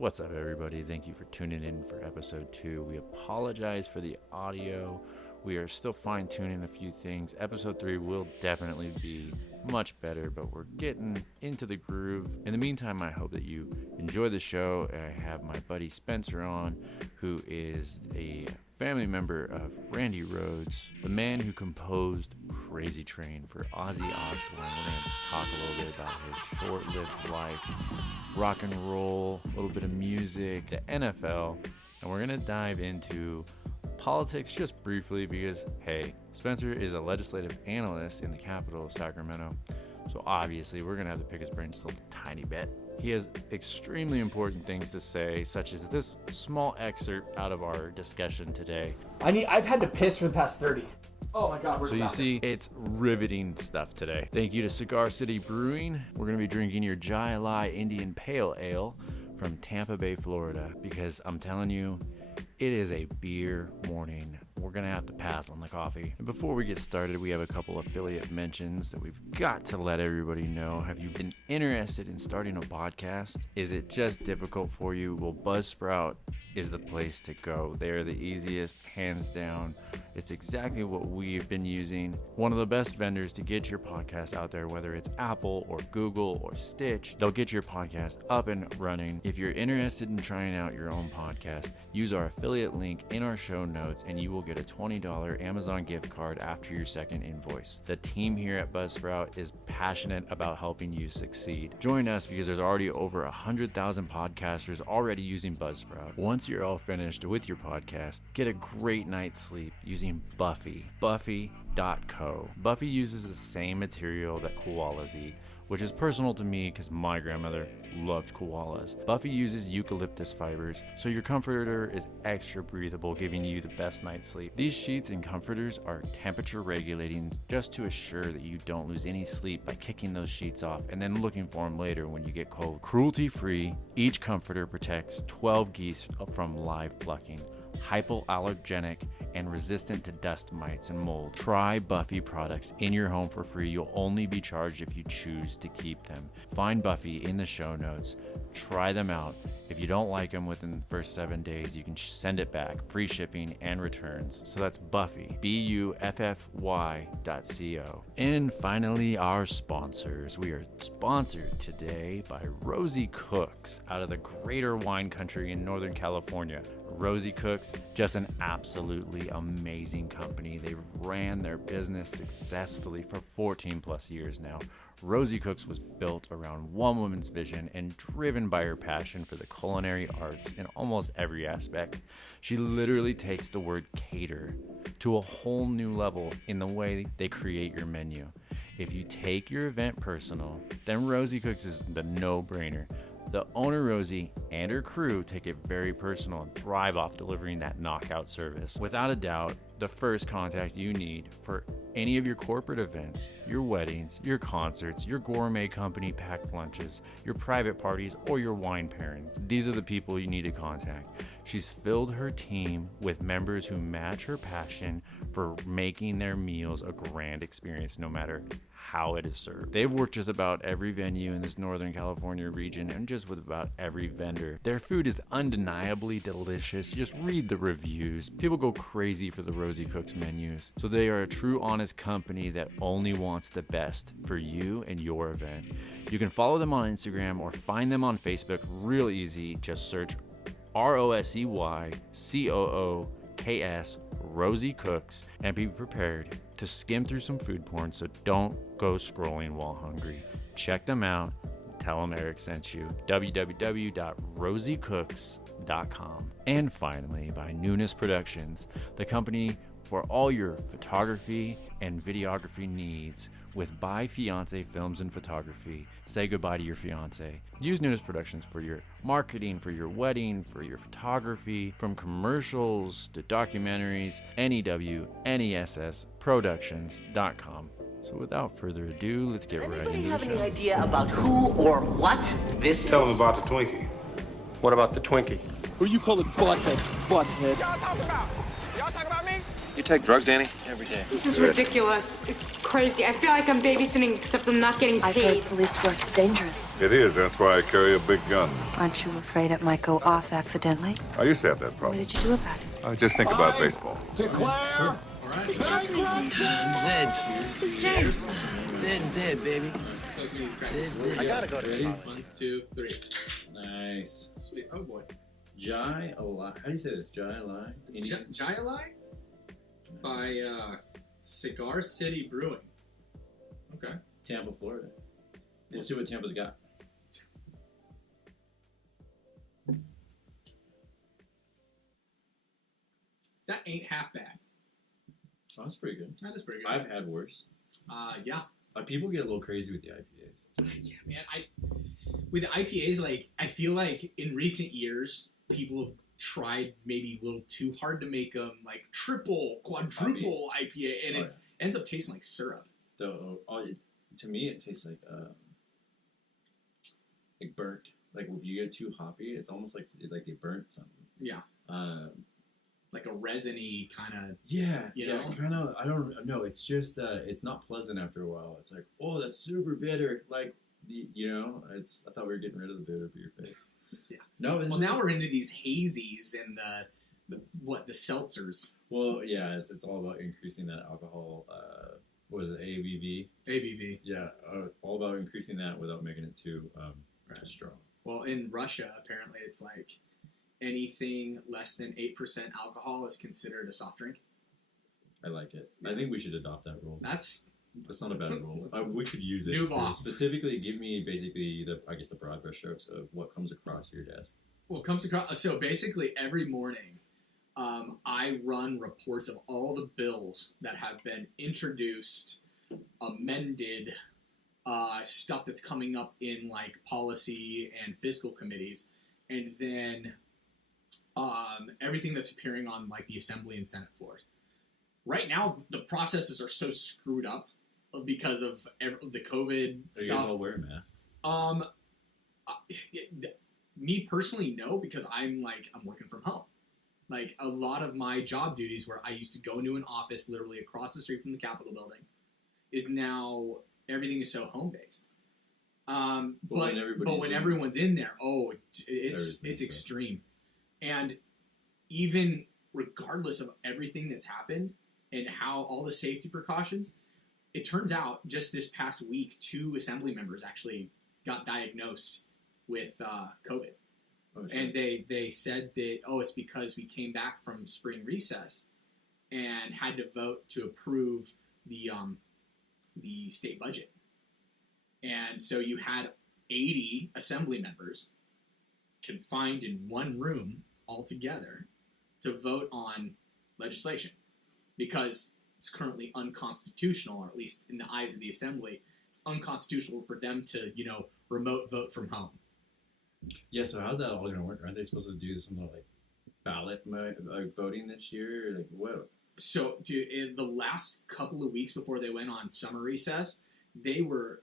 What's up, everybody? Thank you for tuning in for episode 2. We apologize for the audio. We are still fine-tuning a few things. Episode 3 will definitely be much better, but we're getting into the groove. In the meantime, I hope that you enjoy the show. I have my buddy Spencer on, who is a family member of Randy Rhoads, the man who composed Crazy Train for Ozzy Osbourne. We're going to talk a little bit about his short-lived life, rock and roll, a little bit of music, the NFL, and we're going to dive into politics just briefly because, hey, Spencer is a legislative analyst in the capital of Sacramento, so obviously we're going to have to pick his brain just a tiny bit. He has extremely important things to say, such as this small excerpt out of our discussion today. I've had to piss for the past 30. Oh my God. So you see, it's riveting stuff today. Thank you to Cigar City Brewing. We're going to be drinking your Jai Alai Indian Pale Ale from Tampa Bay, Florida, because I'm telling you, it is a beer morning. We're going to have to pass on the coffee. And before we get started, we have a couple affiliate mentions that we've got to let everybody know. Have you been interested in starting a podcast? Is it just difficult for you? Well, Buzzsprout is the place to go. They are the easiest, hands down. It's exactly what we've been using. One of the best vendors to get your podcast out there, whether it's Apple or Google or Stitch, they'll get your podcast up and running. If you're interested in trying out your own podcast, use our affiliate link in our show notes and you will get a $20 Amazon gift card after your second invoice. The team here at Buzzsprout is passionate about helping you succeed. Join us because there's already over 100,000 podcasters already using Buzzsprout. Once you're all finished with your podcast, get a great night's sleep using Buffy.co. Buffy uses the same material that koalas eat, which is personal to me because my grandmother loved koalas. Buffy uses eucalyptus fibers, so your comforter is extra breathable, giving you the best night's sleep. These sheets and comforters are temperature regulating just to assure that you don't lose any sleep by kicking those sheets off and then looking for them later when you get cold. Cruelty-free, each comforter protects 12 geese from live plucking. Hypoallergenic and resistant to dust mites and mold. Try Buffy products in your home for free. You'll only be charged if you choose to keep them. Find Buffy in the show notes. Try them out. If you don't like them within the first 7 days, you can send it back. Free shipping and returns. So that's Buffy, BUFFY.co. And finally, our sponsors. We are sponsored today by Rosie Cooks out of the greater wine country in Northern California. Rosie Cooks, just an absolutely amazing company. They ran their business successfully for 14 plus years now. Rosie Cooks was built around one woman's vision and driven by her passion for the culinary arts in almost every aspect. She literally takes the word cater to a whole new level in the way they create your menu. If you take your event personal, then Rosie Cooks is the no-brainer. The owner, Rosie, and her crew take it very personal and thrive off delivering that knockout service. Without a doubt, the first contact you need for any of your corporate events, your weddings, your concerts, your gourmet company packed lunches, your private parties, or your wine pairings. These are the people you need to contact. She's filled her team with members who match her passion for making their meals a grand experience, no matter how it is served. They've worked just about every venue in this Northern California region and just with about every vendor. Their food is undeniably delicious. Just read the reviews. People go crazy for the Rosie Cooks menus. So they are a true honest company that only wants the best for you and your event. You can follow them on Instagram or find them on Facebook real easy. Just search ROSEYCOOKS Rosie Cooks and be prepared to skim through some food porn, so don't go scrolling while hungry. Check them out. Tell them Eric sent you. www.rosiecooks.com. And finally, by Newness Productions, the company for all your photography and videography needs. With By Fiance Films and Photography, say goodbye to your fiance. Use Newness Productions for your marketing, for your wedding, for your photography, from commercials to documentaries. NEWNESSproductions.com. So without further ado, let's get right into the show. Does anybody have any idea about who or what this is? Tell them about the Twinkie. What about the Twinkie? Who you calling butthead? Butthead. Y'all talking about? Y'all talking about me? You take drugs, Danny? Every day. This is ridiculous. It's crazy. I feel like I'm babysitting, except I'm not getting I've heard paid. police work is dangerous. It is. That's why I carry a big gun. Aren't you afraid it might go off accidentally? I used to have that What problem. did you do about it? I just think about baseball. Declare. Whose chopper is this? Zed's. Who's Zed? Zed's dead, baby. Zed's dead. I gotta go to Ready? 1, 2, 3. Nice. Sweet. Oh boy. Jai Alai. How do you say this? Jai Alai? Jayalai by Cigar City Brewing. Okay. Tampa, Florida. We'll see what Tampa's got. That ain't half bad. Oh, that's pretty good. That is pretty good. I've had worse. Yeah. People get a little crazy with the IPAs. Yeah, man. With the IPAs, like, I feel like in recent years, people have tried maybe a little too hard to make them like triple, quadruple IPA, and it ends up tasting like syrup. To me, it tastes like burnt. Like if you get too hoppy, it's almost like they burnt something. Yeah. Like a resiny kind of. Yeah. You know? Kind of. I don't know. It's just it's not pleasant after a while. It's like, oh, that's super bitter. Like I thought we were getting rid of the bitter for your face. Yeah. No. Well, now we're into these hazies and the seltzers. Well, yeah. It's all about increasing that alcohol. What is it? ABV. ABV. Yeah. All about increasing that without making it too strong. Well, in Russia, apparently, it's like anything less than 8% alcohol is considered a soft drink. I like it. I think we should adopt that rule. That's not a bad rule. We could use it. New law. Specifically, give me basically the broad brush strokes of what comes across your desk. Well, it comes across. So basically, every morning, I run reports of all the bills that have been introduced, amended, stuff that's coming up in like policy and fiscal committees, and then everything that's appearing on like the Assembly and Senate floors. Right now, the processes are so screwed up because of the COVID stuff. You guys all wearing masks? Me personally, no, because I'm working from home. Like a lot of my job duties where I used to go into an office literally across the street from the Capitol building is now everything is so home based. But when everyone's in there, it's extreme. And even regardless of everything that's happened and how all the safety precautions, it turns out just this past week, 2 assembly members actually got diagnosed with COVID. Oh, sure. And they said that, it's because we came back from spring recess and had to vote to approve the state budget. And so you had 80 assembly members confined in one room all together to vote on legislation because it's currently unconstitutional, or at least in the eyes of the assembly, it's unconstitutional for them to, remote vote from home. Yeah, so how's that all going to work? Aren't they supposed to do something like ballot voting this year? Like, what? So, in the last couple of weeks before they went on summer recess, they were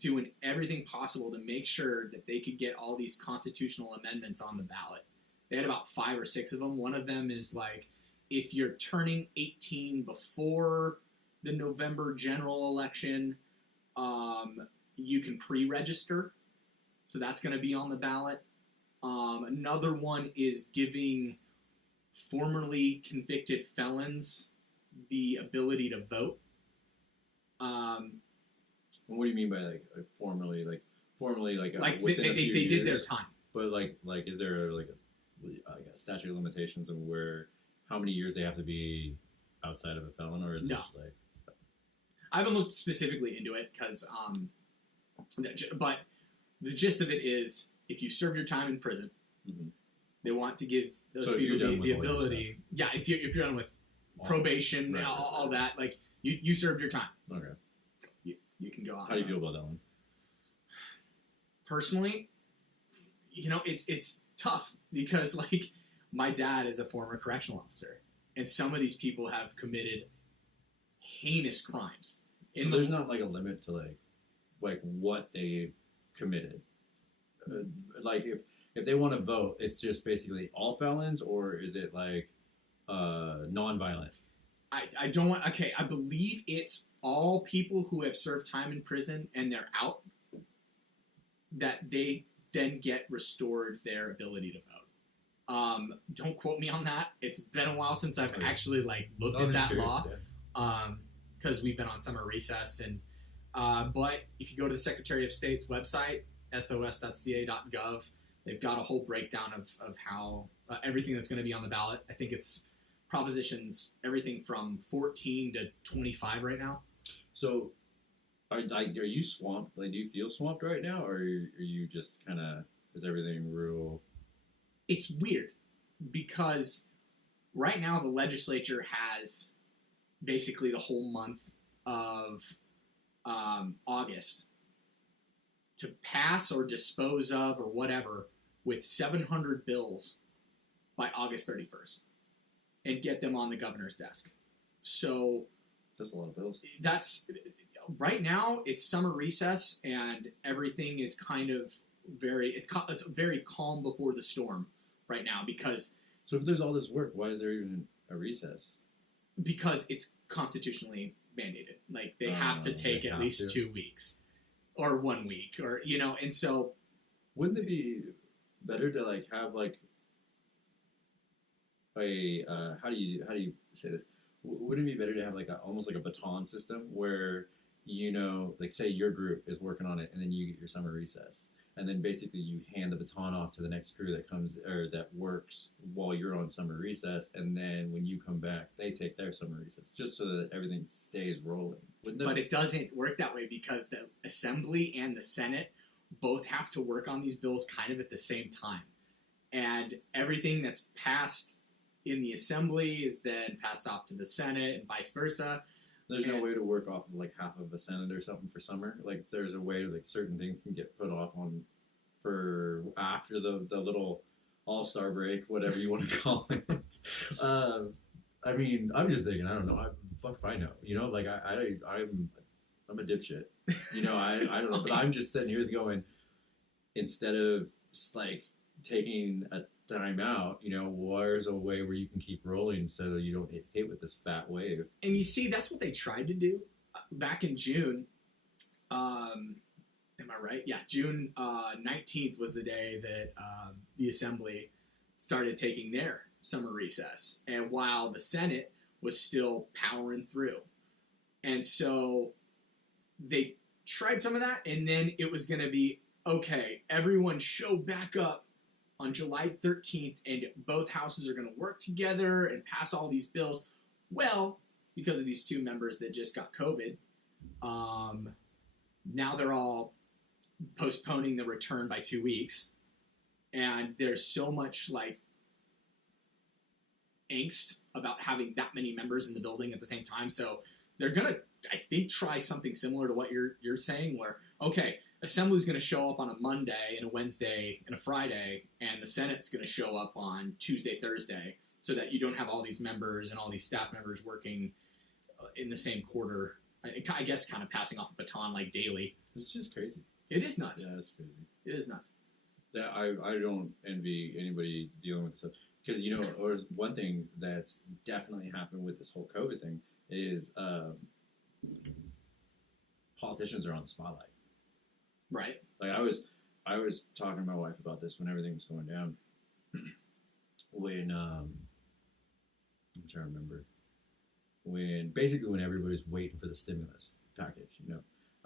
doing everything possible to make sure that they could get all these constitutional amendments on the ballot. They had about 5 or 6 of them. One of them is like, if you're turning 18 before the November general election, you can pre-register. So that's going to be on the ballot. Another one is giving formerly convicted felons the ability to vote. What do you mean by formerly? Like they did their time. But is there a statute of limitations of how many years they have to be outside of a felon, or is it just like? I haven't looked specifically into it because, but the gist of it is, if you serve your time in prison, mm-hmm. they want to give those people the ability. Yeah, if you're done with probation, right, all that, like you served your time. Okay. You can go out. How do you feel about that one? Personally, it's tough because my dad is a former correctional officer, and some of these people have committed heinous crimes. So there's not a limit to what they committed. If they want to vote, it's just basically all felons, or is it non-violent? I don't want. Okay, I believe it's all people who have served time in prison and they're out that they then get restored their ability to vote. Don't quote me on that. It's been a while since I've actually looked at that law. Because we've been on summer recess, and but if you go to the Secretary of State's website, sos.ca.gov, they've got a whole breakdown of how everything that's going to be on the ballot. I think it's propositions everything from 14 to 25 right now. So, are you swamped? Like, do you feel swamped right now, or are you just kind of, is everything real? It's weird because right now the legislature has basically the whole month of August to pass or dispose of or whatever with 700 bills by August 31st and get them on the governor's desk. So That's a lot of bills. that's right now it's summer recess and everything is kind of it's very calm before the storm right now because So if there's all this work, why is there even a recess? Because it's constitutionally mandated. Like they have to take at least 2 weeks or 1 week or and so Wouldn't it be better to have a how do you say this? Wouldn't it be better to have almost like a baton system where say your group is working on it and then you get your summer recess and then basically you hand the baton off to the next crew that comes or that works while you're on summer recess, and then when you come back they take their summer recess just so that everything stays rolling. But it doesn't work that way because the Assembly and the Senate both have to work on these bills kind of at the same time. And everything that's passed in the Assembly is then passed off to the Senate and vice versa. There's no way to work off of half of a Senate or something for summer. There's a way certain things can get put off on for after the little all-star break, whatever you want to call it. I mean, I'm just thinking. I don't know. Fuck if I know. I'm a dipshit. I don't know. But I'm just sitting here going, instead of taking a time out, where's a way where you can keep rolling so you don't get hit with this fat wave? And you see, that's what they tried to do back in June. Am I right? Yeah, June 19th was the day that the Assembly started taking their summer recess, and while the Senate was still powering through. And so they tried some of that, and then it was going to be, okay, everyone show back up on July 13th, and both houses are going to work together and pass all these bills. Well, because of these two members that just got COVID, now they're all postponing the return by 2 weeks. And there's so much angst about having that many members in the building at the same time. So they're going to, I think, try something similar to what you're saying where, okay, Assembly's going to show up on a Monday and a Wednesday and a Friday, and the Senate's going to show up on Tuesday, Thursday, so that you don't have all these members and all these staff members working in the same quarter. I guess kind of passing off a baton daily. It's just crazy. It is nuts. Yeah, it's crazy. It is nuts. Yeah, I don't envy anybody dealing with this stuff. Because, or one thing that's definitely happened with this whole COVID thing is politicians are on the spotlight. Right. I was talking to my wife about this when everything was going down. When I'm trying to remember. When everybody's waiting for the stimulus package,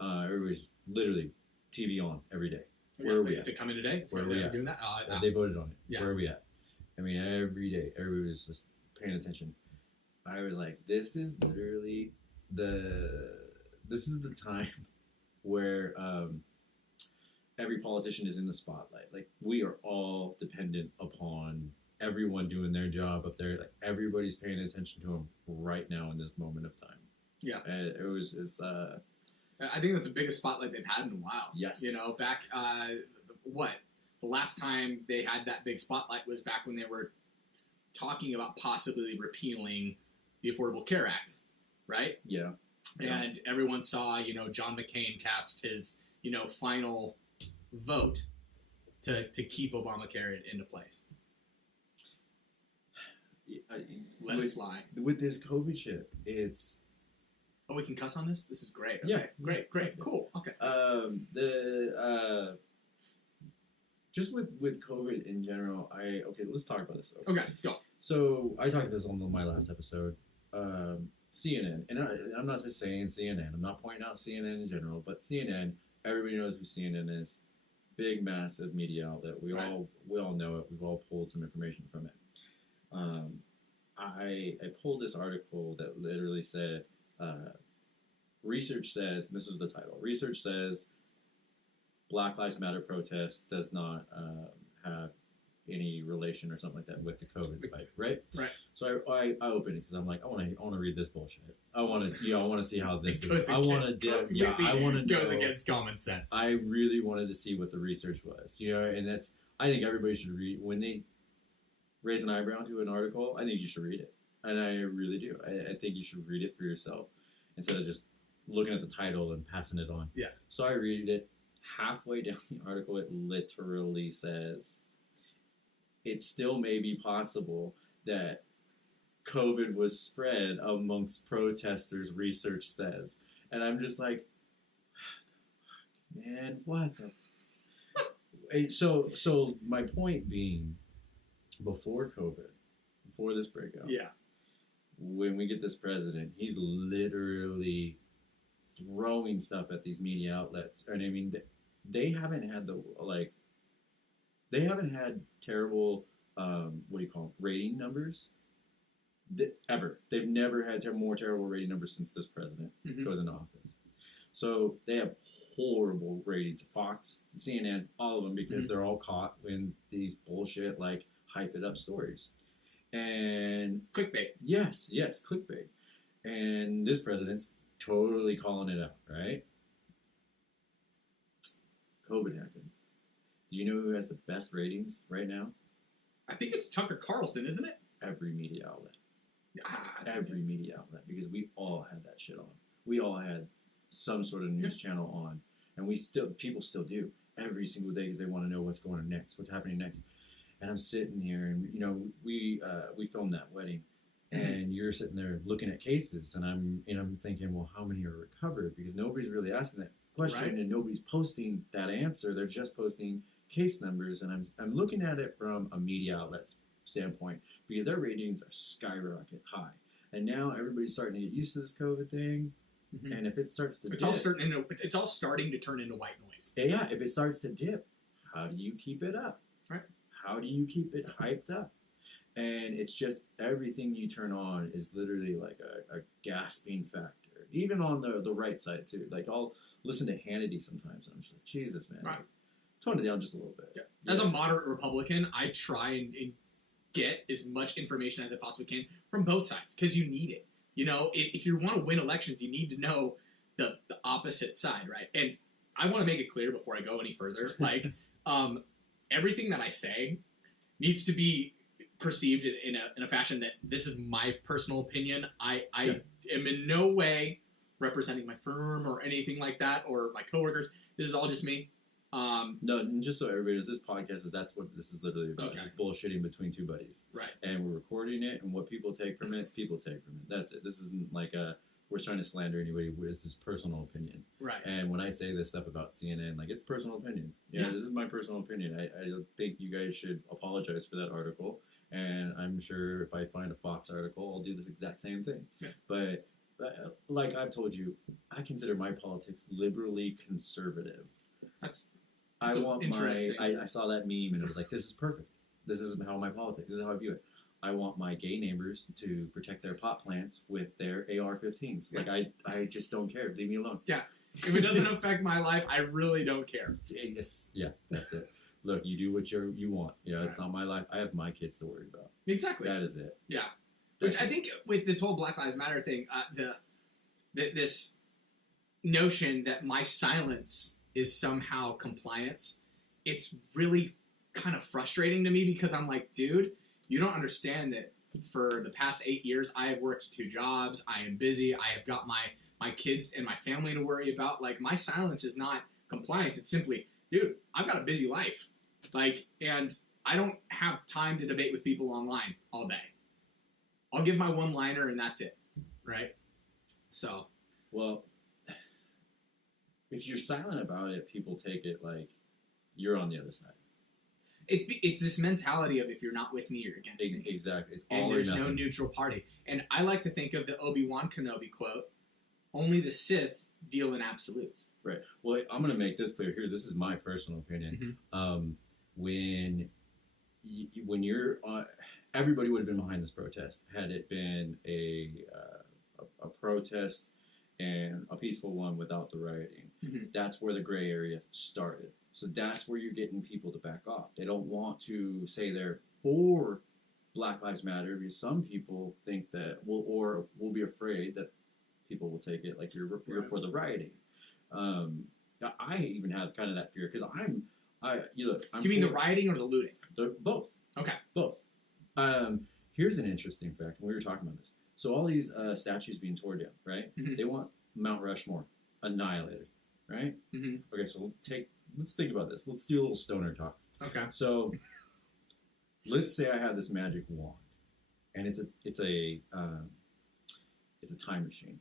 everybody's literally TV on every day. Where are we Is at? it coming today? Where are we at? Doing that? They voted on it. Yeah. Where are we at? I mean, every day, everybody was just paying attention. I was like, this is literally this is the time where every politician is in the spotlight. We are all dependent upon everyone doing their job up there. Everybody's paying attention to them right now in this moment of time. Yeah. I think that's the biggest spotlight they've had in a while. Yes. Back, the last time they had that big spotlight was back when they were talking about possibly repealing the Affordable Care Act, right? Yeah. And everyone saw, John McCain cast his, final vote to keep Obamacare into place. Let it fly. With this COVID shit, it's Oh, we can cuss on this? This is great. Yeah. Okay. Great. Cool. Okay. Just with COVID in general. Let's talk about this. Okay, go. So I talked about this on my last episode. CNN, and I'm not just saying CNN. I'm not pointing out CNN in general, but CNN. Everybody knows who CNN is. Big, massive media outlet. We all know it. We've all pulled some information from it. I pulled this article that literally said, research says, and this is the title. Research says Black Lives Matter protest does not have any relation or something like that with the COVID spike, right? Right. So I opened it because I'm like, I want to read this bullshit. I want to see how this It is. I want to goes against common sense. I really wanted to see what the research was, and I think everybody should read when they raise an eyebrow to an article. I think you should read it, and I really do. I think you should read it for yourself instead of just looking at the title and passing it on. Yeah. So I read it. Halfway down the article, it literally says, it still may be possible that COVID was spread amongst protesters, research says. And I'm just like, man, what the... So my point being, before COVID, before this breakout, when we get this president, he's literally throwing stuff at these media outlets. And I mean, they haven't had terrible, rating numbers ever. They've never had more terrible rating numbers since this president goes into office. So they have horrible ratings. Fox, CNN, all of them, because they're all caught in these bullshit, hype it up stories. And clickbait. Yes, clickbait. And this president's totally calling it out, right? COVID happens. Do you know who has the best ratings right now? I think it's Tucker Carlson, isn't it? Every media outlet. Every media outlet, because we all had that shit on. We all had some sort of news channel on, and people still do every single day because they want to know what's going on next, what's happening next. And I'm sitting here, and we filmed that wedding, and you're sitting there looking at cases, and I'm thinking, well, how many are recovered? Because nobody's really asking that question, and nobody's posting that answer. They're just posting case numbers, and I'm looking at it from a media outlet's standpoint because their ratings are skyrocket high, and now everybody's starting to get used to this COVID thing. And if it starts to dip, it's all starting to turn into white noise. Yeah, if it starts to dip, how do you keep it up? Right. How do you keep it hyped up? And it's just everything you turn on is literally like a gasping factor. Even on the right side too. Like I'll listen to Hannity sometimes, and I'm just like, Jesus, man. Right. Tone it down just a little bit. Yeah. As a moderate Republican, I try and get as much information as I possibly can from both sides because you need it. If you want to win elections, you need to know the opposite side, right? And I want to make it clear before I go any further, everything that I say needs to be perceived in a fashion that this is my personal opinion. I am in no way representing my firm or anything like that or my coworkers. This is all just me. No, and just so everybody knows, this podcast that's what this is literally about. Just bullshitting between two buddies. Right. And we're recording it, and what people take from it, people take from it. That's it. This isn't like we're trying to slander anybody. This is personal opinion. Right. And when I say this stuff about CNN, it's personal opinion. This is my personal opinion. I don't think you guys should apologize for that article. And I'm sure if I find a Fox article, I'll do this exact same thing. Yeah. But like I've told you, I consider my politics liberally conservative. I saw that meme and it was like, this is perfect. This is how my politics, this is how I view it. I want my gay neighbors to protect their pot plants with their AR-15s. Yeah. I just don't care. Leave me alone. Yeah. If it doesn't affect my life, I really don't care. Yes. Yeah, that's it. Look, you do what you want. It's not my life. I have my kids to worry about. Exactly. That is it. Yeah. Which I think with this whole Black Lives Matter thing, this notion that my silence is somehow compliance, it's really kind of frustrating to me because I'm like, dude, you don't understand that for the past 8 years, I have worked 2 jobs. I am busy. I have got my kids and my family to worry about. My silence is not compliance. It's simply, dude, I've got a busy life. And I don't have time to debate with people online all day. I'll give my one-liner and that's it, right? So, well, if you're silent about it, people take it like you're on the other side. It's this mentality of if you're not with me, you're against me. Exactly. It's and all there's or nothing. no neutral party. And I like to think of the Obi-Wan Kenobi quote, only the Sith deal in absolutes. Right. Well, I'm going to make this clear here. This is my personal opinion. When you're everybody would have been behind this protest had it been a protest and a peaceful one without the rioting. That's where the gray area started. So that's where you're getting people to back off. They don't want to say they're for Black Lives Matter because some people think that will be afraid that people will take it like you're for the rioting. I even have kind of that fear because you mean the rioting or the looting? Both. Okay. Both. Here's an interesting fact. We were talking about this. So all these statues being torn down, right? They want Mount Rushmore annihilated, right? Okay, so let's think about this. Let's do a little stoner talk. Okay. So let's say I have this magic wand, and it's a time machine,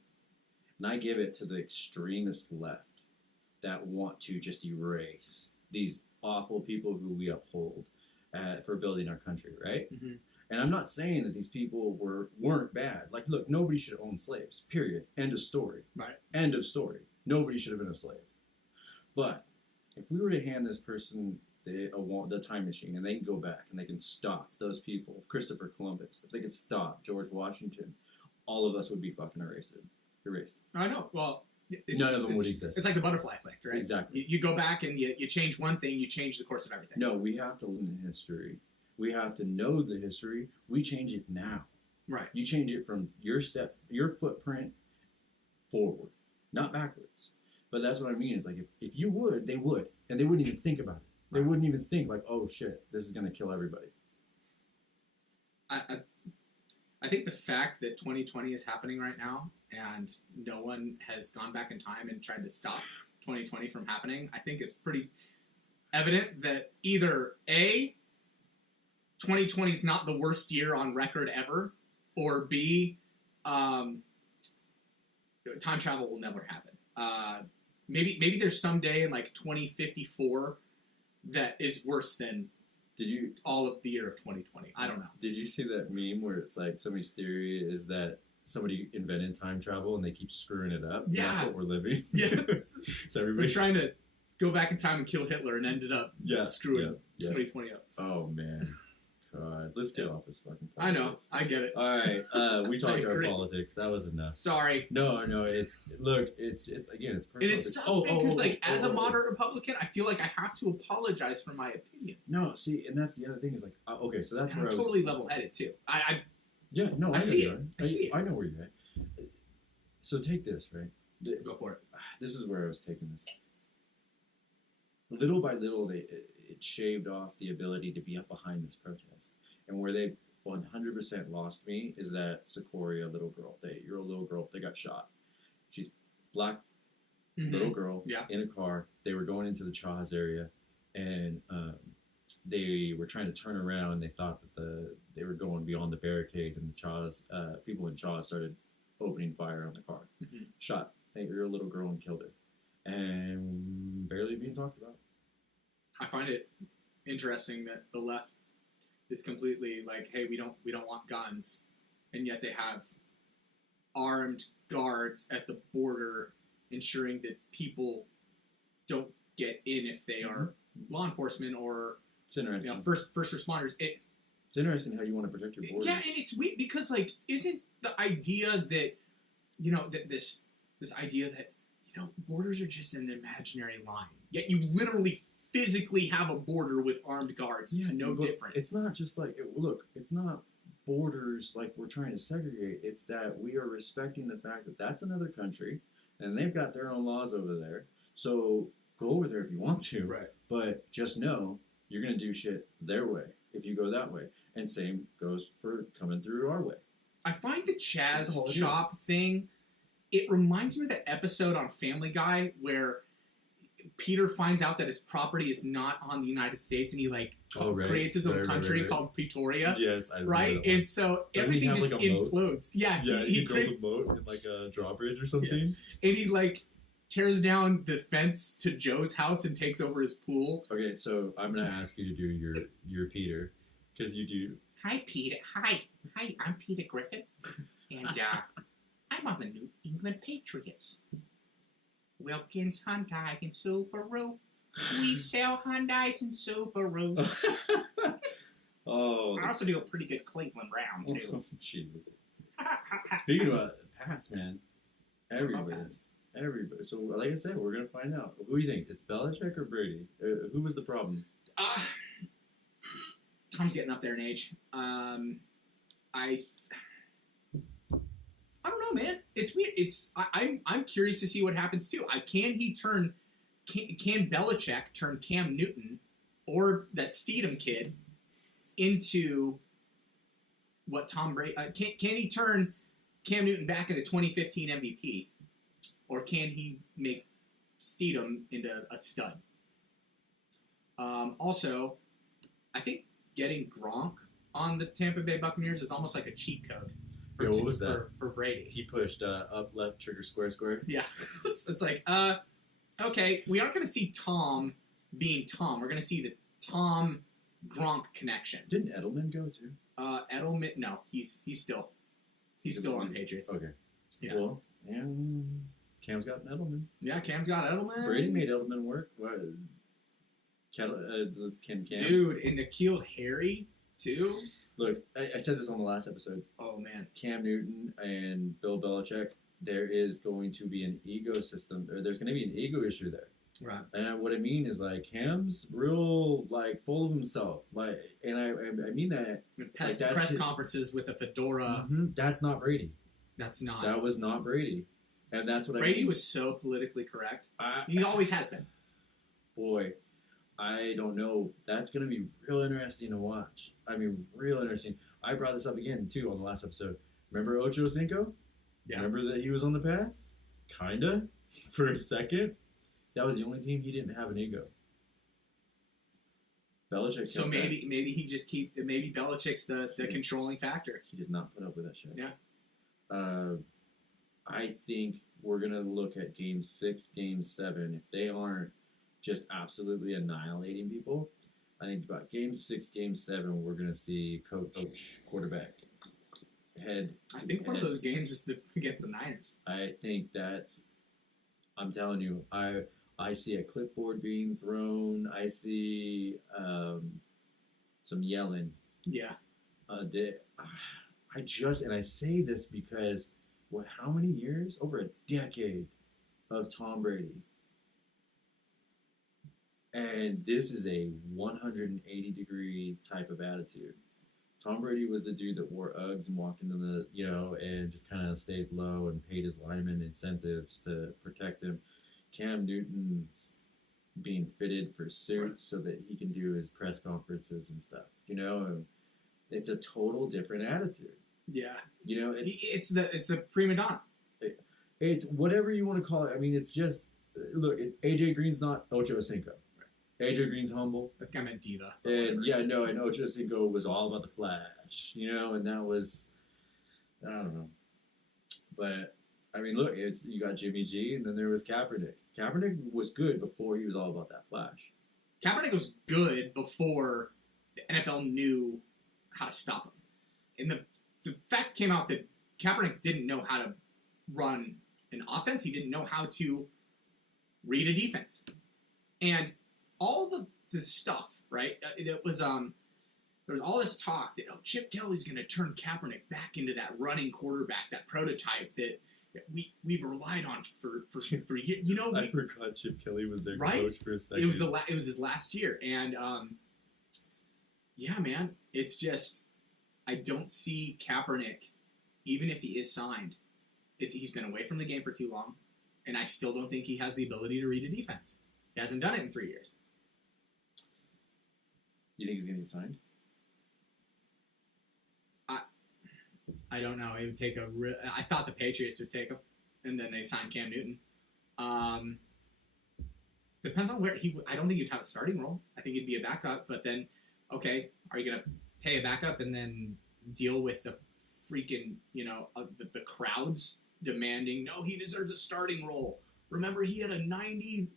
and I give it to the extremist left that want to just erase these awful people who we uphold for building our country, right? And I'm not saying that these people weren't bad. Like, look, nobody should own slaves. Period. End of story. Right. End of story. Nobody should have been a slave. But if we were to hand this person the time machine and they can go back and they can stop those people, Christopher Columbus, if they could stop George Washington, all of us would be fucking erased. I know. Well, none of them would exist. It's like the butterfly effect, right? Exactly. You go back and you change one thing, you change the course of everything. No, we have to learn the history. We have to know the history. We change it now. Right. You change it from your footprint forward, not backwards. But that's what I mean. Is like if you would, they would, and they wouldn't even think about it. They wouldn't even think like, oh shit, this is gonna kill everybody. I think the fact that 2020 is happening right now and no one has gone back in time and tried to stop 2020 from happening, I think is pretty evident that either A, 2020 is not the worst year on record ever, or B, time travel will never happen. Maybe there's some day in like 2054 that is worse than all of the year of 2020. I don't know. Did you see that meme where it's like somebody's theory is that somebody invented time travel and they keep screwing it up? Yeah. That's what we're living. Yeah. So everybody's trying to go back in time and kill Hitler and ended up screwing 2020 up. Oh, man. God. Let's get off this fucking politics. I know. I get it. All right. We talked our politics. That was enough. Sorry. No. It's again, it's personal. And it sucks, man, because as a moderate Republican, I feel like I have to apologize for my opinions. No, see, and that's the other thing is like, okay, so that's and where I'm totally level-headed too. I see it. I see it. I know where you're at. So take this, right? Go for it. This is where I was taking this. Little by little, it shaved off the ability to be up behind this protest. And where they 100% lost me is that Sequoia little girl, the 8-year-old little girl, they got shot. She's black little girl in a car. They were going into the Chaz area, and they were trying to turn around. They thought that they were going beyond the barricade, and the Chaz people in Chaz started opening fire on the car. Shot 8-year-old little girl and killed her, and barely being talked about. I find it interesting that the left is completely like, hey, we don't want guns, and yet they have armed guards at the border ensuring that people don't get in if they are law enforcement or it's interesting. First responders. It's interesting how you want to protect your borders. Yeah, and it's weird because like, isn't the idea that this idea that borders are just an imaginary line, yet you literally physically have a border with armed guards. It's no different. It's not just like, look, it's not borders like we're trying to segregate. It's that we are respecting the fact that that's another country and they've got their own laws over there. So go over there if you want to. Right. But just know you're going to do shit their way if you go that way. And same goes for coming through our way. I find the Chaz Chop thing, it reminds me of that episode on Family Guy where Peter finds out that his property is not on the United States, and he creates his own country called Pretoria. Yes, I right. And so everything just implodes. Yeah, he builds a moat in like a drawbridge or something. Yeah. And he tears down the fence to Joe's house and takes over his pool. Okay, so I'm gonna ask you to do your Peter, because you do. Hi, Peter. Hi, I'm Peter Griffin, and I'm on the New England Patriots. Wilkins Hyundai and Subaru. We sell Hyundais and Subarus. Oh. I also do a pretty good Cleveland Brown, too. Oh, Jesus. Speaking about Pats, man. Everybody. So, like I said, we're going to find out. Who do you think? It's Belichick or Brady? Who was the problem? Tom's getting up there in age. I don't know, man. It's weird. I'm curious to see what happens too. Can Belichick turn Cam Newton or that Steedham kid into what Tom Brady? Can he turn Cam Newton back into 2015 MVP, or can he make Steedham into a stud? Also, I think getting Gronk on the Tampa Bay Buccaneers is almost like a cheat code. What was that? For Brady. He pushed up, left, trigger, square. Yeah. It's like, okay, we aren't going to see Tom being Tom. We're going to see the Tom-Gronk connection. Didn't Edelman go too? Edelman, no. He's still on Patriots. Okay. Yeah. Well, and Cam's got Edelman. Yeah, Cam's got Edelman. Brady made Edelman work. What? Cam. Dude, and N'Keal Harry, too. Look, I said this on the last episode. Oh, man. Cam Newton and Bill Belichick, there is going to be an ecosystem, or there's going to be an ego issue there. Right. And what I mean is, Cam's real, full of himself. And I mean that. Press conferences with a fedora. Mm-hmm, that's not Brady. That's not. That was not Brady. And that's what Brady was so politically correct. He always has been. Boy, I don't know. That's going to be real interesting to watch. I mean, real interesting. I brought this up again, too, on the last episode. Remember Ocho Cinco? Yeah. Remember that he was on the Pats? Kinda. For a second. That was the only team he didn't have an ego. Belichick. So maybe he just maybe Belichick's the controlling factor. He does not put up with that shit. Yeah. I think we're going to look at Game 6, Game 7. If they aren't just absolutely annihilating people, I think about Game 6, Game 7, we're going to see coach, quarterback, head. I think one of those games is against the Niners. I think I'm telling you, I see a clipboard being thrown. I see some yelling. Yeah. I say this because, how many years? Over a decade of Tom Brady. And this is a 180-degree type of attitude. Tom Brady was the dude that wore Uggs and walked into the, and just kind of stayed low and paid his linemen incentives to protect him. Cam Newton's being fitted for suits so that he can do his press conferences and stuff. It's a total different attitude. Yeah. It's the prima donna. It's whatever you want to call it. I mean, it's just, look, AJ Green's not Ocho Cinco. AJ Green's humble. I think I meant diva. And and Ocho Cinco was all about the flash, and that was, I don't know. But, I mean, look, you got Jimmy G, and then there was Kaepernick. Kaepernick was good before he was all about that flash. Kaepernick was good before the NFL knew how to stop him. And the fact came out that Kaepernick didn't know how to run an offense. He didn't know how to read a defense. And all the stuff, right? It was there was all this talk that Chip Kelly's going to turn Kaepernick back into that running quarterback, that prototype that we've relied on for years. I forgot Chip Kelly was their right? coach for a second. It was his last year, and yeah, man, it's just I don't see Kaepernick, even if he is signed. He's been away from the game for too long, and I still don't think he has the ability to read a defense. He hasn't done it in 3 years. You think he's going to get signed? I don't know. It would take I thought the Patriots would take him, and then they signed Cam Newton. Depends on where I don't think he'd have a starting role. I think he'd be a backup. But then, okay, are you gonna pay a backup and then deal with the freaking the crowds demanding? No, he deserves a starting role. Remember, he had a 90.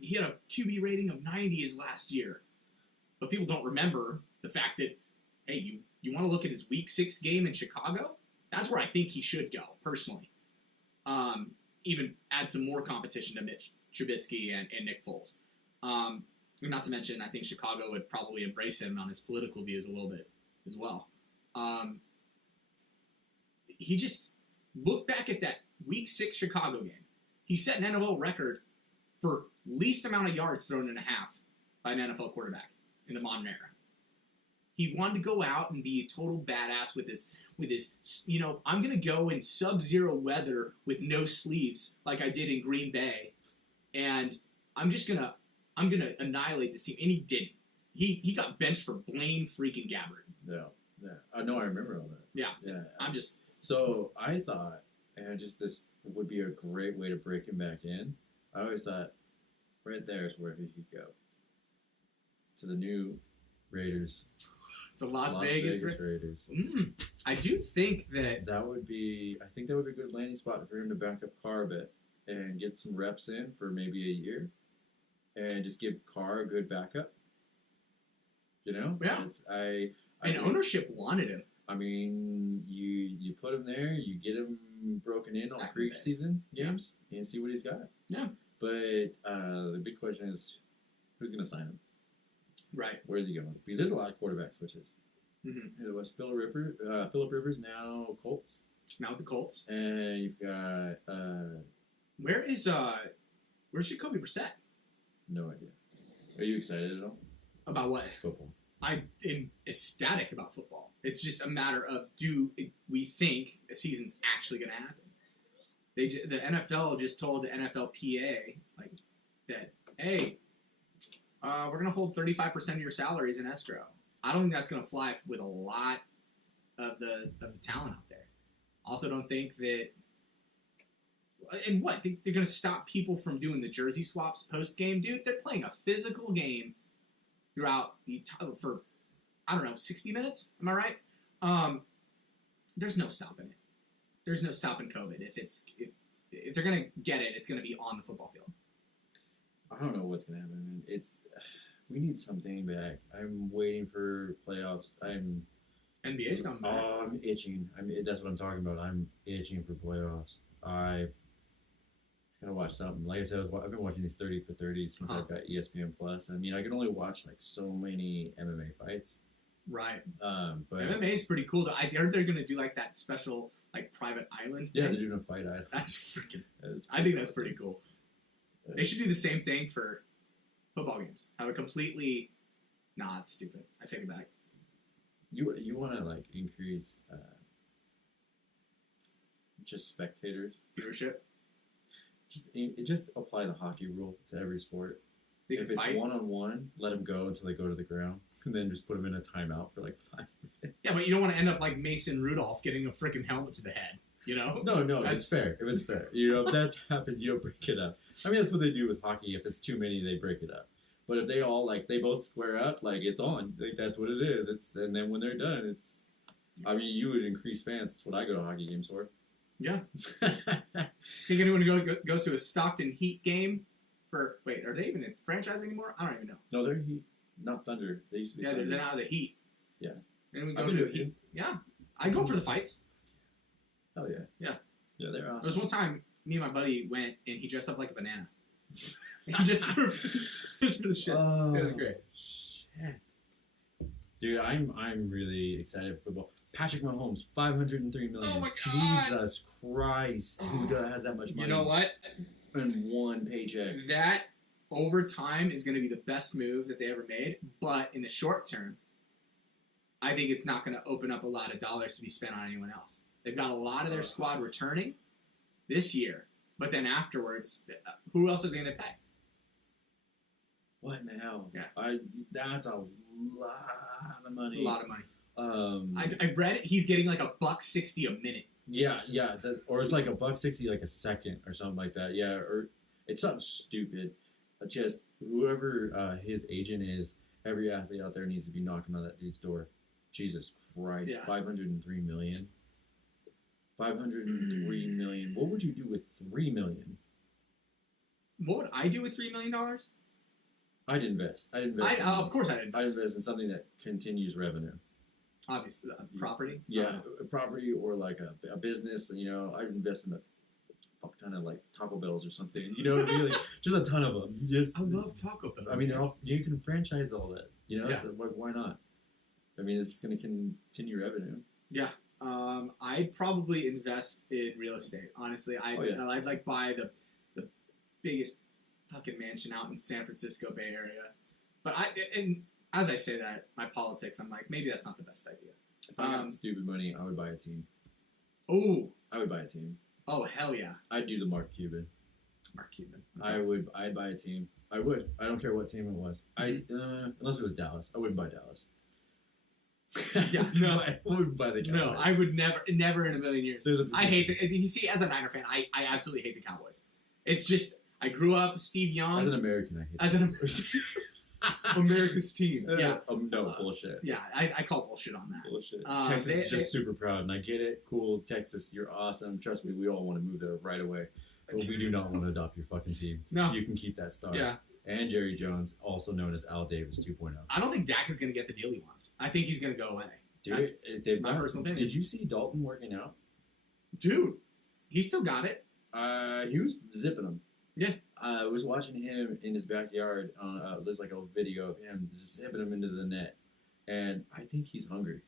He had a QB rating of 90 his last year. But people don't remember the fact that, hey, you want to look at his Week 6 game in Chicago? That's where I think he should go, personally. Even add some more competition to Mitch Trubisky and Nick Foles. Not to mention, I think Chicago would probably embrace him on his political views a little bit as well. He just, look back at that Week 6 Chicago game. He set an NFL record for least amount of yards thrown in a half by an NFL quarterback in the modern era. He wanted to go out and be a total badass with his, I'm going to go in sub-zero weather with no sleeves like I did in Green Bay, and I'm going to annihilate this team. And he didn't. He got benched for Blaine freaking Gabbert. Yeah. I know, I remember all that. Yeah. So I thought, this would be a great way to break him back in. I always thought, right there is where he could go. To the new Raiders. The Las Vegas Raiders. I do think that... I think that would be a good landing spot for him to back up Carr a bit and get some reps in for maybe a year. And just give Carr a good backup. Yeah. And ownership wanted him. I mean, you put him there, you get him broken in on preseason games, and see what he's got. Yeah. But the big question is, who's going to sign him? Right. Where's he going? Because there's a lot of quarterback switches. Mm-hmm. It was Philip Rivers, now Colts. Now with the Colts. And you've got... where's Jacoby Brissett? No idea. Are you excited at all? About what? Football. I am ecstatic about football. It's just a matter of, do we think a season's actually going to happen? The NFL just told the NFLPA that, hey, we're going to hold 35% of your salaries in escrow. I don't think that's going to fly with a lot of the talent out there. Also, don't think that. And what? Think they're going to stop people from doing the jersey swaps post game, dude? They're playing a physical game throughout for 60 minutes. Am I right? There's no stopping it. There's no stopping COVID. If they're gonna get it, it's gonna be on the football field. I don't know what's gonna happen. We need something back. I'm waiting for playoffs. NBA's coming back. Oh, I'm itching. That's what I'm talking about. I'm itching for playoffs. I gotta watch something. Like I said, I've been watching these 30 for 30 since I've got ESPN Plus. I mean, I can only watch so many MMA fights. Right. But MMA is pretty cool. I heard they're gonna do that special private island thing. Yeah, they're doing a fight island. That's freaking. I think that's pretty cool. They should do the same thing for football games. Have a completely. Nah, it's stupid. I take it back. You want to increase just spectators viewership. Just apply the hockey rule to every sport. If it's one-on-one, let them go until they go to the ground, and then just put them in a timeout for 5 minutes. Yeah, but you don't want to end up like Mason Rudolph getting a freaking helmet to the head. No, it's fair. If it's fair, if that happens, you don't break it up. I mean, that's what they do with hockey. If it's too many, they break it up. But if they all they both square up, it's on. That's what it is. And then when they're done, it's. I mean, you would increase fans. That's what I go to hockey games for. Yeah. Think anyone goes to a Stockton Heat game? Are they even in franchise anymore? I don't even know. No, they're Heat, not Thunder. They used to be. Yeah, they're out of the Heat. Yeah. And we go to a Heat. Yeah, I go for the fights. Hell yeah. Yeah. Yeah, they're awesome. There was one time me and my buddy went and he dressed up like a banana. just for the shit. Oh, it was great. Shit. Dude, I'm really excited for football. Patrick Mahomes, $503 million. Oh my God. Jesus Christ. Who has that much money? You know what? In one paycheck. That over time is going to be the best move that they ever made. But in the short term, I think it's not going to open up a lot of dollars to be spent on anyone else. They've got a lot of their squad returning this year. But then afterwards, who else are they going to pay? What in the hell? Yeah. That's a lot of money. It's a lot of money. I read it. He's getting $1.60 a minute. Yeah, or it's $1.60 a second or something like that. Yeah, or It's something stupid. Just whoever his agent is, every athlete out there needs to be knocking on that dude's door. Jesus Christ, Yeah. 503 million. 503 million. What would you do with 3 million? What would I do with $3 million? I'd invest. Of course I'd I'd invest. invest in something that continues revenue. Obviously, property. Yeah, a property or like a business. You know, I'd invest in a fuck ton of like Taco Bells or something. You know what I mean? Like, just a ton of them. Just I love Taco Bell. I mean, they're all, you can franchise all that. You know, Yeah. so why not? I mean, it's just going to continue revenue. Yeah. I'd probably invest in real estate. Honestly, I'd like buy the biggest fucking mansion out in San Francisco Bay Area. But as I say that, my politics, I'm like, maybe that's not the best idea. If I got stupid money, I would buy a team. Oh. I would buy a team. Oh, hell yeah. I'd do the Mark Cuban. Mark Cuban. Okay. I'd buy a team. I would. I don't care what team it was. Unless it was Dallas. I wouldn't buy Dallas. Yeah, no. I wouldn't buy the Cowboys. No, I would never in a million years. There's a I hate you see, as a Niner fan, I absolutely hate the Cowboys. It's just, I grew up, Steve Young. As an American, I hate As an America's team. Yeah. No, bullshit. Yeah, I call bullshit on that. Bullshit. Texas is just super proud, and I get it. Cool, Texas, you're awesome. Trust me, we all want to move there right away. But we do not want to adopt your fucking team. No. You can keep that star. Yeah. And Jerry Jones, also known as Al Davis 2.0. I don't think Dak is going to get the deal he wants. I think he's going to go away. Dude, my personal opinion. Did you see Dalton working out? Dude, he still got it. He was zipping them. Yeah. I was watching him in his backyard. There's like a video of him zipping them into the net. And I think he's hungry.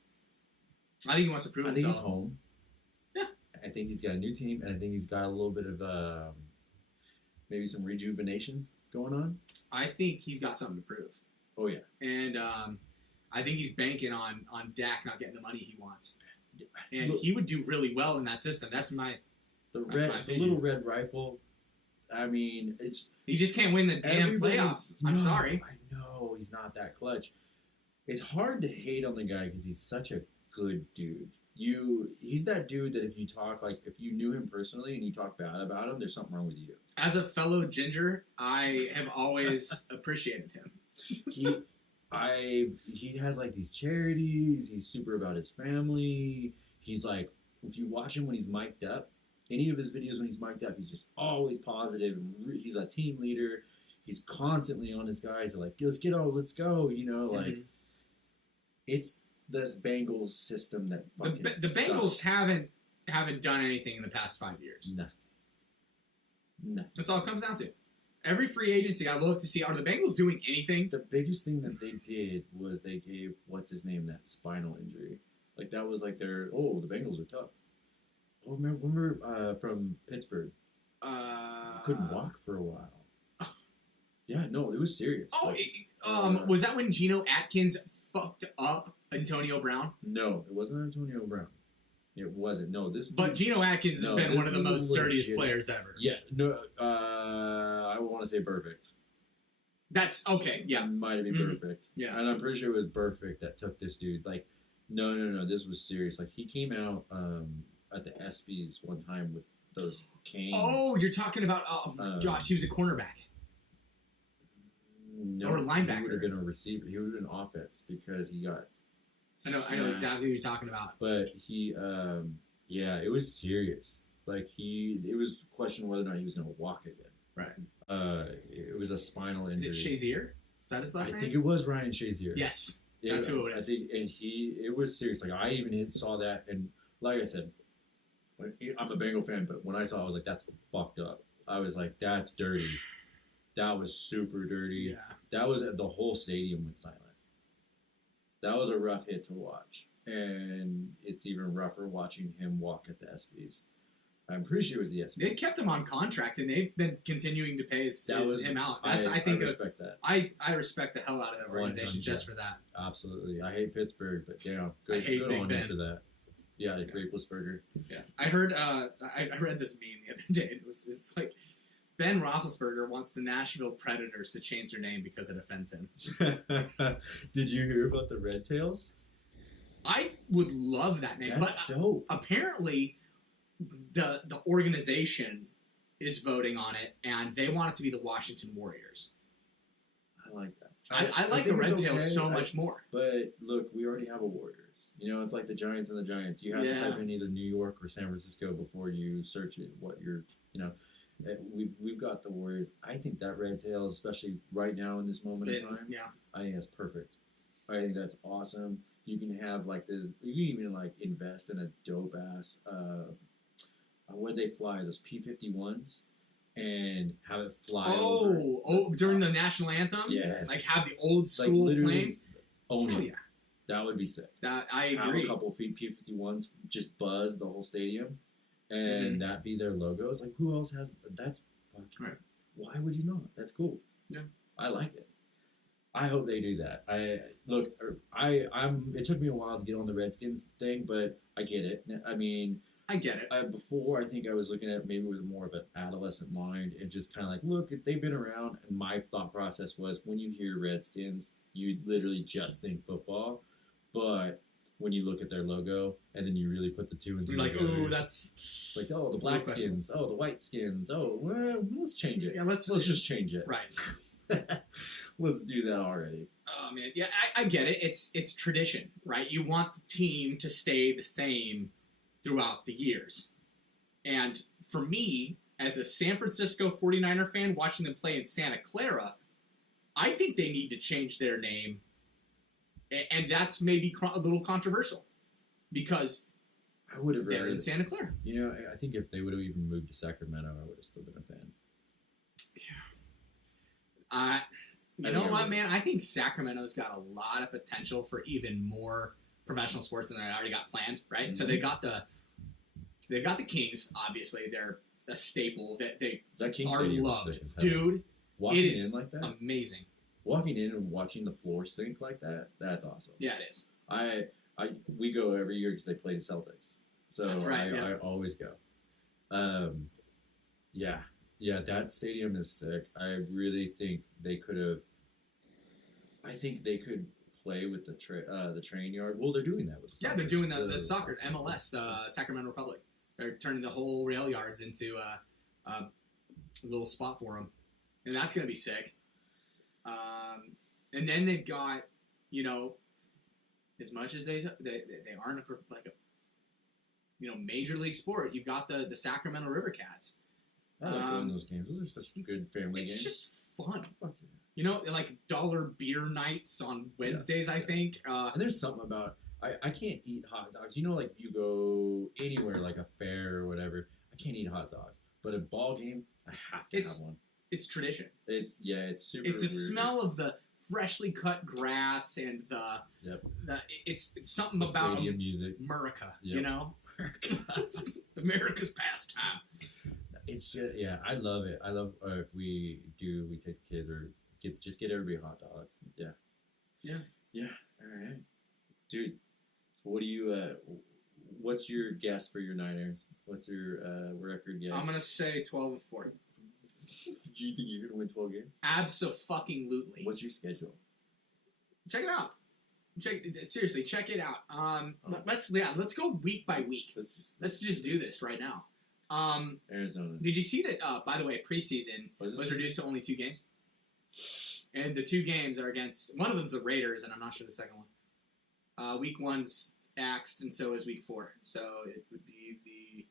I think he wants to prove himself. I think he's home. Yeah. I think he's got a new team, and I think he's got a little bit of maybe some rejuvenation going on. I think he's got something to prove. Oh, yeah. And I think he's banking on Dak not getting the money he wants. And he would do really well in that system. That's my the little red rifle. I mean, he just can't win the damn playoffs. I'm sorry. I know he's not that clutch. It's hard to hate on the guy because he's such a good dude. He's that dude that if you knew him personally and you talk bad about him, there's something wrong with you. As a fellow ginger, I have always appreciated him. He has like these charities. He's super about his family. He's like, if you watch him when he's mic'd up, any of his videos when he's mic'd up, he's just always positive. And he's a team leader. He's constantly on his guys. Like, let's go. You know, like it's this Bengals system that the Bengals haven't done anything in the past 5 years. Nothing. That's all it comes down to. Every free agency, I look to see, are the Bengals doing anything? The biggest thing that they did was they gave, what's his name, that spinal injury. Like, that was like the Bengals are tough. Oh, remember from Pittsburgh? Couldn't walk for a while. Yeah, no, it was serious. Oh, was that when Geno Atkins fucked up Antonio Brown? No, it wasn't Antonio Brown. It wasn't. No, But Geno Atkins has been one of the most dirtiest players ever. Yeah, no, I want to say perfect. That's okay. Yeah, it might have been perfect. Yeah, and I'm pretty sure it was perfect that took this dude. Like, no, this was serious. Like, he came out at the ESPYs one time with those canes. Oh, you're talking about? Oh my gosh, he was a cornerback. No, or a linebacker. He would have been a receiver. He would have been offense because he got. I know exactly what you're talking about. But he, it was serious. Like, it was questioned whether or not he was going to walk again. Right. It was a spinal injury. Is it Shazier? Is that his last name? I think it was Ryan Shazier. Yes. That's who it is. I think, and it was serious. Like, I even saw that, and like I said, I'm a Bengal fan, but when I saw it, I was like, that's fucked up. I was like, that's dirty. That was super dirty. Yeah. That was, the whole stadium went silent. That was a rough hit to watch. And it's even rougher watching him walk at the ESPYs. I'm pretty sure it was the ESPYs. They kept him on contract, and they've been continuing to pay him out. I respect that. I respect the hell out of that organization just for that. Absolutely. I hate Pittsburgh, but damn, I hate good Big on Ben. you for that. Yeah, the Grapeless Burger. Yeah. I heard, I read this meme the other day. It's like, Ben Roethlisberger wants the Nashville Predators to change their name because it offends him. Did you hear about the Red Tails? I would love that name. That's dope. Apparently, the organization is voting on it, and they want it to be the Washington Warriors. I like that. I like the think Red it's Tails okay. so much more. But look, we already have a Warriors. You know, it's like the Giants and the Giants. You have to type in either New York or San Francisco before you search it. What you're, you know, we've got the Warriors. I think that Red Tails, especially right now in this moment in time, I think that's perfect. I think that's awesome. You can have like this. You can even like invest in a dope ass. Where they fly those P-51s and have it fly over. During the national anthem. Yes. Like have the old school planes. Own it. Yeah. That would be sick. I agree. Have a couple P-51s just buzz the whole stadium, and that be their logos. Like who else has that's fucking right. Why would you not? That's cool. Yeah. I like it. I hope they do that. It took me a while to get on the Redskins thing, but I get it. I mean, I get it. Before, I think I was looking at maybe it was more of an adolescent mind and just kind of like, look, if they've been around. And my thought process was when you hear Redskins, you literally just think football. But when you look at their logo and then you really put the two and two together, like, ooh, that's like, oh, the black skins, oh, the white skins, oh, well, let's change it. Yeah, let's just change it. Right. Let's do that already. Oh man, yeah, I get it. It's tradition, right? You want the team to stay the same throughout the years. And for me, as a San Francisco 49er fan watching them play in Santa Clara, I think they need to change their name. And that's maybe a little controversial because I would have they're in Santa Clara. You know, I think if they would have even moved to Sacramento, I would have still been a fan. Yeah. You know what, man? I think Sacramento's got a lot of potential for even more professional sports than I already got planned, right? Mm-hmm. So they've got the Kings, obviously. They're a staple that they are loved. Dude, walking it is in like that, amazing. Walking in and watching the floor sink like that, that's awesome. Yeah, it is. We go every year because they play the Celtics. So that's right, I always go. Yeah, that stadium is sick. I really think they could have. I think they could play with the train yard. Well, they're doing that with the soccer. Yeah, they're doing the soccer, MLS, the Sacramento Republic. They're turning the whole rail yards into a little spot for them. And that's going to be sick. And then they've got, you know, as much as they aren't a major league sport, you've got the Sacramento River Cats. I like going to those games. Those are such good family games. It's just fun. You know, like dollar beer nights on Wednesdays, I think. And there's something about, I can't eat hot dogs. You know, like you go anywhere, like a fair or whatever, I can't eat hot dogs. But a ball game, I have to have one. It's tradition. It's super It's the weird. smell of the freshly cut grass and it's something the about stadium music. America, you know? America's pastime. It's just, I love it. I love if we take the kids or get everybody hot dogs. Yeah. All right, dude. What do you? What's your guess for your Niners? What's your record guess? I'm gonna say 12-4. Do you think you're gonna win 12 games? Absolutely. What's your schedule? Check it out. Seriously, check it out. Let's go week by week. Let's just do this right now. Arizona. Did you see that? By the way, preseason was reduced to only 2 games, and the 2 games are against. One of them's the Raiders, and I'm not sure the second one. Week 1's axed, and so is week 4. So it would be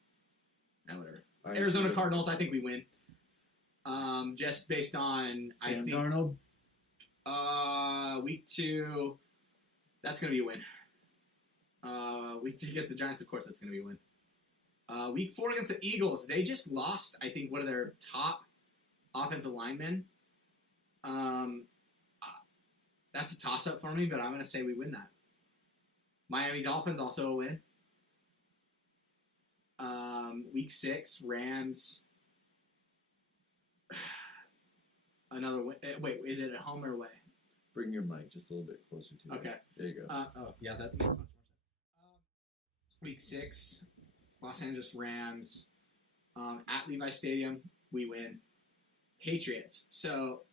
whatever. Arizona Cardinals. I think we win. Just based on Sam Darnold. Week 2, that's gonna be a win. Week 3 against the Giants, of course, that's gonna be a win. Week 4 against the Eagles, they just lost, I think, one of their top offensive linemen. That's a toss-up for me, but I'm going to say we win that. Miami Dolphins, also a win. Week 6, Rams. Another win. Wait, is it at home or away? Bring your mic just a little bit closer to Okay. it. There you go. Yeah, that makes much more sense. Week 6, Los Angeles Rams. At Levi Stadium, we win. Patriots. So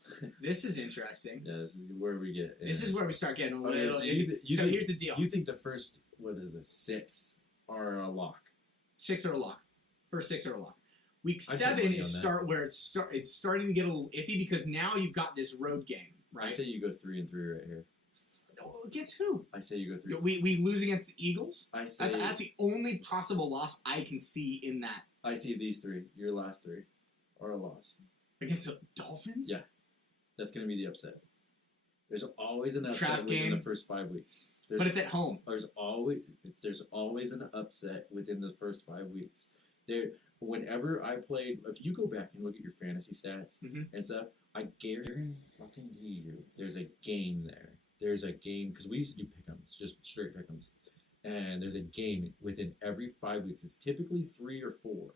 this is interesting. Yeah, this is where we get. Yeah. This is where we start getting a little. So here's the deal. You think the first 6 are a lock? 6 are a lock. First 6 are a lock. Week I put 7 money is on that. it's starting to get a little iffy because now you've got this road game, right? I say you go 3-3 right here. Against who? I say you go 3. We lose against the Eagles. I say That's the only possible loss I can see in that. I see these 3. Your last 3 are a loss. Against the Dolphins? Yeah. That's going to be the upset. There's always an upset Trap within game. the first 5 weeks. But it's at home. There's always an upset within the first 5 weeks. Whenever I played, if you go back and look at your fantasy stats and stuff, I guarantee you there's a game there. There's a game, because we used to do pick'ems, just straight pick'ems. And there's a game within every 5 weeks. It's typically 3 or 4.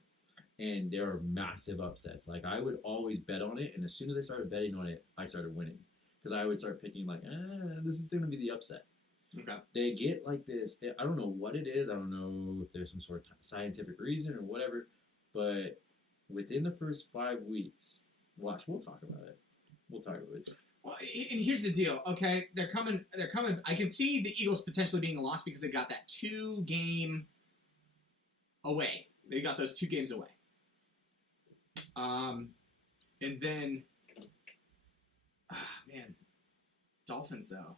And there are massive upsets. Like, I would always bet on it, and as soon as I started betting on it, I started winning. Because I would start picking, like, this is going to be the upset. Okay. They get like this. I don't know what it is. I don't know if there's some sort of scientific reason or whatever. But within the first 5 weeks, watch, we'll talk about it. We'll talk about it. Well, and here's the deal, okay? They're coming. I can see the Eagles potentially being a loss because they got that 2-game away. They got those 2 games away. And then, man, Dolphins, though.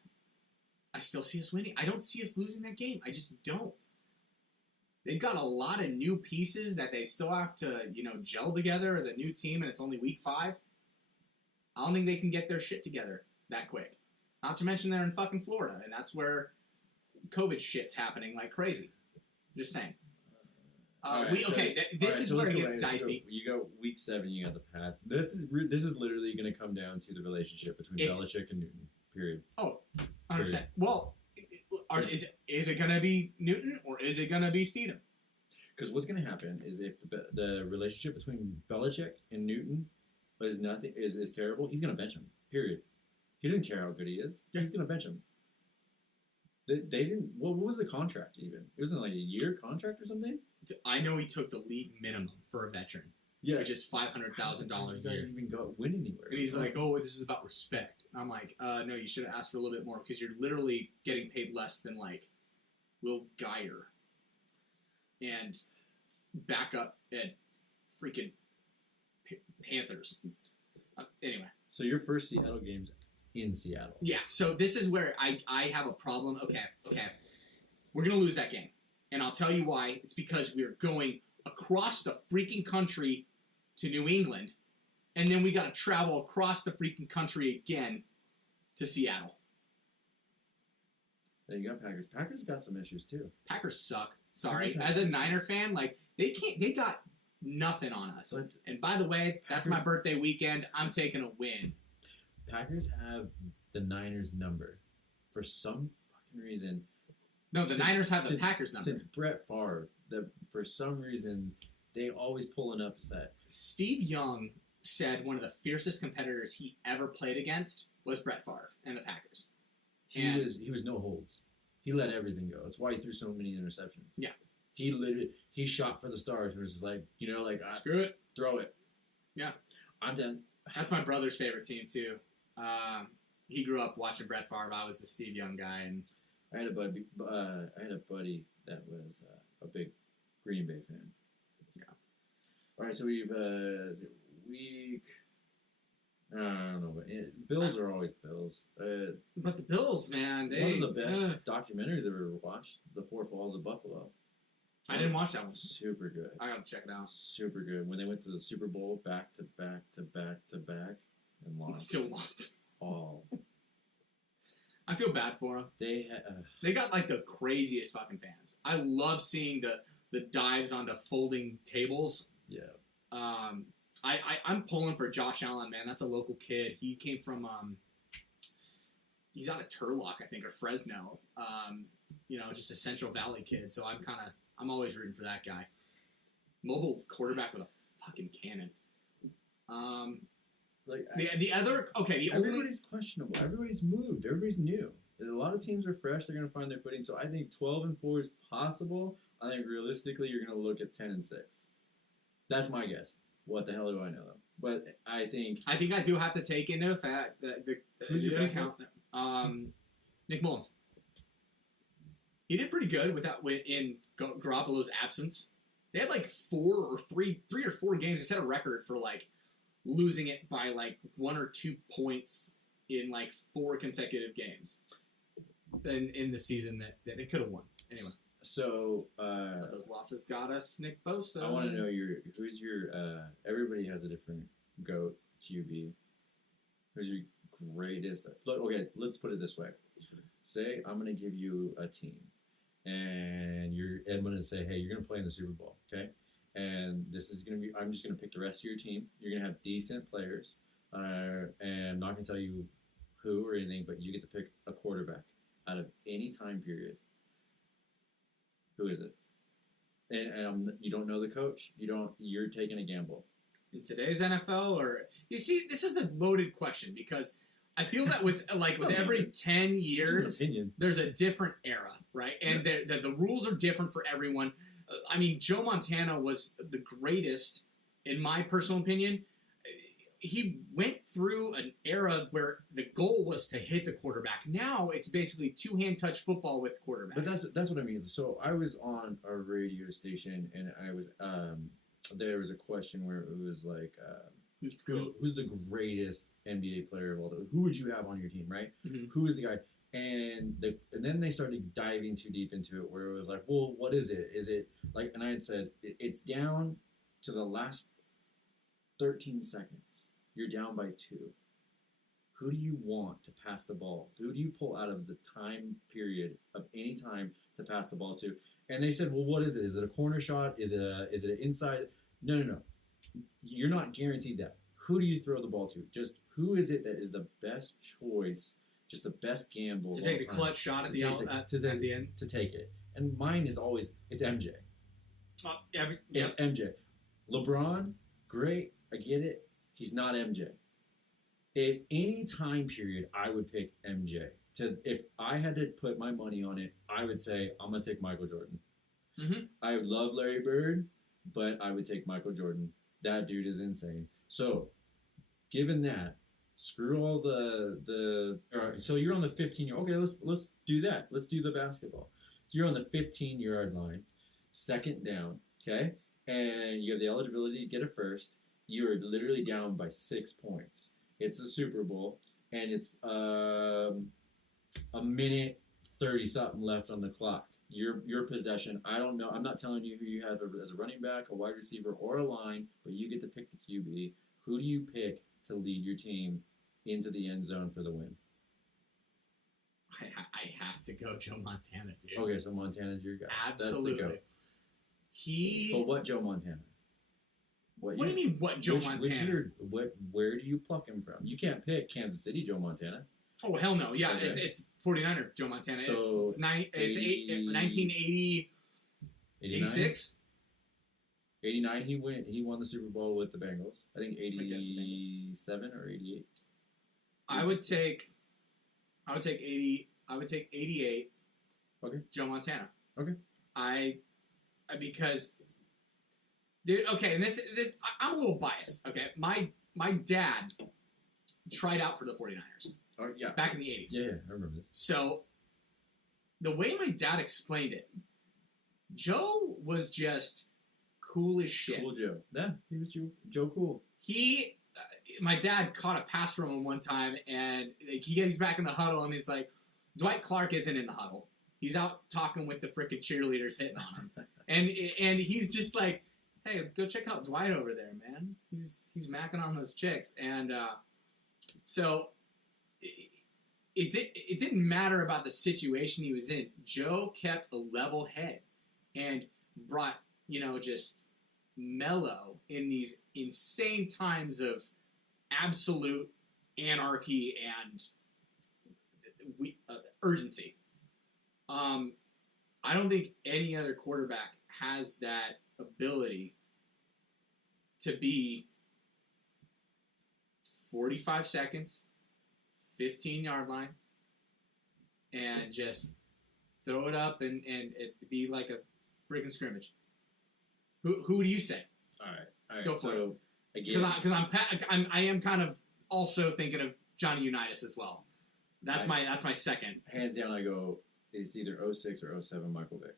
I still see us winning. I don't see us losing that game. I just don't. They've got a lot of new pieces that they still have to, gel together as a new team, and it's only week 5. I don't think they can get their shit together that quick. Not to mention they're in fucking Florida, and that's where COVID shit's happening like crazy. Just saying. This is where it gets dicey. You go week 7, you got the Pats. This is literally going to come down to the relationship between Belichick and Newton. Period. Oh, 100%. Well, is it going to be Newton or is it going to be Steedham? Because what's going to happen is if the relationship between Belichick and Newton is terrible, he's going to bench him. Period. He doesn't care how good he is. Yeah. He's going to bench him. They didn't. What was the contract even? It wasn't like a year contract or something. I know he took the league minimum for a veteran. Yeah, which is $500,000 a year. Even win anywhere. And he's like, "Oh, this is about respect." And I'm like, "No, you should have asked for a little bit more because you're literally getting paid less than like Will Geyer and back up at freaking Panthers." Anyway, so your first Seattle game's in Seattle. Yeah. So this is where I have a problem. Okay, we're gonna lose that game, and I'll tell you why. It's because we're going across the freaking country to New England, and then we got to travel across the freaking country again to Seattle. There you go, Packers. Packers got some issues too. Packers suck. Sorry, as a Niner fan, like they got nothing on us. But and by the way, that's my birthday weekend. I'm taking a win. Packers have the Niners number for some fucking reason. No, the Niners have the Packers number. Since Brett Favre, for some reason, they always pull an upset. Steve Young said one of the fiercest competitors he ever played against was Brett Favre and the Packers. He was no holds. He let everything go. That's why he threw so many interceptions. Yeah. He shot for the stars. It was just like, screw it. Throw it. Yeah. I'm done. That's my brother's favorite team too. He grew up watching Brett Favre. I was the Steve Young guy, and I had a buddy that was a big Green Bay fan. Yeah. All right, so we've is it week? I don't know, but Bills are always Bills. But the Bills, man, one of the best documentaries I've ever watched. The Four Falls of Buffalo. I didn't watch that one. Super good. I gotta check it out. Super good. When they went to the Super Bowl back to back to back to back and lost. Still lost. All. I feel bad for them. They got like the craziest fucking fans. I love seeing the dives onto folding tables. Yeah. I'm pulling for Josh Allen, man. That's a local kid. He came from he's out of Turlock, I think, or Fresno. Just a Central Valley kid. So I'm always rooting for that guy. Mobile quarterback with a fucking cannon. Everybody's questionable. Everybody's moved. Everybody's new. A lot of teams are fresh. They're going to find their footing. So I think 12-4 is possible. I think realistically, you're going to look at 10-6. That's my guess. What the hell do I know, though? But I think I do have to take into effect that who's your account? Nick Mullins. He did pretty good in Garoppolo's absence. They had like three or four games. They set a record for like losing it by like 1 or 2 points in like 4 consecutive games in the season that they could have won. Anyway. So But those losses got us Nick Bosa. I want to know who's your everybody has a different GOAT QB. Who's your greatest? Okay, let's put it this way. Say I'm going to give you a team, and I'm going to say, hey, you're going to play in the Super Bowl, okay? And this is going to be. I'm just going to pick the rest of your team. You're going to have decent players, and I'm not going to tell you who or anything, but you get to pick a quarterback out of any time period. Who is it? And you don't know the coach. You're taking a gamble. In today's NFL, or you see, this is a loaded question because I feel that with every 10 years, there's a different era, right? And the rules are different for everyone. I mean, Joe Montana was the greatest, in my personal opinion. He went through an era where the goal was to hit the quarterback. Now it's basically two-hand touch football with quarterbacks. But that's what I mean. So I was on a radio station, and I was there was a question where it was like, who's the greatest NBA player of all time? Who would you have on your team, right? Mm-hmm. Who is the guy? And then they started diving too deep into it, where it was like, well, what is it? Is it like? And I had said it's down to the last 13 seconds. You're down by 2. Who do you want to pass the ball? Who do you pull out of the time period of any time to pass the ball to? And they said, well, what is it? Is it a corner shot? Is it an inside? No. You're not guaranteed that. Who do you throw the ball to? Just who is it that is the best choice, just the best gamble to take the clutch shot at the end? To take it. And mine is always, it's MJ. It's MJ. LeBron, great, I get it. He's not MJ. At any time period, I would pick MJ. If I had to put my money on it, I would say I'm going to take Michael Jordan. Mm-hmm. I love Larry Bird, but I would take Michael Jordan. That dude is insane. So, given that, screw all the so you're on the 15-yard. Okay, let's do that. Let's do the basketball. So you're on the 15-yard line, second down, okay? And you have the eligibility to get a first. You're literally down by 6 points. It's a Super Bowl, and it's a minute 30-something left on the clock. Your possession. I don't know. I'm not telling you who you have as a running back, a wide receiver, or a line, but you get to pick the QB. Who do you pick to lead your team into the end zone for the win? I have to go Joe Montana, dude. Okay, so Montana's your guy. Absolutely. That's the go. But what Joe Montana? What do you mean, what Joe Montana? Where do you pluck him from? You can't pick Kansas City Joe Montana. Oh, hell no. Yeah, okay. It's 49er Joe Montana. So it's 1980... 86? 89, he won the Super Bowl with the Bengals. I think 87 or 88. I would take 80. I would take 88. Okay. Joe Montana. Okay. Because... Dude, okay, and this I'm a little biased, okay? My dad tried out for the 49ers. Oh, yeah. Back in the 80s. Yeah, I remember this. So, the way my dad explained it, Joe was just cool as shit. Cool Joe. Yeah, he was Joe Cool. My dad caught a pass from him one time, and he's back in the huddle, and he's like, Dwight Clark isn't in the huddle. He's out talking with the frickin' cheerleaders hitting on him. and he's just like, hey, go check out Dwight over there, man. He's macking on those chicks. And so it didn't matter about the situation he was in. Joe kept a level head and brought, just mellow in these insane times of absolute anarchy and urgency. I don't think any other quarterback has that ability to be 45 seconds, 15-yard line, and just throw it up and it be like a friggin' scrimmage. Who do you say? All right. Go for it. Because I am kind of also thinking of Johnny Unitas as well. That's my second. Hands down, I go. It's either 06 or 07 Michael Vick.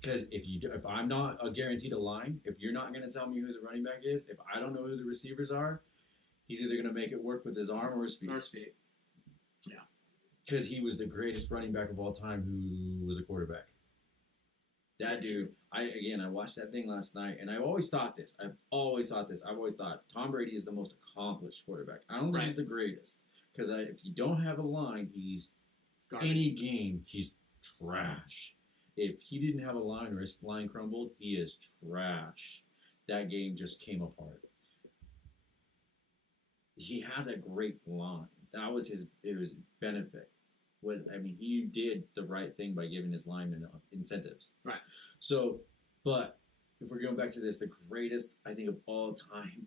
Because if I'm not guaranteed a line, if you're not going to tell me who the running back is, if I don't know who the receivers are, he's either going to make it work with his arm or his feet. Yeah. Because he was the greatest running back of all time who was a quarterback. That dude, I watched that thing last night, and I've always thought Tom Brady is the most accomplished quarterback. I don't think he's the greatest. Because if you don't have a line, he's Garbage. any game, he's trash. If he didn't have a line or his line crumbled, he is trash. That game just came apart. He has a great line. That was his benefit. He did the right thing by giving his linemen incentives. Right. So, but if we're going back to this, the greatest, I think, of all time,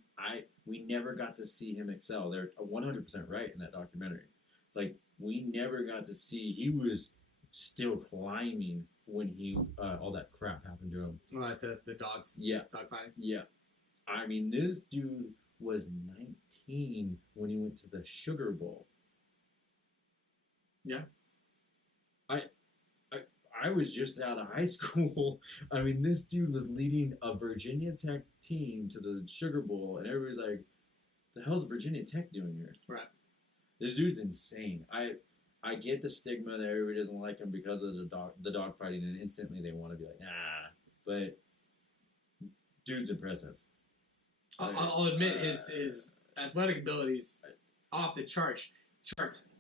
we never got to see him excel. They're 100% right in that documentary. Like, we never got to see, he was still climbing when all that crap happened to him. Like the dogs. Yeah. Dog fighting. Yeah. I mean, this dude was 19 when he went to the Sugar Bowl. Yeah. I was just out of high school. I mean, this dude was leading a Virginia Tech team to the Sugar Bowl, and everybody's like, the hell's Virginia Tech doing here? Right. This dude's insane. I get the stigma that everybody doesn't like him because of the dog fighting, and instantly they want to be like, but dude's impressive. I'll admit his athletic abilities off the charts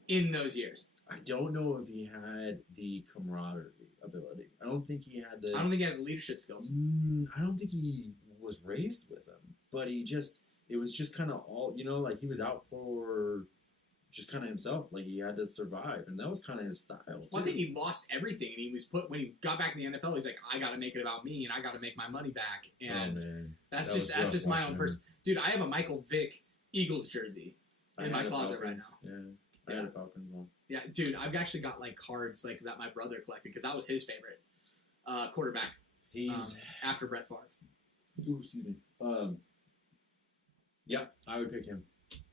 in those years. I don't know if he had the camaraderie ability. I don't think he had the leadership skills. I don't think he was raised with them, but it was just kind of all, like he was out for just kind of himself. Like he had to survive, and that was kind of his style. Well, I think he lost everything, and he was when he got back in the NFL, he's like, I got to make it about me, and I got to make my money back, and that's just my own person. Dude, I have a Michael Vick Eagles jersey in my closet right now. Yeah. I had a Falcons one. Yeah, dude, I've actually got like cards like that my brother collected because that was his favorite quarterback. He's after Brett Favre. Ooh, excuse me. Yeah, I would pick him.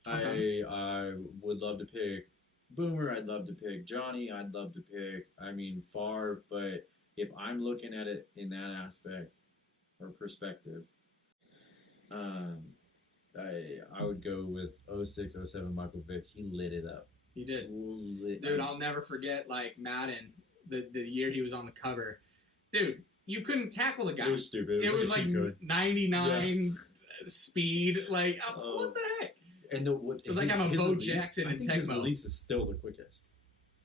Okay. I would love to pick Boomer. I'd love to pick Johnny. I'd love to pick Favre. But if I'm looking at it in that aspect or perspective, I would go with 06, 07 Michael Vick. He lit it up. He did. Dude, I'll never forget, like, Madden, the year he was on the cover. Dude, you couldn't tackle the guy. It was stupid. It was like 99 speed. Like, what the heck? And it was like I'm a Bo Jackson in Tecmo. His Tecmo. release is still the quickest.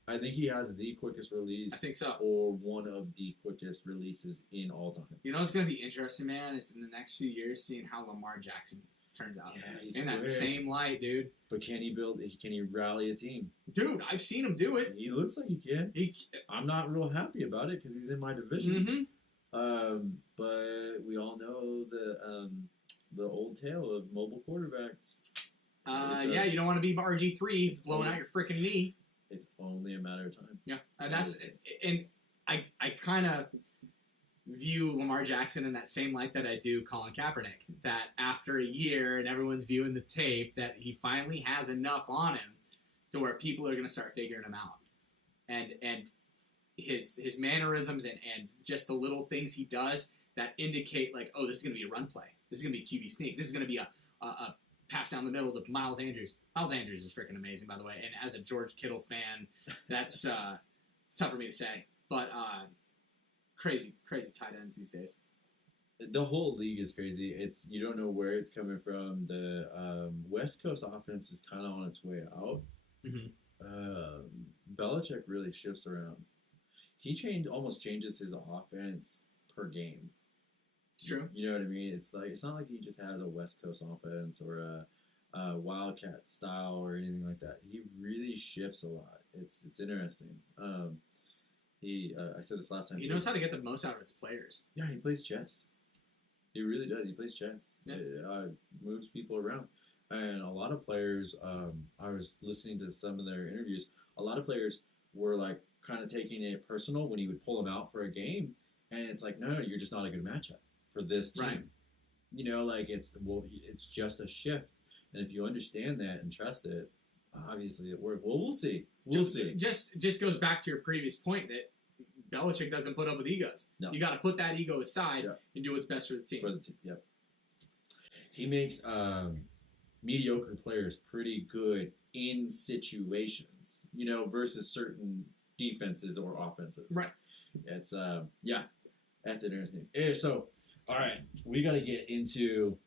I think he has the quickest release. I think so. Or one of the quickest releases in all time. You know what's going to be interesting, man, is in the next few years seeing how Lamar Jackson turns out. Yeah, he's in that quick. same light, dude. But can he rally a team? Dude, I've seen him do it. He looks like he can. I'm not real happy about it because he's in my division. Mm-hmm. But we all know the old tale of mobile quarterbacks. Yeah, you don't want to be RG3 blowing out your freaking knee. It's only a matter of time. Yeah, and I kind of view Lamar Jackson in that same light that I do Colin Kaepernick. That after a year and everyone's viewing the tape, that he finally has enough on him to where people are going to start figuring him out, and his mannerisms and just the little things he does that indicate like, oh, this is going to be a run play. This is going to be a QB sneak. This is going to be a pass down the middle to Miles Andrews. Miles Andrews is freaking amazing, by the way. And as a George Kittle fan, that's it's tough for me to say. But crazy tight ends these days. The whole league is crazy. You don't know where it's coming from. The West Coast offense is kind of on its way out. Mm-hmm. Belichick really shifts around. He almost changes his offense per game. It's true. You know what I mean? It's not like he just has a West Coast offense or a Wildcat style or anything like that. He really shifts a lot. It's interesting. I said this last time. He knows how to get the most out of his players. Yeah, he plays chess. He really does. He plays chess. Yeah. Moves people around. And a lot of players, I was listening to some of their interviews, a lot of players were like kind of taking it personal when he would pull them out for a game. And it's like, no, you're just not a good matchup for this team. Right. You know, like it's just a shift. And if you understand that and trust it, obviously it worked. Well, we'll see. We'll see. Just goes back to your previous point that Belichick doesn't put up with egos. No. You got to put that ego aside Yeah. and do what's best for the team. Yep. He makes mediocre players pretty good in situations, versus certain defenses or offenses. Right. It's that's interesting. So, all right, we got to get into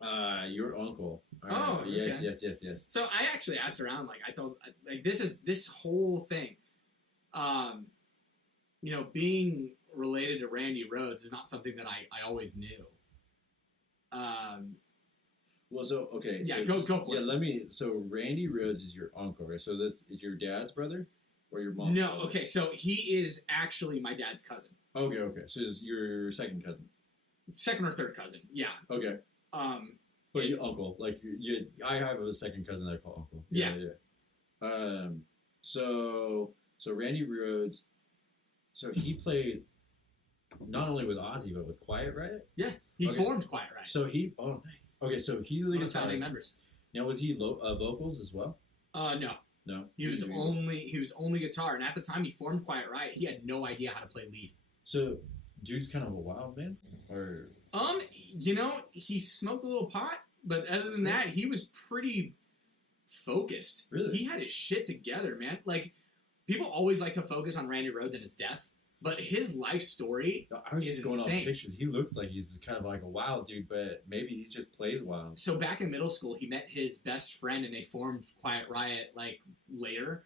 your uncle. All right. Yes. So I actually asked around. This whole thing. Being related to Randy Rhoads is not something that I always knew. Well, so okay. Yeah, so go for it. So Randy Rhoads is your uncle, right? So is your dad's brother or your mom's No, brother? okay. So he is actually my dad's cousin. Okay. So it's your second cousin. Second or third cousin. Yeah. Okay. But you uncle, I have a second cousin that I call uncle. Yeah. So Randy Rhoads, so he played not only with Ozzy but with Quiet Riot. Yeah, he formed Quiet Riot. So so he's the one of the founding guitarist. members. Now was he vocals as well? No. No. He was only guitar, and at the time he formed Quiet Riot, he had no idea how to play lead. So, dude's kind of a wild man, or he smoked a little pot, but other than that, he was pretty focused. Really, he had his shit together, man. Like, people always like to focus on Randy Rhoads and his death, but his life story I was just is going insane. off pictures. He looks like he's kind of like a wild dude, but maybe he just plays wild. So back in middle school, he met his best friend, and they formed Quiet Riot. Later,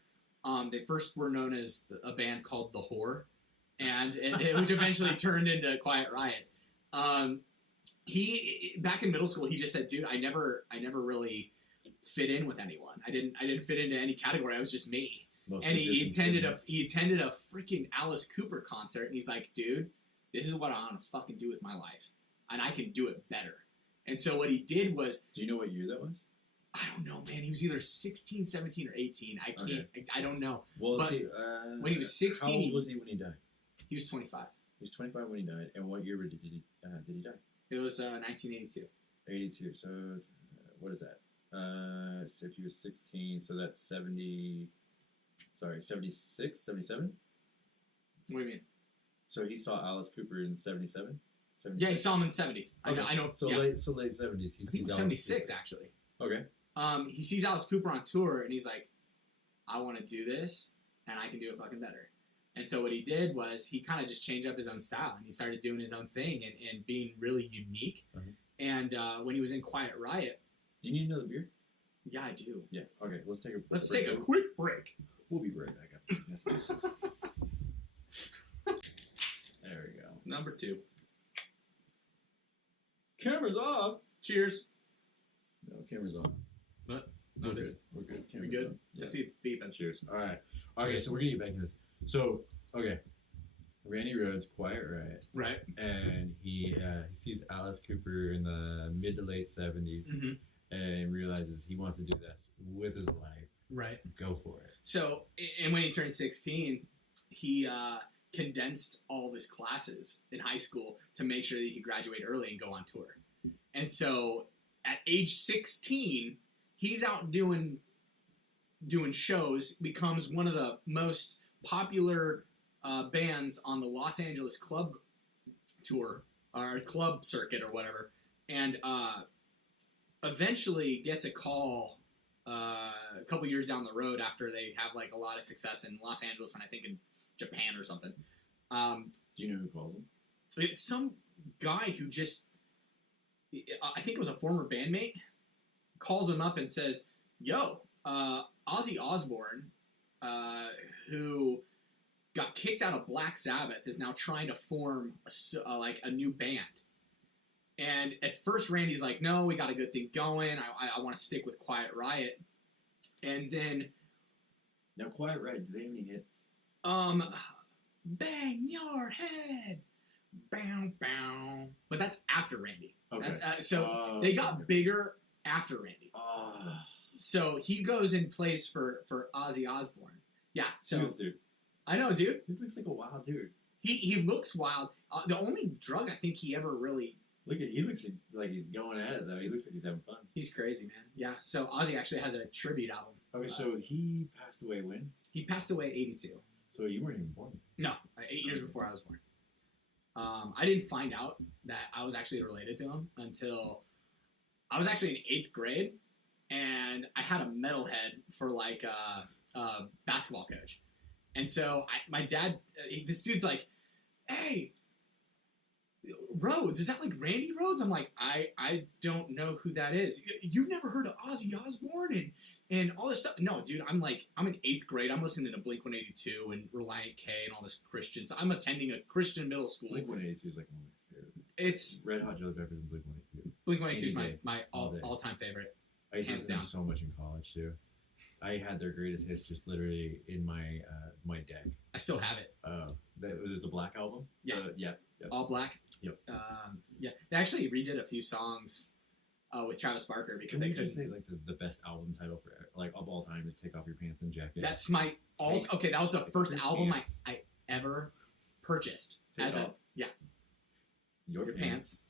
they first were known as a band called The Whore, and which eventually turned into Quiet Riot. He back in middle school, he just said, "Dude, I never really fit in with anyone. I didn't fit into any category. I was just me." And he attended a freaking Alice Cooper concert, and he's like, "Dude, this is what I want to fucking do with my life, and I can do it better." And so what he did was, do you know what year that was? I don't know, man. He was either 16, 17, or 18. I can't. Okay. I don't know. Well, but when he was 16, how old was he when he died? He was 25. He was 25 when he died. And what year did he die? It was 1982. 82. So what is that? So if he was 16, so that's 70. Sorry, 76, 77? What do you mean? So he saw Alice Cooper in 77? Yeah, he saw him in the 70s. Okay. I know. So yeah. late 70s. I think it was 76, actually. Okay. He sees Alice Cooper on tour, and he's like, I want to do this, and I can do it fucking better. And so what he did was he kind of just changed up his own style, and he started doing his own thing and being really unique. Uh-huh. And when he was in Quiet Riot... Do you need another beer? Yeah, I do. Yeah, okay. Let's take a quick break. We'll be right back up. Yes. There we go. Number 2. Camera's off. Cheers. No, camera's on. What? We're good. We're good. We good? Yeah. I see it's beeping. Cheers. All right. Okay, so we're going to get back to this. So, okay. Randy Rhoads, Quiet Riot. Right. And he sees Alice Cooper in the mid to late 70s and realizes he wants to do this with his life. Right. Go for it. So, and when he turned 16, he condensed all of his classes in high school to make sure that he could graduate early and go on tour. And so, at age 16, he's out doing shows, becomes one of the most popular bands on the Los Angeles club tour, or club circuit or whatever, and eventually gets a call a couple years down the road after they have like a lot of success in Los Angeles and I think in Japan or something. Do you know who calls him? It's some guy who just, I think it was a former bandmate, calls him up and says, "Yo, Ozzy Osbourne, who got kicked out of Black Sabbath, is now trying to form a new band." And at first, Randy's like, "No, we got a good thing going. I want to stick with Quiet Riot." And then, now Quiet Riot, do they have any hits? Bang your head, bow bow. But that's after Randy. Okay. That's they got bigger after Randy. So he goes and plays for Ozzy Osbourne. Yeah. So this dude. I know, dude. He looks like a wild dude. He looks wild. The only drug I think he ever really. He looks like he's going at it, though. He looks like he's having fun. He's crazy, man. Yeah, so Ozzy actually has a tribute album. Okay, so he passed away when? He passed away at 82. So you weren't even born. No, 8 years before I was born. I didn't find out that I was actually related to him until I was actually in 8th grade, and I had a metalhead for like a basketball coach. And so my dad, this dude's like, hey, Rhoads, is that like Randy Rhoads? I'm like, I don't know who that is. You've never heard of Ozzy Osbourne and all this stuff? No, dude, I'm in 8th grade. I'm listening to Blink-182 and Reliant K and all this Christian. So I'm attending a Christian middle school. Blink-182 is like one of my favorite. It's Red Hot Chili Peppers and Blink-182. Blink-182 is my all-time favorite. I used to listen to them so much in college too. I had their greatest hits just literally in my my deck. I still have it. That was the Black album. Yeah, yep. All Black. Yep. Yeah, they actually redid a few songs with Travis Barker because they couldn't say like the best album title for like of all time is "Take Off Your Pants and Jacket." That's my okay. That was the first album I ever purchased as a your pants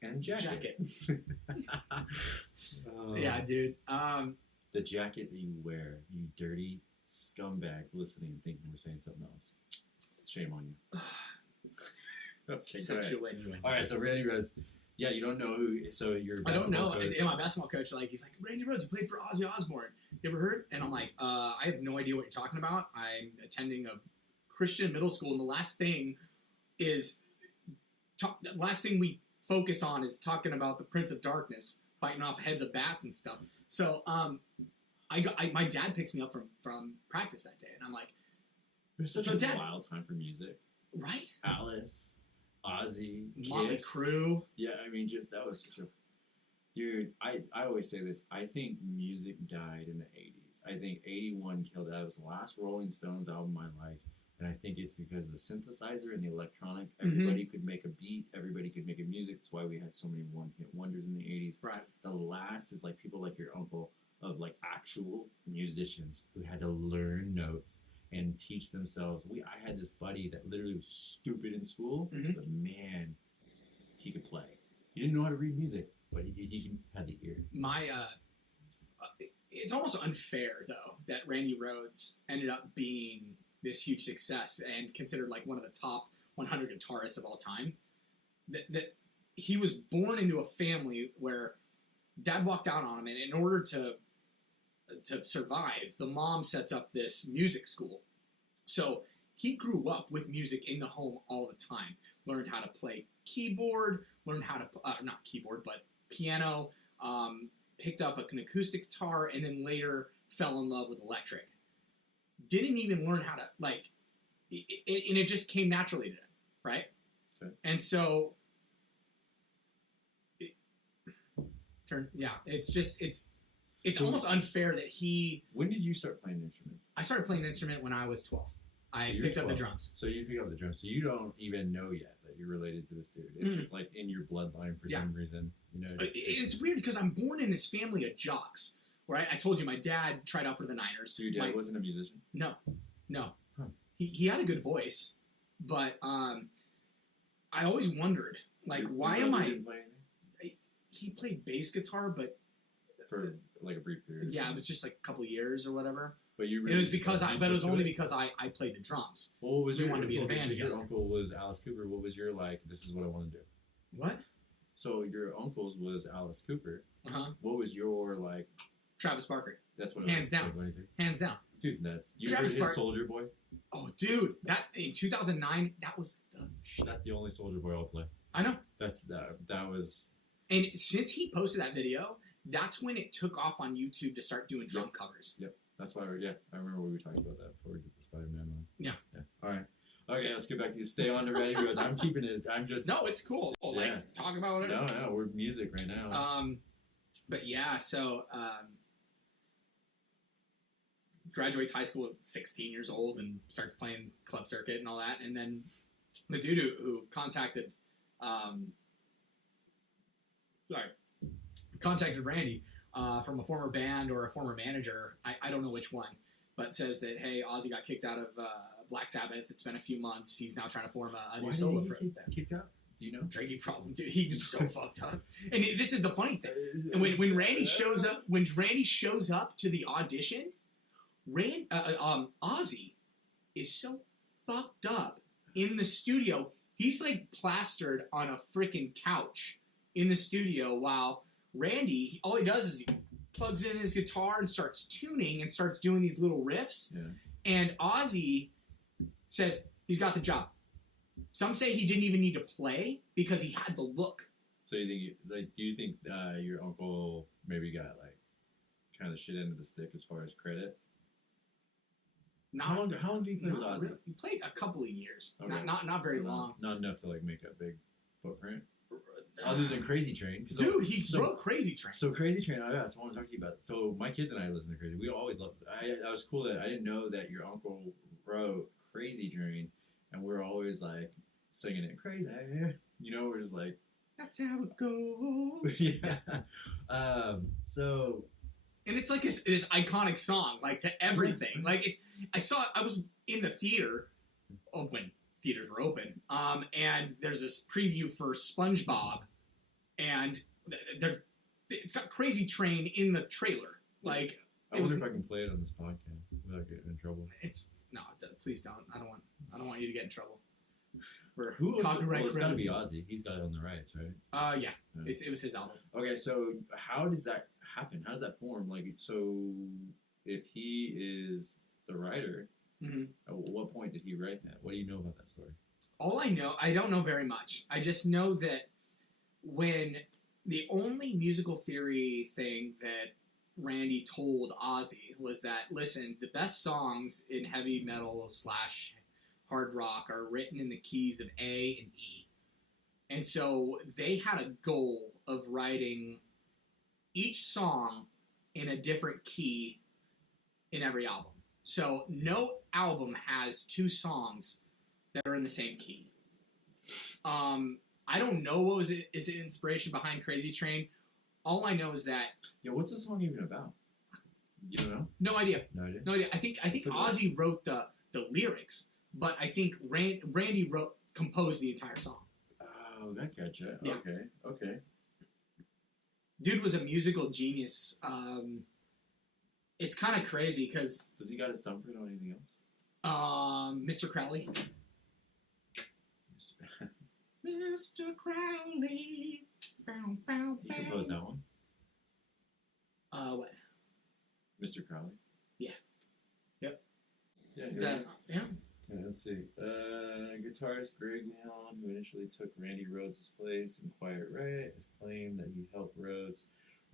and jacket. Yeah, dude. The jacket that you wear, you dirty scumbags listening and thinking we're saying something else. Shame on you. Okay, Such a win. All right, so Randy Rhoads. Yeah, you don't know who. So you're. I don't know. And my basketball coach, he's like, Randy Rhoads, you played for Ozzy Osbourne. You ever heard? And I'm like, I have no idea what you're talking about. I'm attending a Christian middle school, and the last thing we focus on is talking about the Prince of Darkness biting off heads of bats and stuff. So, my dad picks me up from practice that day, and I'm like, "It's such a wild time for music, right?" Alice. Ozzy, Motley Crue. Yeah, I mean, just that was such a dude. I always say this. I think music died in the '80s. I think '81 killed it. That was the last Rolling Stones album I liked, and I think it's because of the synthesizer and the electronic. Everybody could make a beat. Everybody could make a music. That's why we had so many one-hit wonders in the '80s. Right. The last is like people like your uncle of like actual musicians who had to learn notes and teach themselves. I had this buddy that literally was stupid in school, but man, he could play. He didn't know how to read music, but he had the ear. It's almost unfair though that Randy Rhoads ended up being this huge success and considered like one of the top 100 guitarists of all time. That he was born into a family where dad walked out on him, and in order to survive, the mom sets up this music school. So he grew up with music in the home all the time. Learned how to play keyboard, learned how to, not keyboard, but piano, picked up an acoustic guitar, and then later fell in love with electric. Didn't even learn how to, and it just came naturally to him, right? Okay. And so, it's almost unfair that he... When did you start playing instruments? I started playing an instrument when I was 12. I picked up the drums. So you pick up the drums. So you don't even know yet that you're related to this dude. It's just like in your bloodline for some reason. You know. It's weird because I'm born in this family of jocks. Right? I told you my dad tried out for the Niners. So your dad wasn't a musician? No. Huh. He had a good voice, but I always wondered, why am I... He played bass guitar, but... For like a brief period. Yeah, it was just like a couple years or whatever. But you really it was because but it was only because I played the drums. Well, what was we wanted to be in a band together. Your uncle was Alice Cooper. What was your this is what I want to do? What? So your uncle's was Alice Cooper. Uh-huh. What was your Travis Barker. That's what Hands down. Hands down. Dude's nuts. You heard his Soldier Boy? Oh, dude, that in 2009, that was the shit. That's the only Soldier Boy I'll play. I know. That was. And since he posted that video, that's when it took off on YouTube to start doing drum covers. Yep. That's why, I remember we were talking about that before we did the Spider-Man one. Yeah. All right. Okay, let's get back to you. Stay on to Randy Rhoads. I'm keeping it. I'm just. No, it's cool. Talk about whatever. No, we're music right now. But yeah, so graduates high school at 16 years old and starts playing club circuit and all that. And then the dude who contacted Randy from a former band or a former manager, I don't know which one, but says that, hey, Ozzy got kicked out of Black Sabbath. It's been a few months. He's now trying to form a new solo band. Kicked out? Do you know? Drinking problem, dude. He was so fucked up. And this is the funny thing. And when Randy shows up to the audition, Ozzy is so fucked up in the studio. He's like plastered on a freaking couch in the studio while Randy, all he does is he plugs in his guitar and starts tuning and starts doing these little riffs. Yeah. And Ozzy says he's got the job. Some say he didn't even need to play because he had the look. So do you think your uncle maybe got like kind of shit end of the stick as far as credit? How long do you play with Ozzy? Really. He played a couple of years. Okay. Not very long. Not enough to like make a big footprint. Other than Crazy Train. Dude, he wrote Crazy Train. So Crazy Train, that's what I want to talk to you about. So my kids and I listen to Crazy. We always loved it. I was cool that I didn't know that your uncle wrote Crazy Train, and we're always like singing it crazy. You know, we're just like, that's how it goes. Yeah. So. And it's like this iconic song, like to everything. Like I was in the theater when theaters were open, and there's this preview for SpongeBob, and it's got Crazy Train in the trailer. Like, I wonder if I can play it on this podcast without getting in trouble. Please don't. I don't want you to get in trouble. For Who copyright it's gotta be credits. Ozzy. He's got it on the rights, right? Yeah. It was his album. Okay, so how does that happen? How does that form? Like, so if he is the writer, at what point did he write that? What do you know about that story? All I know, I don't know very much. I just know that when the only musical theory thing that Randy told Ozzy was that, listen, the best songs in heavy metal / hard rock are written in the keys of A and E. And so they had a goal of writing each song in a different key in every album. So no album has 2 songs that are in the same key. I don't know what is the inspiration behind Crazy Train. All I know is that... Yeah, what's the song even about? You don't know? No idea. No idea? No idea. I think Ozzy wrote the lyrics, but I think Randy composed the entire song. Oh, I gotcha. Yeah. Okay. Dude was a musical genius. It's kind of crazy because... Does he got his thumbprint on anything else? Mr. Crowley. Mr. Crowley. Bow, bow, He bow. composed that one? What? Mr. Crowley? Yeah. Yep. Yeah, Yeah. Let's see. Guitarist Greg Leon, who initially took Randy Rhoads' place in Quiet Riot, has claimed that he helped Rhoads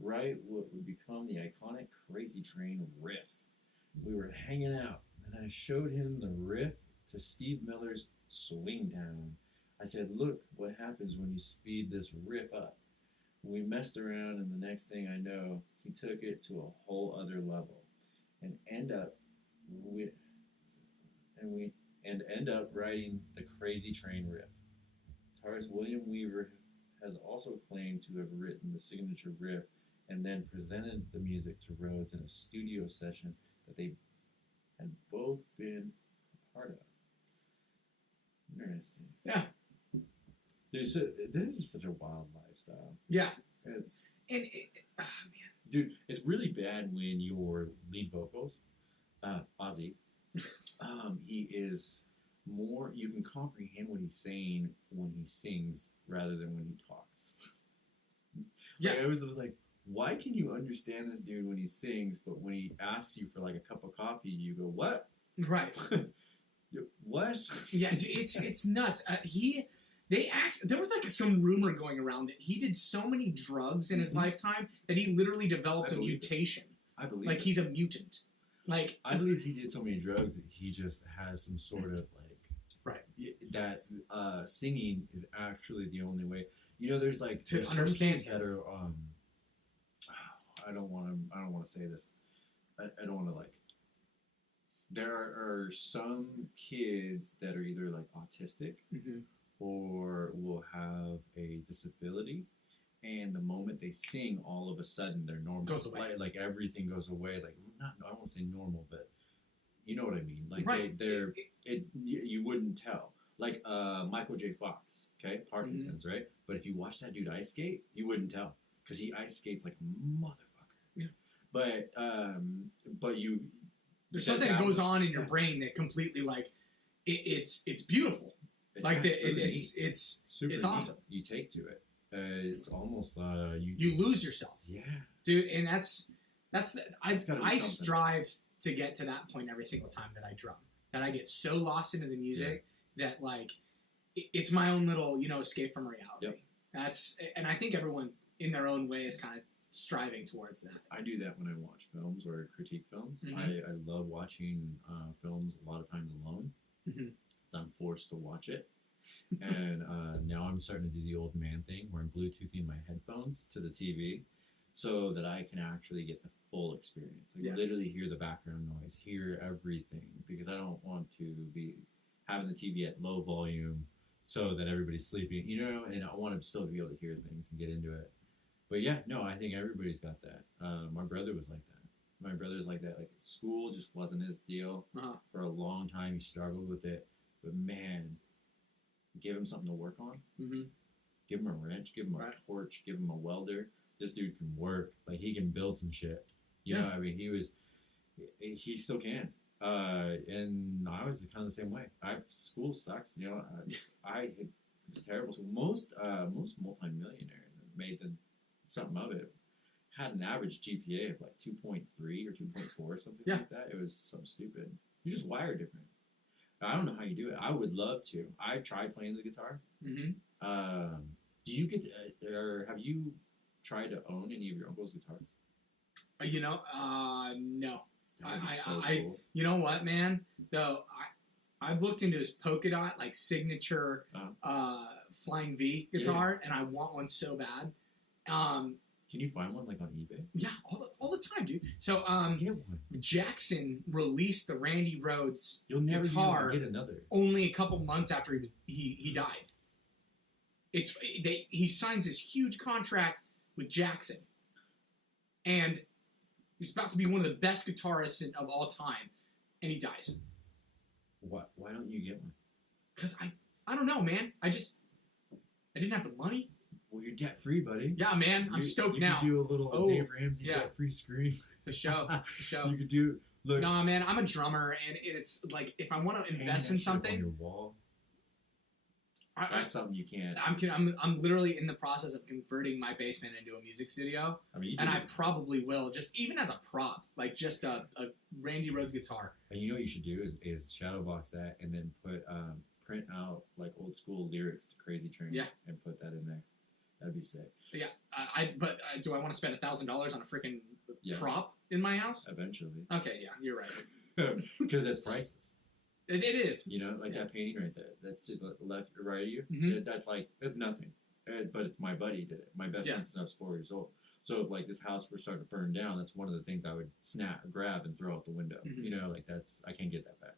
write what would become the iconic Crazy Train riff. We were hanging out, and I showed him the riff to Steve Miller's Swing Down. I said, look what happens when you speed this riff up. We messed around, and the next thing I know, he took it to a whole other level, and end up writing the Crazy Train riff. Guitarist William Weaver has also claimed to have written the signature riff and then presented the music to Rhoads in a studio session that they had both been a part of. Interesting. Yeah. This is just such a wild lifestyle. Yeah. Man, man. Dude, it's really bad when your lead vocals, Ozzy, he is more, you can comprehend what he's saying when he sings rather than when he talks. Yeah. Like, I was like, why can you understand this dude when he sings, but when he asks you for like a cup of coffee, you go, what? Right. What? Yeah, it's nuts. There was like some rumor going around that he did so many drugs in his lifetime that he literally developed a mutation. I believe like he's a mutant. Like I believe he did so many drugs that he just has some sort of like that singing is actually the only way. You know, there's like to understand that are I don't want to say this. I don't want to like. There are some kids that are either like autistic or will have a disability, and the moment they sing, all of a sudden they're normal. Goes away. Like everything goes away. Like I don't want to say normal, but you know what I mean. Like right. you wouldn't tell. Like Michael J. Fox, okay, Parkinson's, right? But if you watch that dude ice skate, you wouldn't tell because he ice skates like a motherfucker. Yeah. But There's something that goes on in your brain that completely like it's beautiful. It's Like it's awesome. You take to it. It's almost you lose yourself. Yeah, dude, and that's I something. strive to get to that point every single time that I drum. That I get so lost into the music that like it's my own little escape from reality. Yep. And I think everyone in their own way is kind of striving towards that. I do that when I watch films or critique films. Mhm. I love watching films a lot of times alone. Mhm. So I'm forced to watch it. And now I'm starting to do the old man thing where I'm Bluetoothing my headphones to the TV so that I can actually get the full experience. Like literally hear the background noise, hear everything, because I don't want to be having the TV at low volume so that everybody's sleeping, and I want to still be able to hear things and get into it. But yeah, no, I think everybody's got that. My brother was like that. My brother's like that. Like school just wasn't his deal. For a long time. He struggled with it. But man, give him something to work on. Mm-hmm. Give him a wrench. Give him a torch. Give him a welder. This dude can work. Like he can build some shit. You know, I mean, he still can. And I was kind of the same way. School sucks. It was terrible. So most multimillionaires made something of it. Had an average GPA of like 2.3 or 2.4 something like that. It was something stupid. You're just wired different. I don't know how you do it. I would love to. I tried playing the guitar. Mm-hmm. Do you get to, or have you tried to own any of your uncle's guitars? No. So cool. You know what, man? Though I've looked into his polka dot like signature Flying V guitar, and I want one so bad. Can you find one like on eBay? Yeah, all the time, dude. So Get one. Jackson released the Randy Rhoads You'll never guitar get another. only a couple months after he died. He signs this huge contract with Jackson, and he's about to be one of the best guitarists of all time, and he dies. What? Why don't you get one? Because I don't know, man. I didn't have the money. Well, you're debt free, buddy. Yeah, man. I'm stoked you now. You could do a little Dave Ramsey debt free screen. For sure. You could do. Look. Nah, man. I'm a drummer, and it's like if I want to invest in something. On your wall. That's something you can't. I'm literally in the process of converting my basement into a music studio. And I probably will, just even as a prop, like just a Randy Rhoads guitar. And you know what you should do is shadow box that and then put print out like old school lyrics to Crazy Train. Yeah. And put that in there. That'd be sick. Yeah. But do I want to spend $1,000 on a freaking prop in my house? Eventually. Okay. Yeah, you're right. Because that's priceless. It is. Like that painting right there. That's to the left or right of you. Mm-hmm. That's nothing. But it's my buddy did it. My best friend since I was 4 years old. So if like this house were starting to burn down, that's one of the things I would grab and throw out the window. Mm-hmm. I can't get that back.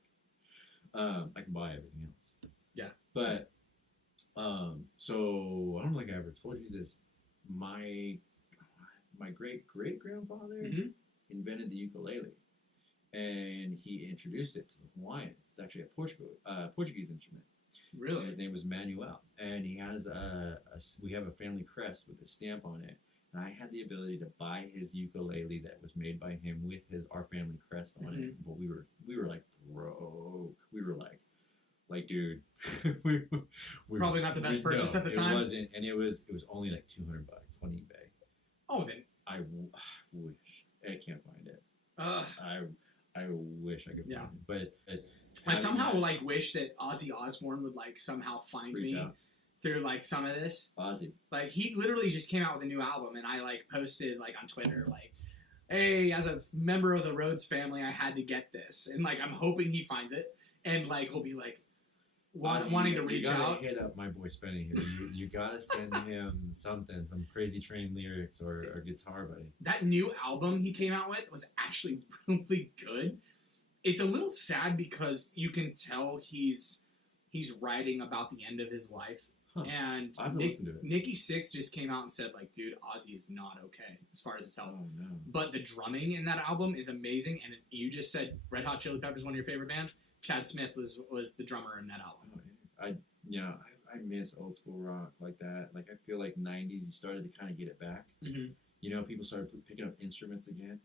I can buy everything else. Yeah. But so I don't think I ever told you this. My great grandfather invented the ukulele. And he introduced it to the Hawaiians. It's actually a Portuguese instrument. Really? And his name was Manuel. And he has we have a family crest with a stamp on it. And I had the ability to buy his ukulele that was made by him with our family crest on it. But we were like broke. We were like dude, we probably not the best purchase at the time. It wasn't, and it was only like $200 on eBay. Oh, then I wish I can't find it. I wish I could find it, but I somehow wish that Ozzy Osbourne would somehow find me through some of this. Ozzy, he literally just came out with a new album, and I posted on Twitter hey, as a member of the Rhoads family, I had to get this, and I'm hoping he finds it, and he'll be wanting to reach out. Hit up my boy Spenny here. You gotta send him something, some Crazy Train lyrics or guitar, buddy. That new album he came out with was actually really good. It's a little sad because you can tell he's writing about the end of his life. Huh. And I have to listen to it. Nikki Sixx just came out and said dude, Ozzy is not okay as far as this album. Oh, no. But the drumming in that album is amazing. And you just said Red Hot Chili Peppers, one of your favorite bands. Chad Smith was the drummer in that album. I miss old school rock like that. I feel like 90s, you started to kind of get it back. Mm-hmm. People started picking up instruments again.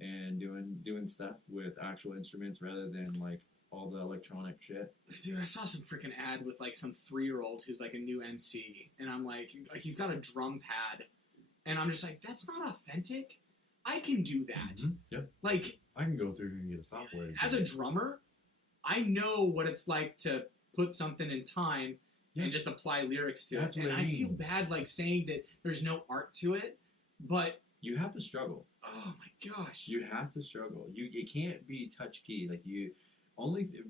and doing stuff with actual instruments rather than like all the electronic shit. Dude, I saw some freaking ad with like some 3-year-old who's like a new MC, and I'm like, he's got a drum pad, and I'm just like, that's not authentic. I can do that. Mm-hmm. Yep. Like, I can go through and get a software. as a drummer, I know what it's like to put something in time and just apply lyrics to That's it. what And I I mean. feel bad like saying that there's no art to it, but You have to struggle. oh my gosh. You have to struggle. You can't be touch key. Like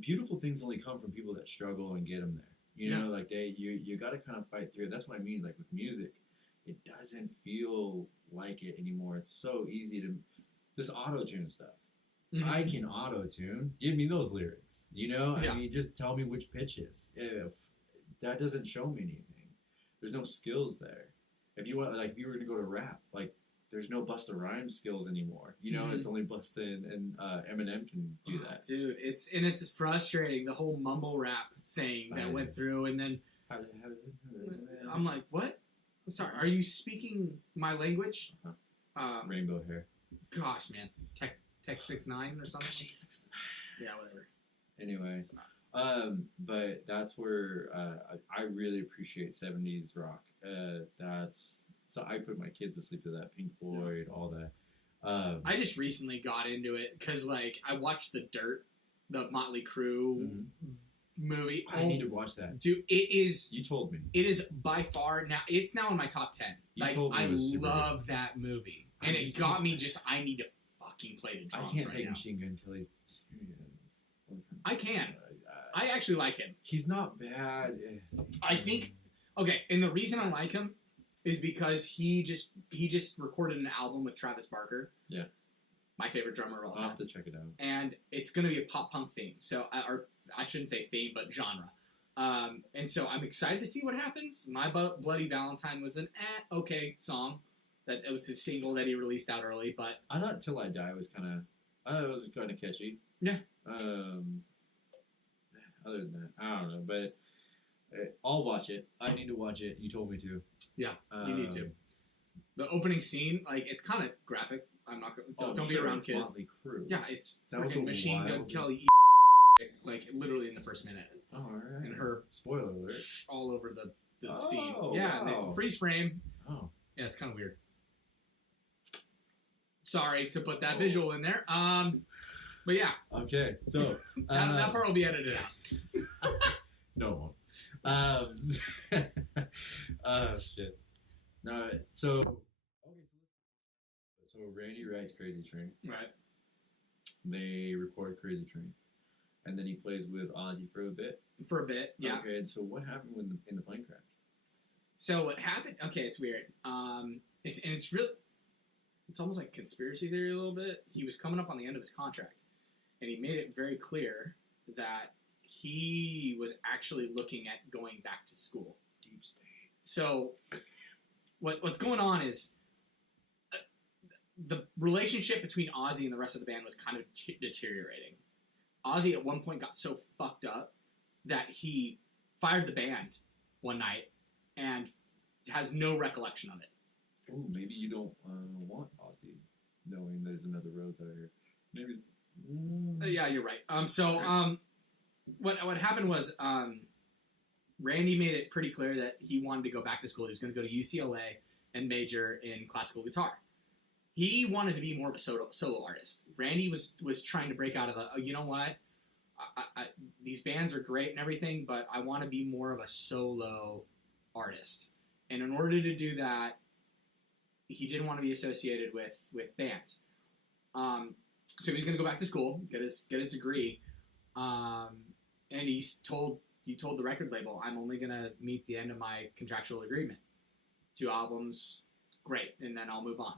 beautiful things only come from people that struggle and get them there. You know, like you got to kind of fight through it. That's what I mean. Like with music, it doesn't feel like it anymore. It's so easy to this auto tune stuff. Mhm. I can auto tune. Give me those lyrics. You know, Yeah. I mean, just tell me which pitches. If that doesn't show me anything, there's no skills there. If you want, like, if you were to go to rap, like, there's no Busta Rhymes skills anymore. You know, it's only Busta and Eminem can do that. Dude, it's frustrating, the whole mumble rap thing that went through, and then I'm like, what? I'm sorry, are you speaking my language? Rainbow hair. Gosh, man. Tech 6ix9ine or something? Yeah, whatever. Anyways, but that's where I really appreciate 70s rock. So I put my kids to sleep to that, Pink Floyd, all that. I just recently got into it because, like, I watched The Dirt, the Motley Crue movie. I need to watch that. Dude, it is. You told me. It is by far now. It's now in my top 10. You Like, told me I it was super love that movie, and it got me. Just I need to fucking play the drums I can't right take now. Machine Gun Kelly serious. I can. I actually like him. He's not bad. I think. Okay, and the reason I like him is because he just recorded an album with Travis Barker. Yeah. My favorite drummer of all I'll time. have to check it out. And it's going to be a pop punk theme. So, or I shouldn't say theme, but genre. And so I'm excited to see what happens. My Bloody Valentine was an okay song. That it was his single that he released out early, but I thought Till I Die was kind of catchy. Yeah. Other than that, I don't know, but I'll watch it. I need to watch it. You told me to. Yeah, you need to. The opening scene, like, it's kind of graphic. I'm not gonna don't be around it's kids. Motley Crue. Yeah, it's That was freaking a Machine Gun wild- Kelly, like literally in the first minute, Oh, all right. and her Spoiler alert. all over the Oh, scene. Yeah, and wow. it's freeze frame. Oh. Yeah, it's kind of weird. Sorry to put that visual in there. But yeah, Okay, so that part will be edited out. no it won't. Shit. No, so Randy writes Crazy Train. Right. They record Crazy Train, and then he plays with Ozzy for a bit. For a bit, yeah. Okay, and so what happened in the plane crash? So what happened? Okay, it's weird. It's really, it's almost like conspiracy theory a little bit. He was coming up on the end of his contract, and he made it very clear that he was actually looking at going back to school. Deep state. So what's going on is the relationship between Ozzy and the rest of the band was kind of deteriorating. Ozzy at one point got so fucked up that he fired the band one night and has no recollection of it. Oh, maybe you don't want Ozzy knowing there's another Rhoads out here. Maybe. Yeah, you're right. What happened was Randy made it pretty clear that he wanted to go back to school. He was going to go to UCLA and major in classical guitar. He wanted to be more of a solo artist. Randy was trying to break out of you know what? These bands are great and everything, but I want to be more of a solo artist. And in order to do that, he didn't want to be associated with bands. So he was going to go back to school, get his degree, and he told the record label, "I'm only going to meet the end of my contractual agreement. 2 albums, great, and then I'll move on."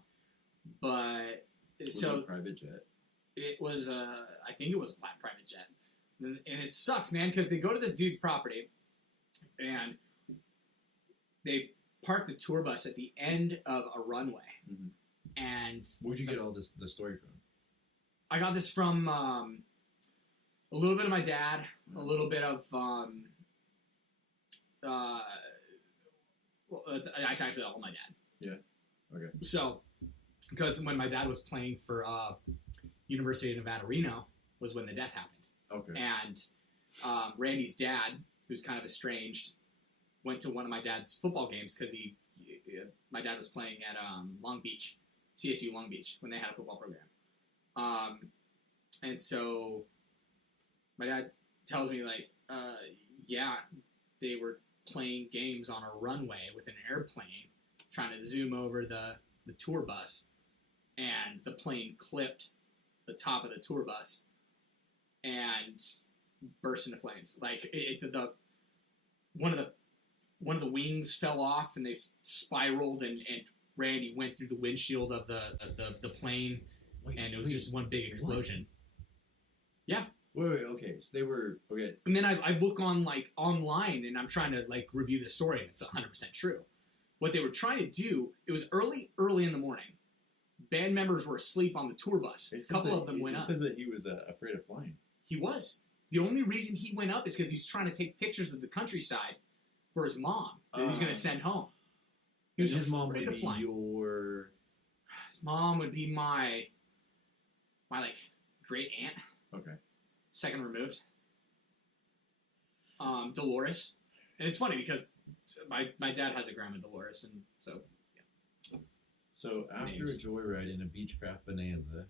But Was so it a private jet? it was I think it was a private jet, and it sucks, man, because they go to this dude's property, and they park the tour bus at the end of a runway, and Where'd you get all the story from? I got this from a little bit of my dad, a little bit of well, it's actually all my dad. Yeah. Okay. So because when my dad was playing for University of Nevada, Reno, was when the death happened. Okay. And Randy's dad, who's kind of estranged, went to one of my dad's football games because my dad was playing at Long Beach, CSU Long Beach, when they had a football program. And so my dad tells me, like, yeah, they were playing games on a runway with an airplane, trying to zoom over the tour bus, and the plane clipped the top of the tour bus and burst into flames. Like one of the wings fell off and they spiraled, and Randy went through the windshield of the plane, and it was just one big explosion. What? Yeah. Wait, okay. So they were okay. And then I look online, and I'm trying to review the story, and it's 100% true. What they were trying to do, it was early in the morning. Band members were asleep on the tour bus. A couple of them went up. It says that he was afraid of flying. He was. The only reason he went up is because he's trying to take pictures of the countryside for his mom that he was going to send home. He was his mom afraid would of flying. His mom would be my great aunt. Okay. Second removed. Dolores. And it's funny because my dad has a grandma, Dolores, and so, yeah. So after Names. a joyride in a Beechcraft Bonanza,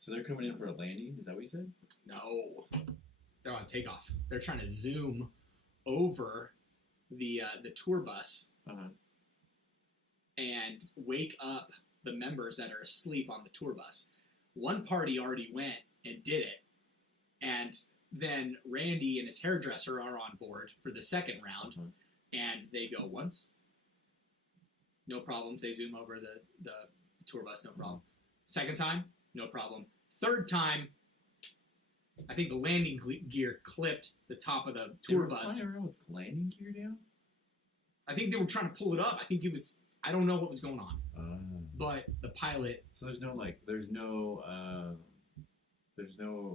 so they're coming in for a landing? Is that what you said? No. They're on takeoff. They're trying to zoom over the tour bus and wake up the members that are asleep on the tour bus. One party already went and did it, and then Randy and his hairdresser are on board for the second round, and they go once, no problems. They zoom over the tour bus, no problem. Second time, no problem. Third time, I think the landing gear clipped the top of the tour bus. Flying around with landing gear down? I think they were trying to pull it up. I think I don't know what was going on. But the pilot. So there's no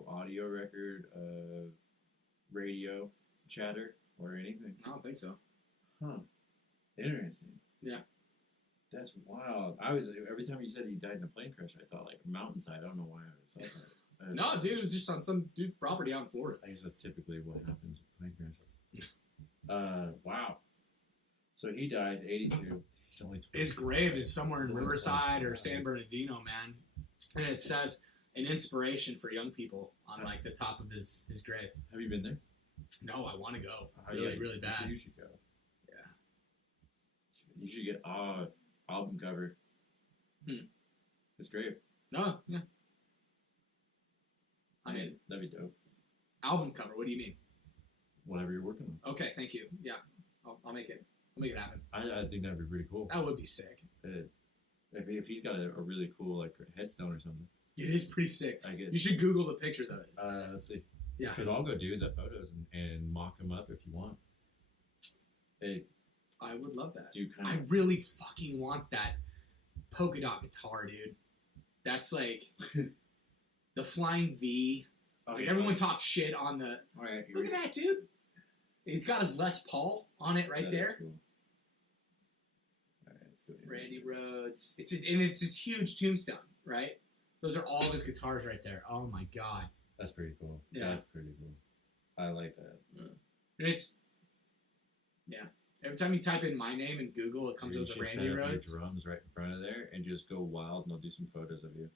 audio record of radio chatter or anything? I don't think so. Huh. Interesting. Yeah. That's wild. Every time you said he died in a plane crash, I thought like mountainside. I don't know why I was like that. No, dude, it was just on some dude's property out in Florida. I guess that's typically what happens with plane crashes. Wow. So he dies 82. He's only 20. His grave is somewhere in Riverside or San Bernardino, man. And it says an inspiration for young people on the top of his grave. Have you been there? No, I want to go. Really bad. You should go. Yeah. You should get album cover. It's great. No, yeah. I mean, that'd be dope. Album cover. What do you mean? Whatever you're working on. Okay, thank you. Yeah, I'll make it. I'll make it happen. I think that'd be pretty cool. That would be sick. If he's got a really cool headstone or something. It is pretty sick. I get. You should Google the pictures of it. Let's see. Yeah. Because I'll go do the photos and mock them up if you want. I would love that. I really fucking want that polka dot guitar, dude. That's like the Flying V. Everyone talks shit on the. Look at that, dude. He's got his Les Paul on it right there. Cool. All right, let's go. Randy Rhoads. It's this huge tombstone, right? Those are all of his guitars right there. Oh my god. That's pretty cool. Yeah. That's pretty cool. I like that. Yeah. Every time you type in my name in Google, it comes up with Randy Rhoads. Drums right in front of there and just go wild, and I'll do some photos of you.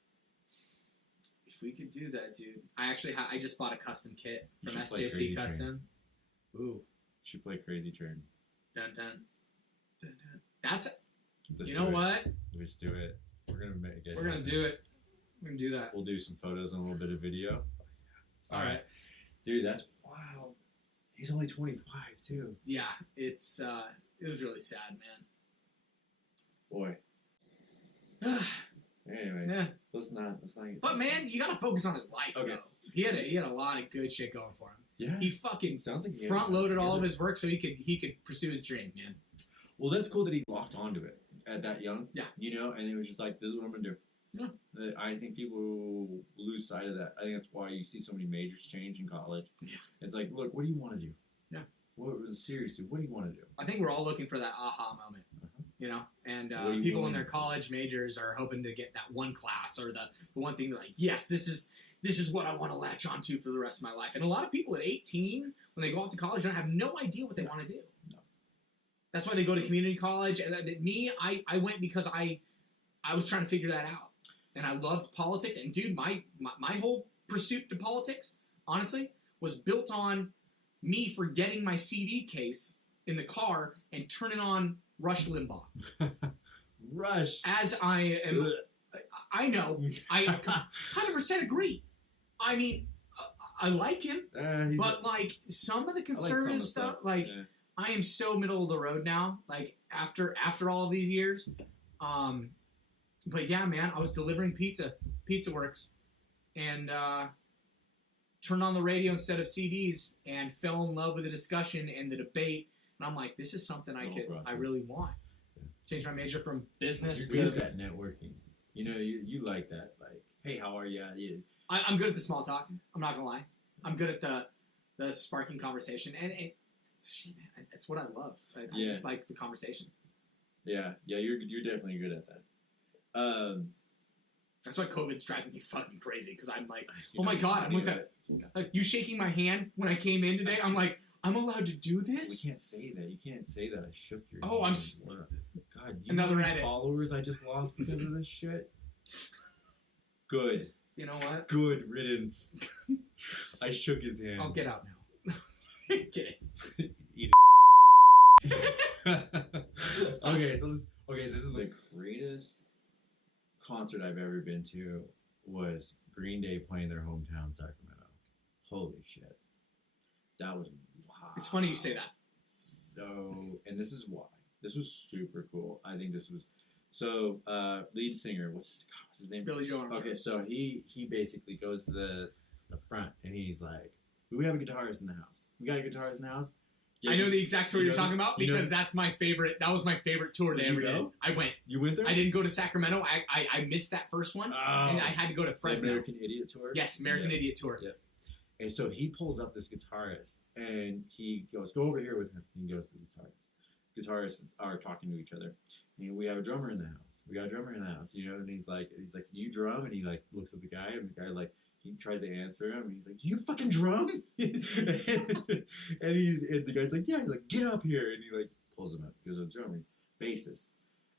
If we could do that, dude. I just bought a custom kit from should play SJC Crazy Custom. Train. Ooh. Should play Crazy Train. Dun dun. Dun dun. That's it. Let's you know do it. what? Let's do it. We're gonna make it. We're gonna do it. We're gonna do that. We'll do some photos and a little bit of video. All right. Dude, that's wild. He's only 25 too. Yeah, it was really sad, man. Boy. Anyway, Yeah. let's not get. But man, you gotta focus on his life, Okay. though. He had a lot of good shit going for him. Yeah. He fucking Sounds like he front loaded all of his work so he could pursue his dream, man. Well, that's cool that he locked onto it at that young. Yeah. You know, and it was just like, this is what I'm gonna do. Yeah. I think people lose sight of that. I think that's why you see so many majors change in college. Yeah. It's like, look, what do you want to do? Yeah. Seriously, what do you want to do? I think we're all looking for that aha moment. you know, and What do you people in want? their college majors are hoping to get that one class or the one thing. They're like, yes, this is what I want to latch onto for the rest of my life. And a lot of people at 18, when they go off to college, don't have no idea what they want to do. No. That's why they go to community college. And me, I went because I was trying to figure that out. And I loved politics. And dude, my whole pursuit to politics, honestly, was built on me forgetting my CD case in the car and turning on Rush Limbaugh. Rush. As I am, I know, I 100% agree. I mean, I like him, but like some of the conservative stuff, like I am so middle of the road now. Like after all of these years, but yeah, man, I was delivering Pizza Works, and turned on the radio instead of CDs and fell in love with the discussion and the debate. And I'm like, this is something I really want. Changed my major from business You're to good at that networking. You know, you like that. Like, hey, how are you? I'm good at the small talk. I'm not gonna lie. I'm good at the sparking conversation, and shit, man, it's what I love. I just like the conversation. Yeah, you're definitely good at that. That's why COVID's driving me fucking crazy because I'm like, oh my god, I'm with that. Like you shaking my hand when I came in today. I'm like, I'm allowed to do this. We can't say that. You can't say that. I shook your. Oh, hand. God, you another know how many edit. followers I just lost because of this shit. Good. You know what? Good riddance. I shook his hand. I'll get out now. Okay. Okay, so this is the greatest concert I've ever been to was Green Day playing their hometown Sacramento. Holy shit. That was wow. It's funny you say that. So, and this is why. This was super cool. I think this was so lead singer, what's his name? Billy Joe Armstrong. Okay, so he basically goes to the front and he's like, we have a guitarist in the house. We got a guitarist in the house. I know the exact tour you're talking about because that's my favorite. That was my favorite tour they ever did. I went. You went there? I didn't go to Sacramento. I missed that first one, and I had to go to Fresno. The American Idiot Tour? Yes, American Idiot Tour. Yeah. And so he pulls up this guitarist, and he goes, go over here with him. And he goes to the guitarist. Guitarists are talking to each other. And we have a drummer in the house. We got a drummer in the house, you know. And he's like, can you drum? And he like looks at the guy, and the guy like he tries to answer him, and he's like, do you fucking drum? and the guy's like, yeah. He's like, get up here, and he like pulls him up. He goes, a drummer, bassist.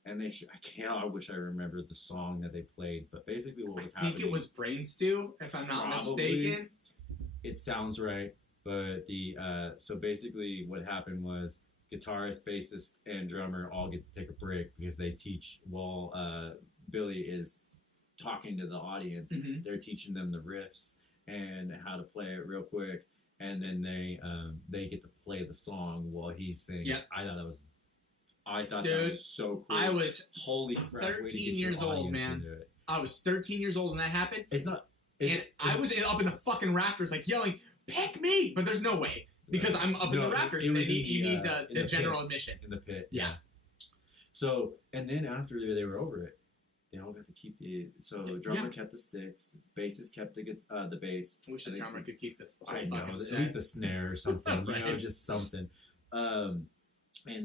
And I wish I remembered the song that they played, but basically what was happening. I think it was Brain Stew, if I'm not mistaken. It sounds right, but so basically what happened was guitarist, bassist, and drummer all get to take a break because they teach while Billy is talking to the audience. Mm-hmm. They're teaching them the riffs and how to play it real quick, and then they get to play the song while he sings. Yep. I thought Dude, that was so cool. I was holy crap, 13 years old, man. I was 13 years old when that happened. I was up in the fucking rafters, like yelling, "Pick me!" But there's no way because I'm up in the rafters. You need the general admission in the pit. Yeah. So and then after they were over it, they all got to keep the. So the drummer kept the sticks, bassist kept the bass. I wish the drummer could keep the whole I know, fucking at set. least the snare or something. Right. You know, just something. And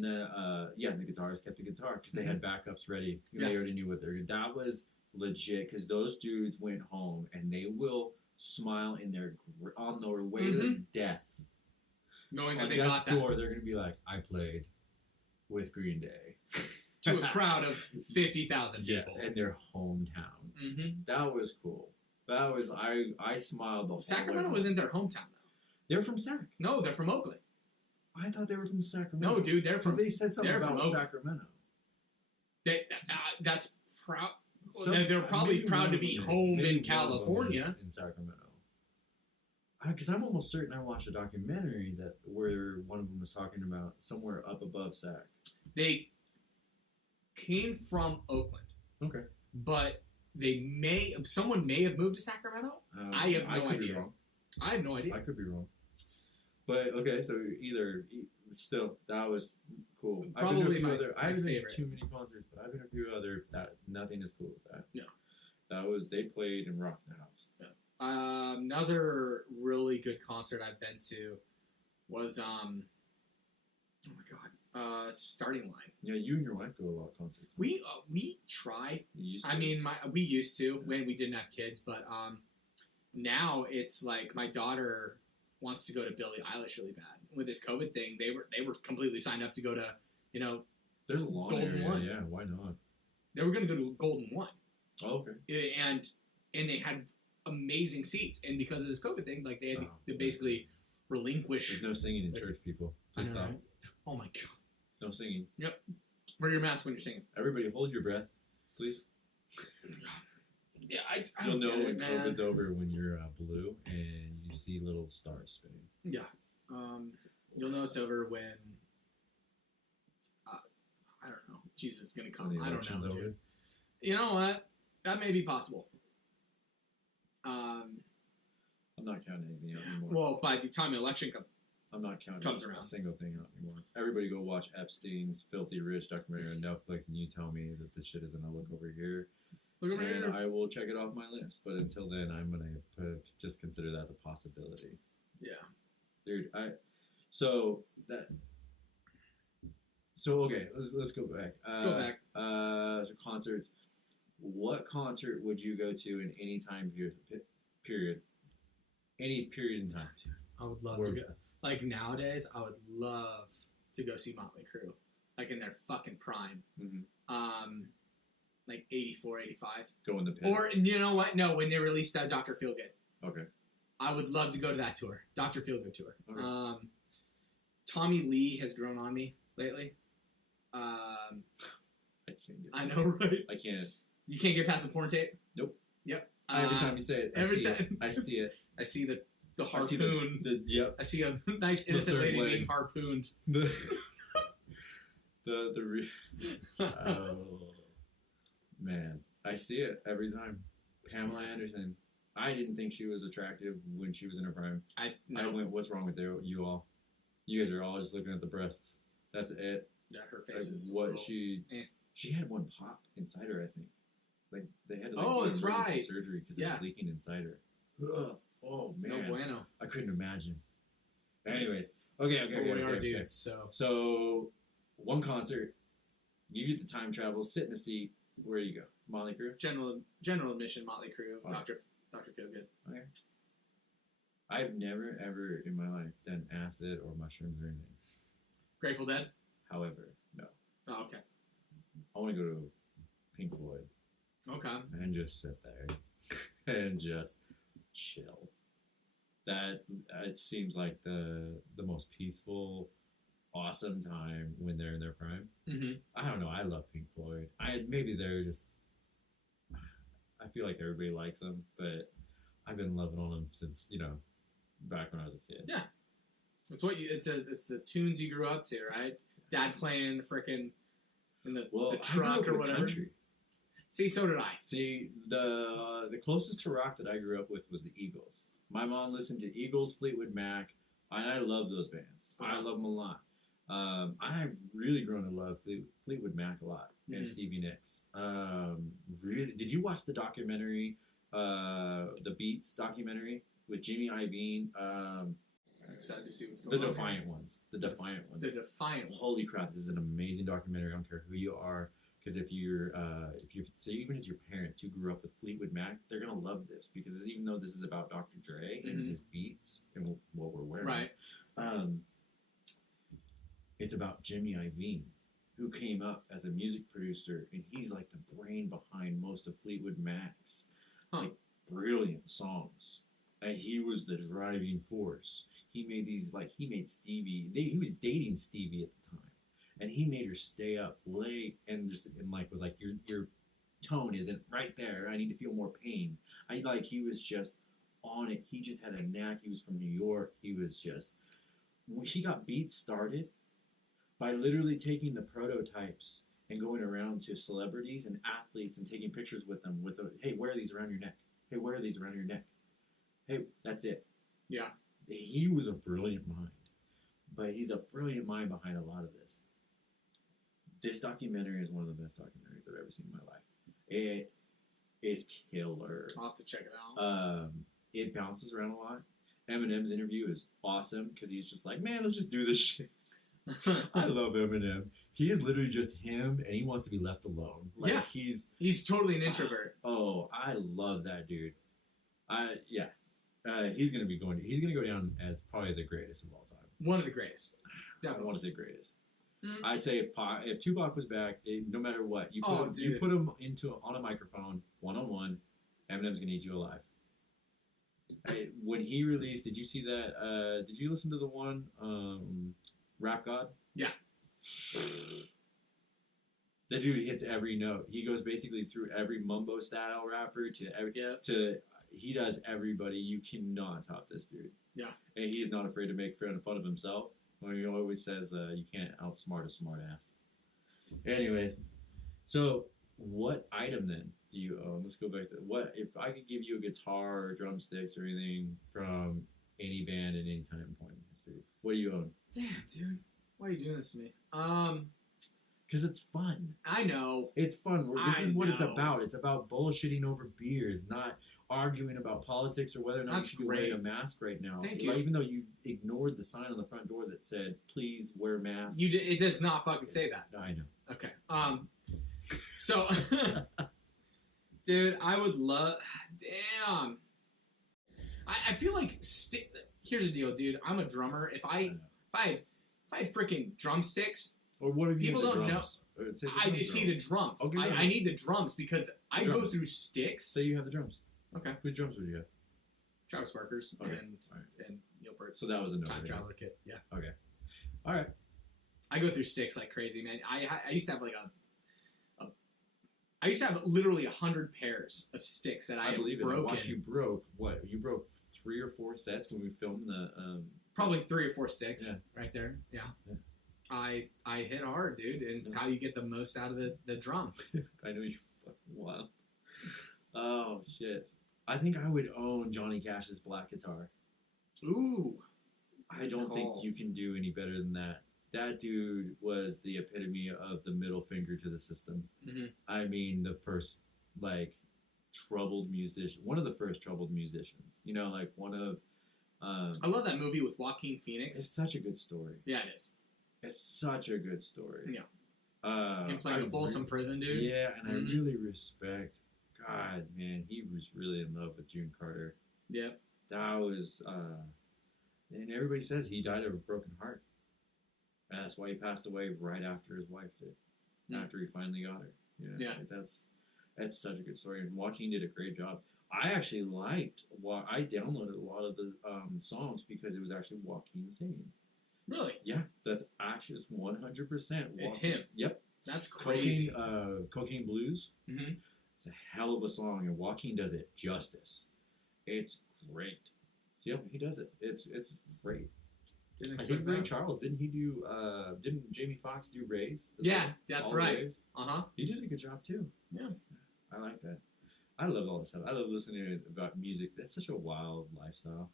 the guitarist kept the guitar because they had backups ready. They already knew what they're. That was legit because those dudes went home and they will smile on their way to death, knowing that they got that door. They're gonna be like, I played with Green Day to a crowd of 50,000 people. Yes, in their hometown. Mm-hmm. That was cool. That was I smiled the whole Sacramento way was in their hometown though. They're from Sac. No, they're from Oakland. I thought they were from Sacramento. No, dude, they're from. They said something about Oakland. Sacramento. That's proud. They're probably proud to be home in California. In Sacramento. Because I'm almost certain I watched a documentary where one of them was talking about somewhere up above Sac. They came from Oakland. Okay. But someone may have moved to Sacramento. I have no idea. I have no idea. I could be wrong. But okay, so still that was cool. Probably I haven't been favorite. to too many concerts, but I've been to a few other that nothing as cool as that. Yeah. They played and rocked the house. Yeah. Another really good concert I've been to was Oh my god. Starting line. Yeah, you and your wife go to a lot of concerts. We try. You used to. I mean, we used to when we didn't have kids, but now it's like my daughter wants to go to Billie Eilish really bad. With this COVID thing, they were completely signed up to go to, there's a long Golden area. One. Yeah, why not? They were going to go to Golden One. Oh, okay. And they had amazing seats, and because of this COVID thing, like they had to basically relinquish. There's no singing in church, people. Please stop. Right? Oh my god. No singing. Yep. Wear your mask when you're singing. Everybody, hold your breath, please. Yeah, I You'll don't know get when it, man. COVID's over when you're blue and you see little stars spinning. Yeah. You'll know it's over when. I don't know. Jesus is gonna come. When the I don't election's know, over. dude. You know what? That may be possible. I'm not counting anything out anymore. Well, by the time the election I'm not counting comes a around. single thing out anymore. Everybody go watch Epstein's Filthy Rich documentary on Netflix, and you tell me that this shit isn't a look over here. Look over and here. I will check it off my list. But until then, I'm gonna just consider that a possibility. Yeah. Dude, so okay, let's go back. So concerts. What concert would you go to in any time period? Any period in time. I would love to go. Like nowadays, I would love to go see Motley Crue, like in their fucking prime. Mm-hmm. Like 84, 85. Go in the pit. Or you know what? No, when they released Dr. Feelgood. Okay. I would love to go to that tour, Dr. Feelgood tour. Okay. Tommy Lee has grown on me lately. I can't get. I know, right? I can't. You can't get past the porn tape. Nope. Yep. Every time you say it, I see it. I see the harpoon. I see I see a nice innocent lady being harpooned. Oh man, I see it every time. Pamela Anderson. I didn't think she was attractive when she was in her prime. I went, what's wrong with you all? You guys are all just looking at the breasts. That's it. Yeah, her face is. What she had one pop inside her, I think. Like they had to do that's right. surgery because it was leaking inside her. Ugh. Oh man, no bueno. I couldn't imagine. Anyways, okay. We are dudes, so one concert, you get the time travel, sit in a seat. Where do you go? Motley Crue. General admission, Motley Crue, Okay. Dr. Feelgood. Okay. I've never ever in my life done acid or mushrooms or anything. Grateful Dead. However, no. Oh, okay. I want to go to Pink Floyd. Okay. And just sit there and just chill. That it seems like the most peaceful, awesome time when they're in their prime. Mm-hmm. I don't know. I love Pink Floyd. Maybe they're just. I feel like everybody likes them, but I've been loving on them since back when I was a kid. Yeah, it's it's the tunes you grew up to, right? Dad playing the frickin' in the truck or whatever. Country. See, so did I. See, the closest to rock that I grew up with was the Eagles. My mom listened to Eagles, Fleetwood Mac, and I love those bands. I love them a lot. I've really grown to love Fleetwood Mac a lot, and Stevie Nicks. Really, did you watch the documentary, the Beats documentary with Jimmy Iovine? I'm excited to see what's going on. The Defiant ones. The Defiant ones. Holy crap! This is an amazing documentary. I don't care who you are. Because if you're so even as your parents who grew up with Fleetwood Mac, they're gonna love this because even though this is about Dr. Dre and his beats and what we're wearing, right? It's about Jimmy Iovine, who came up as a music producer, and he's like the brain behind most of Fleetwood Mac's like brilliant songs, and he was the driving force. He made Stevie. He was dating Stevie at the time. And he made her stay up late and was like, your tone isn't right there. I need to feel more pain. He was just on it. He just had a knack. He was from New York. He got Beats started by literally taking the prototypes and going around to celebrities and athletes and taking pictures with them hey, wear these around your neck. Hey, wear these around your neck. Hey, that's it. Yeah. He was a brilliant mind. But he's a brilliant mind behind a lot of this. This documentary is one of the best documentaries I've ever seen in my life. It is killer. I'll have to check it out. It bounces around a lot. Eminem's interview is awesome because he's just like, man, let's just do this shit. I love Eminem. He is literally just him, and he wants to be left alone. Like, Yeah. He's totally an introvert. Oh, I love that dude. He's gonna go down as probably the greatest of all time. One of the greatest. I don't Definitely. want to say greatest. Mm. I'd say if Tupac was back, no matter what, you put him on a microphone, one-on-one, Eminem's gonna eat you alive. When he released, did you see that? Did you listen to the one, Rap God? Yeah. The dude hits every note. He goes basically through every mumbo style rapper he does everybody. You cannot top this dude. Yeah. And he's not afraid to make fun of himself. Well, he always says you can't outsmart a smart ass. Anyways, so what item then do you own? Let's go back to what if I could give you a guitar or drumsticks or anything from any band at any time point in history. What do you own? Damn, dude. Why are you doing this to me? Because it's fun. I know. It's fun. This is what it's know. about. It's about bullshitting over beers, not arguing about politics or whether or not That's you should be great. wearing a mask right now. Thank you. Even though you ignored the sign on the front door that said, please wear masks. It does not fucking say that. I know. Okay. So, dude, I would love... Damn. I feel like... Here's the deal, dude. I'm a drummer. If I had freaking drumsticks... Or what if you people don't know... I see the drums. I need the drums because I go through sticks. So you have the drums. Okay. Whose drums would you have? Travis Barker's Okay. and Neil Peart's. So that was a no. Time Traveler kit. Yeah. Okay. All right. I go through sticks like crazy, man. I used to have like I used to have literally 100 pairs of sticks that I believe broken. it. I watched you broke what? You broke 3 or 4 sets when we filmed the. Probably 3 or 4 sticks. Yeah. Right there. Yeah. I hit hard, dude, and it's how you get the most out of the drum. I know you fucking wild. Oh shit! I think I would own Johnny Cash's black guitar. Ooh. I don't think you can do any better than that. That dude was the epitome of the middle finger to the system. Mm-hmm. I mean, the first troubled musician, one of the first troubled musicians. You know, like one of. I love that movie with Joaquin Phoenix. It's such a good story. Yeah, it is. It's such a good story. Yeah. Him playing a Folsom Prison, dude. Yeah, and I really respect. God, man, he was really in love with June Carter. Yep. That was, and everybody says he died of a broken heart. And that's why he passed away right after his wife did. After he finally got her. Yeah. Like that's such a good story. And Joaquin did a great job. I actually I downloaded a lot of the songs because it was actually Joaquin singing. Really? Yeah, that's actually 100%. It's him. Yep. That's crazy. Cocaine Blues. Mm-hmm. It's a hell of a song, and Joaquin does it justice. It's great. Yep, he does it. It's great. I think Ray Charles didn't Jamie Foxx do Rays? Yeah, that's right. He did a good job too. Yeah, I like that. I love all this stuff. I love listening about music. That's such a wild lifestyle.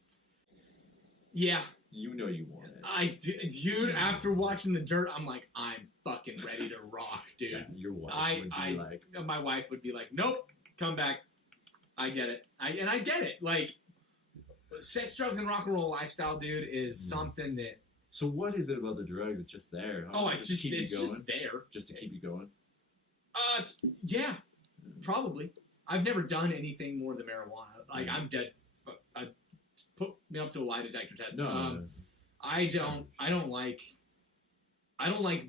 Yeah. You know you want it. I do, dude. After watching The Dirt, I'm like, I'm fucking ready to rock, dude. Yeah, your wife would be like, my wife would be like, nope, come back. I get it. I get it. Like, sex, drugs, and rock and roll lifestyle, dude, is something that. So what is it about the drugs? It's just there. Huh? Oh, it's just there, just to keep you going. Probably. I've never done anything more than marijuana. Like, I'm dead. Put me up to a lie detector test. No. I don't like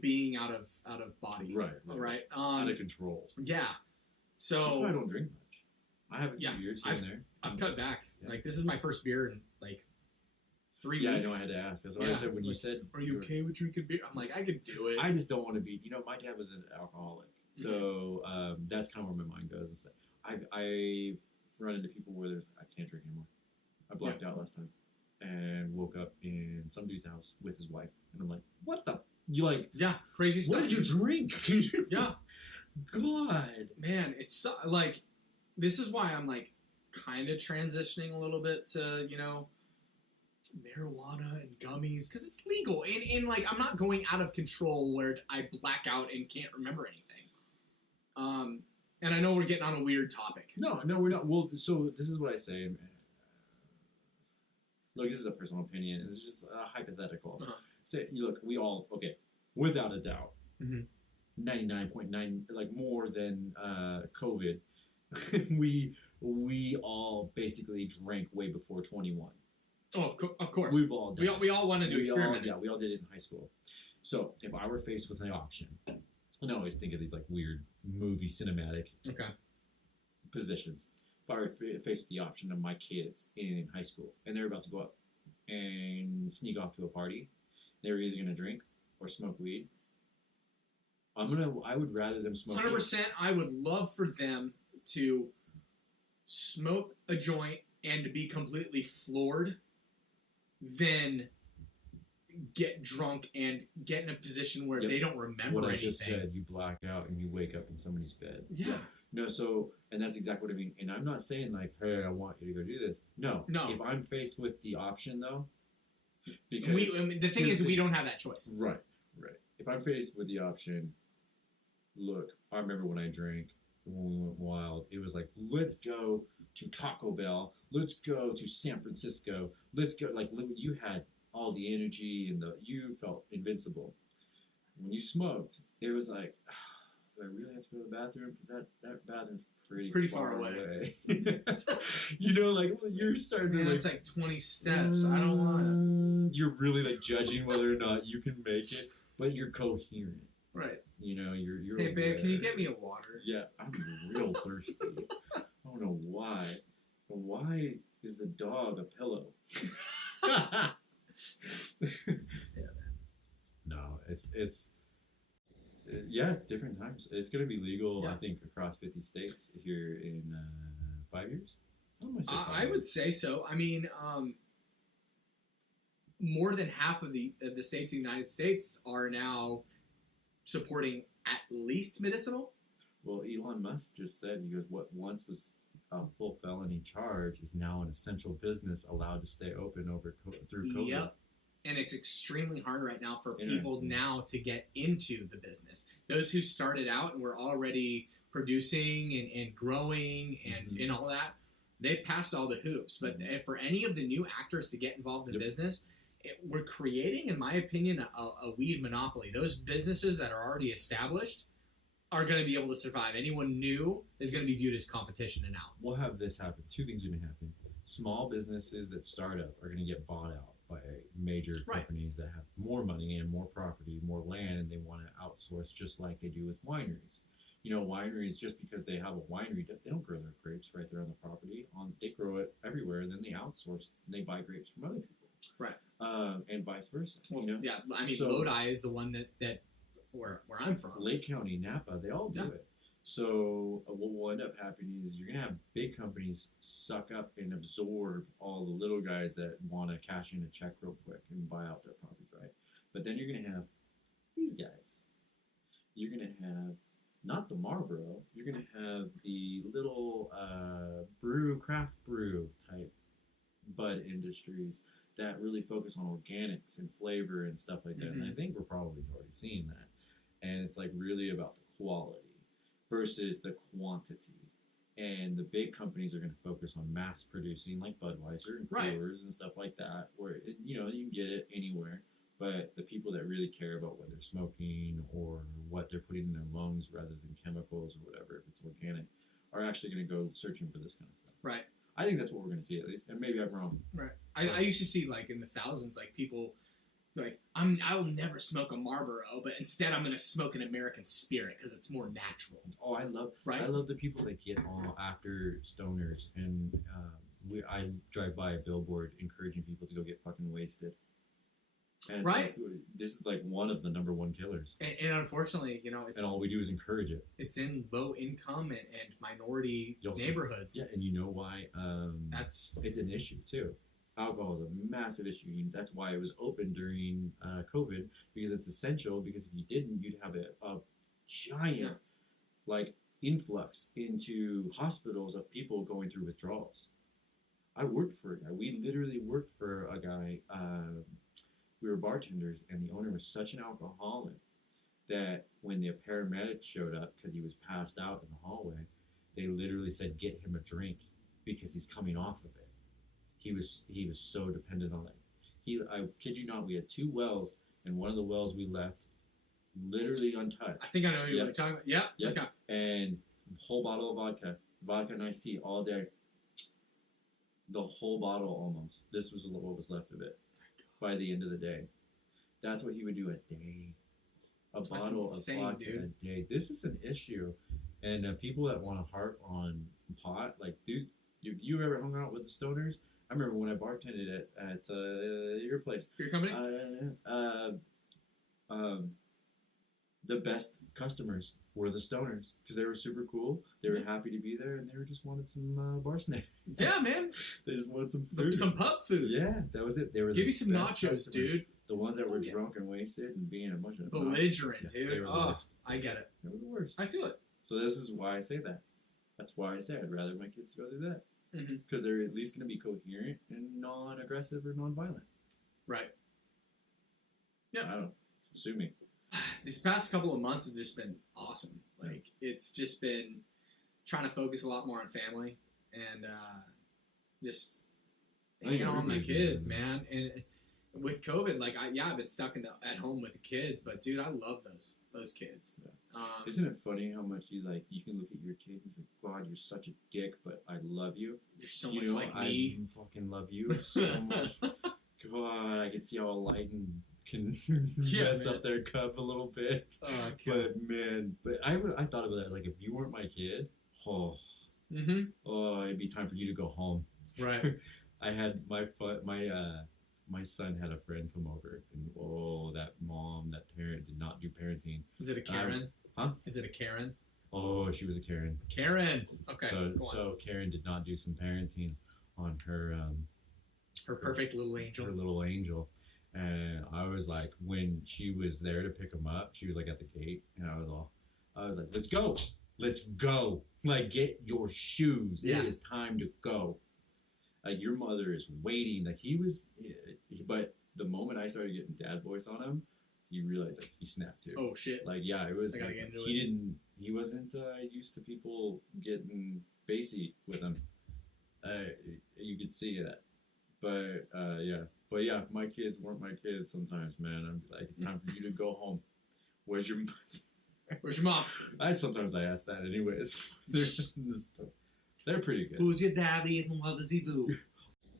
being out of body. Right. Out of control. Yeah. So that's why I don't drink much. I have a few beers here and there. I've cut back. Yeah. Like, this is my first beer in like 3 weeks. Yeah, I know. I had to ask. That's why I said when you said, "Are you okay with drinking beer?" I'm like, I could do it. I just don't want to be. You know, my dad was an alcoholic, so that's kind of where my mind goes. And stuff. I run into people where I can't drink anymore. I blacked out last time and woke up in some dude's house with his wife, and I'm like, "What the? You like? Yeah, crazy stuff. What did you drink? Yeah, God, man, it's like this is why I'm like kind of transitioning a little bit to marijuana and gummies because it's legal and like I'm not going out of control where I black out and can't remember anything. And I know we're getting on a weird topic. No, we're not. Well, so this is what I say. Look, this is a personal opinion. It's just hypothetical. say, look, we all, okay, without a doubt, Mhm. 99.9, like more than COVID, we all basically drank way before 21. Oh, of course. We've all done it. We all wanted to experiment. Yeah, we all did it in high school. So if I were faced with an option, and I always think of these like weird movie cinematic positions. If I were faced with the option of my kids in high school and they're about to go up and sneak off to a party, they were either gonna drink or smoke weed. I would rather them smoke. 100%. I would love for them to smoke a joint and to be completely floored, then get drunk and get in a position where they don't remember what anything. I just said, you black out and you wake up in somebody's bed. Yeah. No, so, and that's exactly what I mean. And I'm not saying like, hey, I want you to go do this. No. If I'm faced with the option though, because the thing is, we don't have that choice. Right. If I'm faced with the option, look, I remember when I drank, when we went wild, it was like, let's go to Taco Bell, let's go to San Francisco, let's go, like, you had all the energy and you felt invincible. When you smoked, it was like, do I really have to go to the bathroom? Because that bathroom's pretty far away. You know, like, you're starting to, it's like 20 steps. I don't want to. You're really, like, judging whether or not you can make it, but you're coherent. Right. You know, you're hey, babe, aware. can you get me a water? Yeah, I'm real thirsty. I don't know why. But why is the dog a pillow? No, it's different times. It's going to be legal, I think, across 50 states here in 5 years. I would say so. I mean, more than half of the states in the United States are now supporting at least medicinal. Well, Elon Musk just said, he goes, what once was a full felony charge is now an essential business allowed to stay open through COVID. Yep. And it's extremely hard right now for people now to get into the business. Those who started out and were already producing and growing and all that, they passed all the hoops. But for any of the new actors to get involved in business, we're creating, in my opinion, a weed monopoly. Those businesses that are already established are going to be able to survive. Anyone new is going to be viewed as competition and out. We'll have this happen. Two things are going to happen. Small businesses that start up are going to get bought out by major companies that have more money and more property, more land, and they want to outsource just like they do with wineries. You know, wineries, just because they have a winery, they don't grow their grapes right there on the property. They grow it everywhere, and then they outsource. And they buy grapes from other people. Right. And vice versa. Well, you know? yeah, I mean, Lodi is the one that where I'm from. Lake County, Napa, they all do it. So what will end up happening is you're going to have big companies suck up and absorb all the little guys that want to cash in a check real quick and buy out their properties, right? But then you're going to have these guys. You're going to have not the Marlboro. You're going to have the little craft brew type bud industries that really focus on organics and flavor and stuff like that. And I think we're probably already seeing that. And it's like really about the quality versus the quantity. And the big companies are going to focus on mass producing, like Budweiser and Coors and stuff like that, where, you know, you can get it anywhere. But the people that really care about what they're smoking or what they're putting in their lungs rather than chemicals or whatever, if it's organic, are actually going to go searching for this kind of stuff. Right. I think that's what we're going to see, at least. And maybe I'm wrong. Right. I used to see, like, in the thousands, like, people like, I'll never smoke a Marlboro, but instead I'm going to smoke an American Spirit because it's more natural. Oh, I love the people that get all after stoners, and I drive by a billboard encouraging people to go get fucking wasted. And it's like, this is like one of the number one killers. And unfortunately, you know, it's... And all we do is encourage it. It's in low income and minority neighborhoods. Yeah, and you know why? It's an issue, too. Alcohol is a massive issue. That's why it was open during COVID, because it's essential, because if you didn't, you'd have a giant influx into hospitals of people going through withdrawals. I worked for a guy. We literally worked for a guy. We were bartenders, and the owner was such an alcoholic that when the paramedics showed up, because he was passed out in the hallway, they literally said, get him a drink, because he's coming off of it. He was so dependent on it. I kid you not, we had 2 wells and one of the wells we left literally untouched. I think I know who you're talking about. Yep. Yep. Okay. And whole bottle of vodka and iced tea all day. The whole bottle almost. This was what was left of it by the end of the day. That's what he would do a day. That's Bottle insane, of vodka dude. a day. This is an issue. And people that want to harp on pot, like, dude, you ever hung out with the stoners? I remember when I bartended at your place. Your company? The best customers were the stoners because they were super cool. They were happy to be there, and they just wanted some bar snacks. Yeah, man. They just wanted some food. Some pub food. Yeah, that was it. They were Give the me some best nachos, customers. dude. The ones that were drunk and wasted and being a bunch of Belligerent, They dude. were the Oh, worst. I get it. They were the worst. I feel it. So this is why I say that. That's why I say I'd rather my kids go through that. Mm-hmm. Because they're at least going to be coherent and non-aggressive or non-violent. Right. Yeah. I don't. Sue me. These past couple of months has just been awesome. Like, it's just been trying to focus a lot more on family and just hanging out with my kids, man. And with COVID, like, I've been stuck at home with the kids, but dude, I love those kids. Yeah. Um, Isn't it funny how much you can look at your kid and think, God, you're such a dick, but I love you. You're so much like me. I fucking love you so much. God, I can see how a lighten can mess up their cup a little bit. But man, I thought about that. Like, if you weren't my kid, it'd be time for you to go home. Right. I had my son had a friend come over, and that parent did not do parenting. Is it a Karen? Huh? Is it a Karen? Oh, she was a Karen. Karen. Okay. So Karen did not do some parenting on her perfect little angel. Her little angel. And I was like, when she was there to pick him up, she was like at the gate, and I was like, let's go. Like, get your shoes. Yeah. It is time to go. Like, your mother is waiting. Like, but the moment I started getting dad voice on him, he realized, like, he snapped too. Oh shit. Like, yeah, it was. I gotta like, get into it. He wasn't used to people getting bassy with him. You could see that. But yeah, my kids weren't my kids sometimes, man. I'm like, it's time for you to go home. Where's your mom? Sometimes I ask that anyways. They're pretty good. Who's your daddy and what does he do?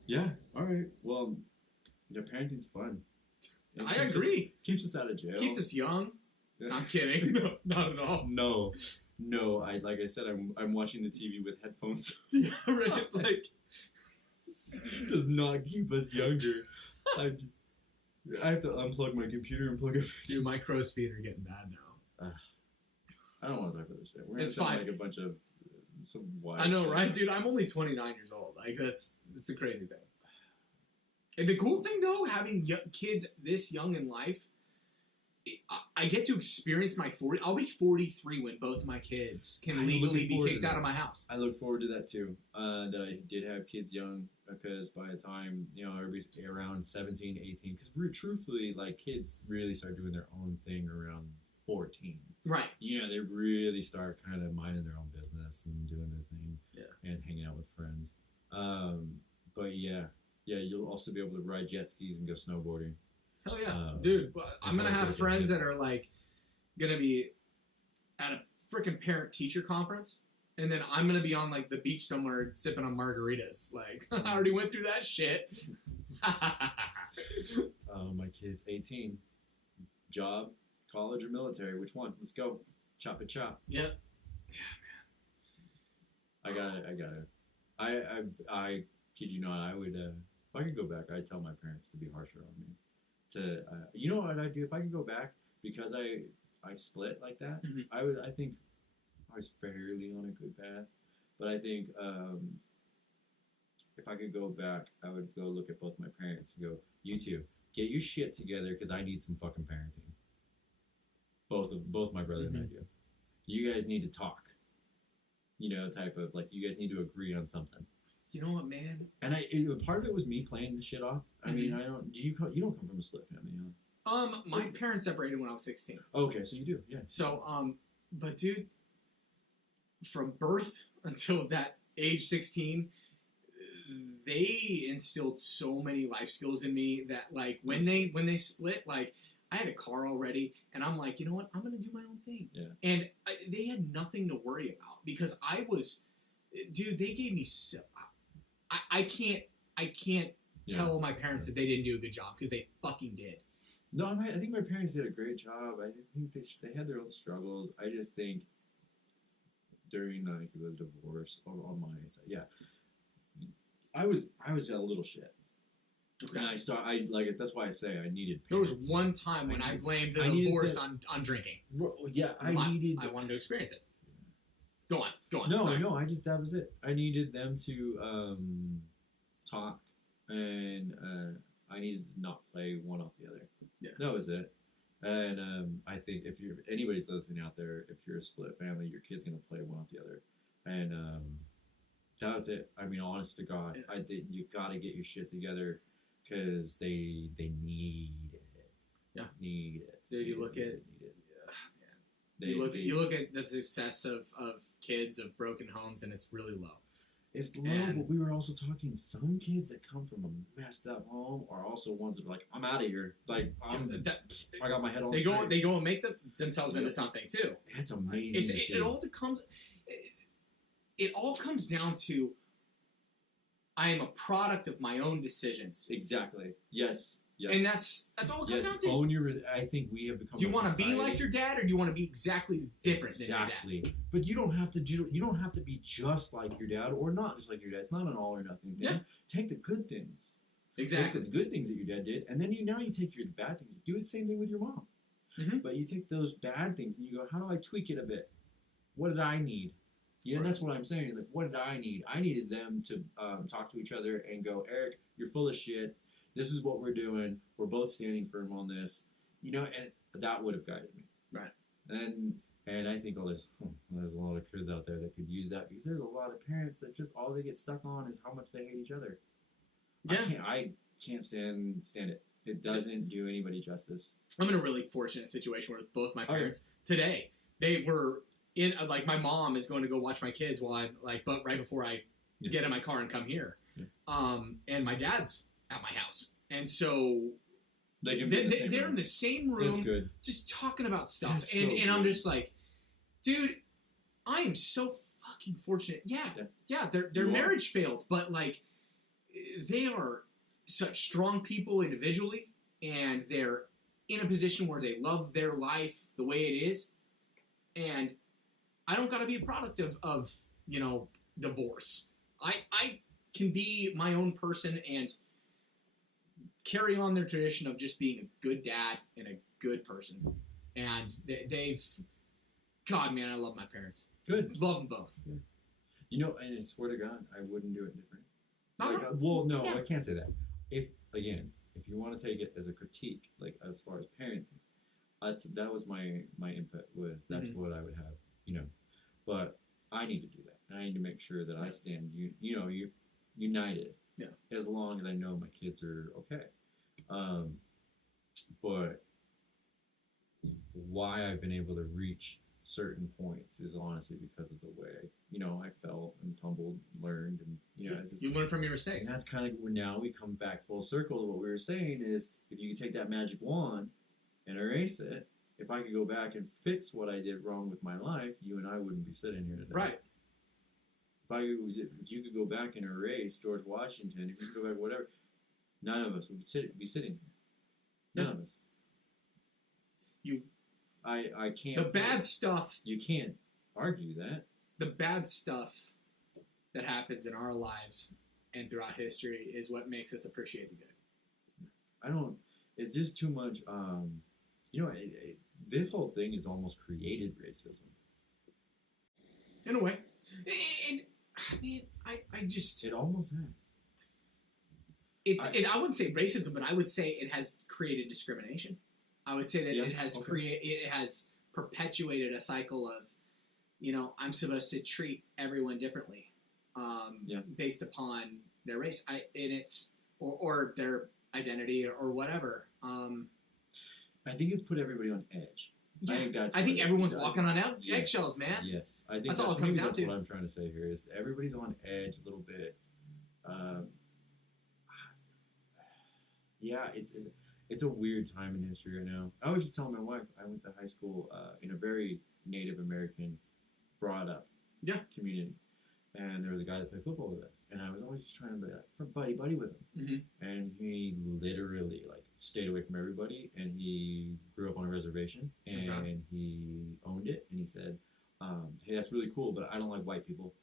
Yeah, alright. Well, parenting's fun. I agree. Keeps us out of jail. Keeps us young. Yeah. I'm kidding. No, not at all. No. Like I said, I'm watching the TV with headphones. Yeah, right. Like, does not keep us younger. I have to unplug my computer and plug it back. Dude, my crow's feet are getting bad now. I don't want to talk about this shit. We're gonna It's sound fine. like a bunch of some wild I know, shit. right, dude? I'm only 29 years old. Like, that's the crazy thing. And the cool thing, though, having kids this young in life, I get to experience my 40. I'll be 43 when both of my kids can legally be kicked out of my house. I look forward to that too. That I did have kids young, because by the time, everybody's around 17, 18, because truthfully, like, kids really start doing their own thing around 14. Right. They really start kind of minding their own business and doing their thing. Yeah. And hanging out with friends. But yeah, you'll also be able to ride jet skis and go snowboarding. Hell yeah. Dude, I'm going to have friends that are, like, going to be at a freaking parent-teacher conference, and then I'm going to be on, like, the beach somewhere sipping on margaritas. Like, I already went through that shit. My kid's 18. Job, college, or military? Which one? Let's go. Chop it, chop. Yep. I got it. I kid you not, I would, if I could go back, I'd tell my parents to be harsher on me. You know what I'd do if I could go back, because I split like that. Mm-hmm. I think I was fairly on a good path, but I think if I could go back, I would go look at both my parents and go, you two, get your shit together, because I need some fucking parenting. Both my brother and I do. You guys need to talk. Type of, like, you guys need to agree on something. You know what, man? And part of it was me playing this shit off. I mean, you don't come from a split family, huh? My parents separated when I was 16. Okay, so you do, yeah. So, but dude, from birth until that age 16, they instilled so many life skills in me that, like, when they split, like, I had a car already, and I'm like, you know what? I'm gonna do my own thing. Yeah. And they had nothing to worry about because I was, dude. They gave me so. I can't tell my parents that they didn't do a good job because they fucking did. No, I think my parents did a great job. I think they had their own struggles. I just think during like the divorce on my side, yeah, I was a little shit. Okay. And that's why I say I needed. There was one time when I blamed the divorce on drinking. Yeah, I wanted to experience it. Go on. No, Sorry. no, that was it. I needed them to talk, and I needed to not play one off the other. Yeah. That was it. And I think if anybody's listening out there, if you're a split family, your kid's gonna play one off the other. And that's it. I mean, honest to God, you gotta get your shit together because they need it. Yeah. Need it. Dude, you look at. You look at the success of kids of broken homes, and it's really low. It's low, but we were also talking some kids that come from a messed up home are also ones that are like, I'm out of here. Like, I got my head on straight. They go and make themselves into something too. It's amazing. It all comes down to I am a product of my own decisions. Exactly. Yes. And that's all it comes down to. I think we have become. Do you want to be like your dad, or do you want to be exactly different than your dad? But you don't have to. You don't have to be just like your dad, or not just like your dad. It's not an all or nothing thing. Yeah. Take the good things. Exactly. Take the good things that your dad did, and then you take your bad things. Do the same thing with your mom. Mm-hmm. But you take those bad things and you go, how do I tweak it a bit? What did I need? Yeah, and that's what I'm saying. Is like, what did I need? I needed them to talk to each other and go, Eric, you're full of shit. This is what we're doing. We're both standing firm on this. And that would have guided me. Right. And I think there's a lot of kids out there that could use that because there's a lot of parents that just all they get stuck on is how much they hate each other. Yeah. I can't stand it. It doesn't do anybody justice. I'm in a really fortunate situation with both my parents today. They were in my mom is going to go watch my kids while I'm but right before I get in my car and come here. Yeah. And my dad's at my house. And so they're in the same room just talking about stuff. And I'm just like, dude, I am so fucking fortunate. Yeah, their marriage failed, but they are such strong people individually, and they're in a position where they love their life the way it is. And I don't got to be a product of divorce. I can be my own person and carry on their tradition of just being a good dad and a good person. And they've, God, man, I love my parents. Good. Love them both. And I swear to God, I wouldn't do it different. I can't say that. If you want to take it as a critique, as far as parenting, that was my input was that's what I would have, But I need to do that. And I need to make sure that I stand, united. Yeah. As long as I know my kids are okay. But why I've been able to reach certain points is honestly because of the way, I fell and tumbled, learned, and, you learn from your mistakes. And that's kind of where now we come back full circle to what we were saying is if you could take that magic wand and erase it, if I could go back and fix what I did wrong with my life, you and I wouldn't be sitting here today. Right. If you could go back and erase George Washington, if you could go back, whatever, none of us would be sitting here. None of us. I can't. The bad stuff. You can't argue that. The bad stuff that happens in our lives and throughout history is what makes us appreciate the good. It's just too much. This whole thing is almost created racism. In a way. And, I just... It almost has. I wouldn't say racism, but I would say it has created discrimination. I would say that it has perpetuated a cycle of, I'm supposed to treat everyone differently, based upon their race, or their identity or whatever. I think it's put everybody on edge. Yeah. I think everyone's walking on eggshells, man. Yes, I think that's all it comes down to. That's what I'm trying to say here is everybody's on edge a little bit. it's a weird time in history right now. I was just telling my wife, I went to high school in a very Native American brought up community. And there was a guy that played football with us. And I was always just trying to be like, buddy with him. Mm-hmm. And he literally like stayed away from everybody. And he grew up on a reservation. And he owned it. And he said, hey, that's really cool, but I don't like white people.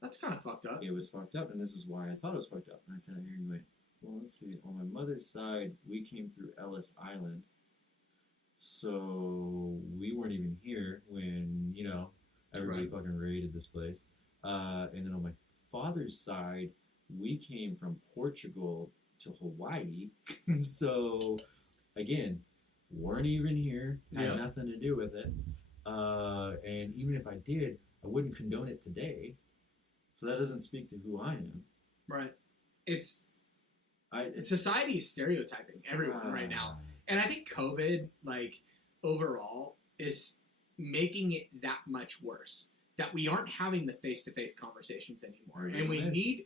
That's kind of fucked up. It was fucked up. And this is why I thought it was fucked up. And I said, here you went. Well, let's see. On my mother's side, we came through Ellis Island. So we weren't even here when, you know, everybody fucking raided this place. And then on my father's side, we came from Portugal to Hawaii. So, again, weren't even here. Had nothing to do with it. And even if I did, I wouldn't condone it today. So that doesn't speak to who I am. Right. Society is stereotyping everyone right now. And I think COVID, like, overall, is making it that much worse. That we aren't having the face-to-face conversations anymore. And we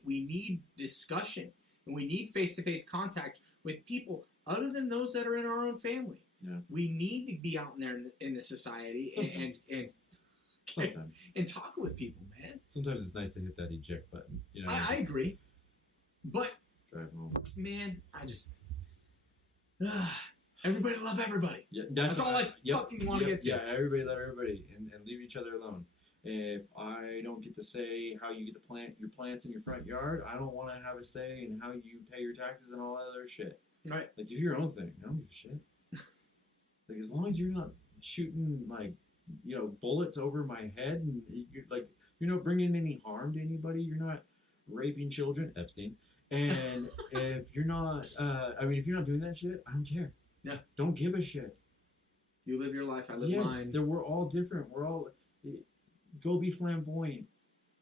need discussion. And we need face-to-face contact with people other than those that are in our own family. Yeah. We need to be out in there in the society and talk with people, man. Sometimes it's nice to hit that eject button. You know, I agree. But, drive home. man, I just... everybody love everybody. Yeah, that's all I fucking want to get to. Yeah, everybody love everybody and leave each other alone. If I don't get to say how you get to plant your plants in your front yard, I don't want to have a say in how you pay your taxes and all that other shit. Right. Like, do your own thing. I don't give a shit. Like, as long as you're not shooting, like, you know, bullets over my head and you're not bringing any harm to anybody, you're not raping children, Epstein. And if you're not, if you're not doing that shit, I don't care. Yeah. Don't give a shit. You live your life, I live mine. Yes, we're all different. We're all... Go be flamboyant.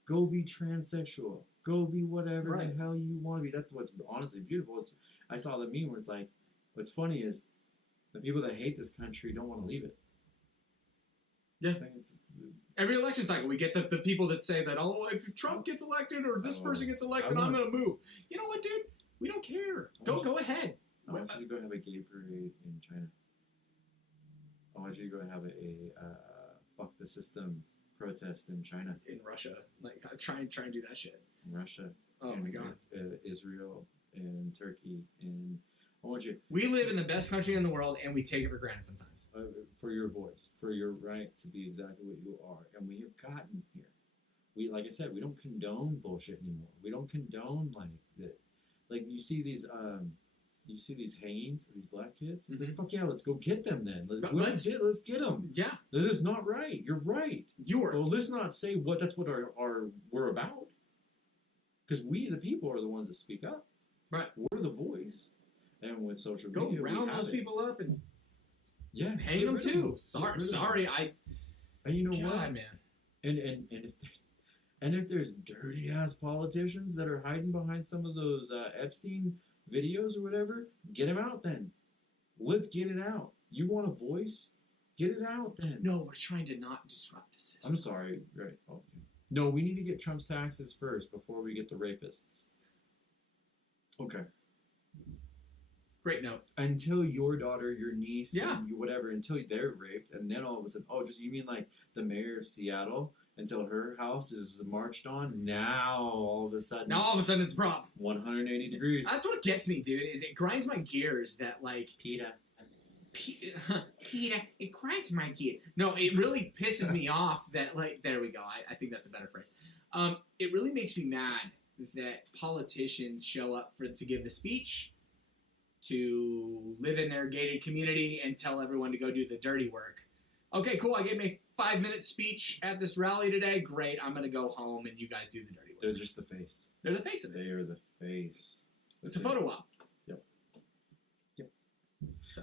Go be transsexual. Go be whatever the hell you want to be. That's what's honestly beautiful. I saw the meme where it's like, what's funny is the people that hate this country don't want to leave it. Yeah. Every election cycle, we get the people that say that, oh, if Trump gets elected or this person gets elected, I'm going to move. You know what, dude? We don't care. Go ahead. I want you to go have a gay parade in China. I want you to go have a fuck the system protest in China. In Russia. Like, try and do that shit. In Russia. Oh, my God. Israel and Turkey. And I want you... We live in the best country in the world, and we take it for granted sometimes. For your voice. For your right to be exactly what you are. And we have gotten here. We, like I said, we don't condone bullshit anymore. We don't condone, like, that. Like, you see these hangings, these black kids. It's like, fuck yeah, let's go get them then. Let's get them. Yeah. This is not right. You're right. Well, let's not say that's what we're about. Because we, the people, are the ones that speak up. Right. We're the voice. And with social media, go round those people up and hang them too. Sorry. And you know God, what, man. And if there's dirty ass politicians that are hiding behind some of those Epstein videos or whatever, get them out then. Let's get it out. You want a voice? Get it out then. No, we're trying to not disrupt the system. I'm sorry. Right. Okay. No, we need to get Trump's taxes first before we get the rapists. Okay. Great note. Until your daughter, your niece, yeah, whatever, until they're raped, and then all of a sudden, you mean like the mayor of Seattle? Until her house is marched on, now all of a sudden it's a problem. 180 degrees. That's what gets me, dude. Is it grinds my gears that like Peter, it grinds my gears. No, it really pisses me off that like there we go. I think that's a better phrase. It really makes me mad that politicians show up to give the speech, to live in their gated community and tell everyone to go do the dirty work. Okay, cool. I gave my 5-minute speech at this rally today. Great. I'm going to go home and you guys do the dirty work. They're just the face. They're the face of it. They are the face. It's a photo op. Yep. So.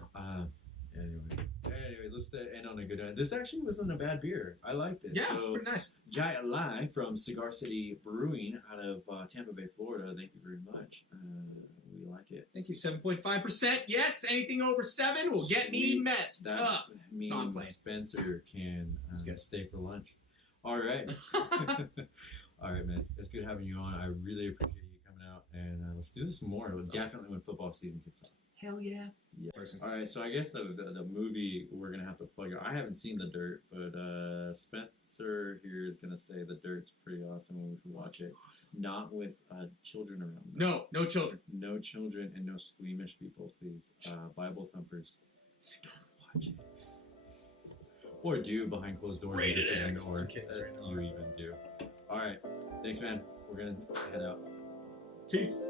Anyway, let's end on a good end. This actually wasn't a bad beer. I liked it. Yeah, it's pretty nice. Giant Lie from Cigar City Brewing out of Tampa Bay, Florida. Thank you very much. We like it. Thank you. 7.5%. Yes, anything over 7 will get me messed up. Means Spencer can stay for lunch. All right. All right, man. It's good having you on. I really appreciate you coming out. And let's do this more. Definitely when football season kicks off. Hell yeah. Yeah. All right, so I guess the movie we're gonna have to plug. I haven't seen The Dirt, but Spencer here is gonna say The Dirt's pretty awesome and we should watch it. Not with children around. No children. No children and no squeamish people, please. Bible thumpers. Don't watch it. Or do behind closed doors. Rated and X. or Kids right now. you even do. All right, thanks, man. We're gonna head out. Peace.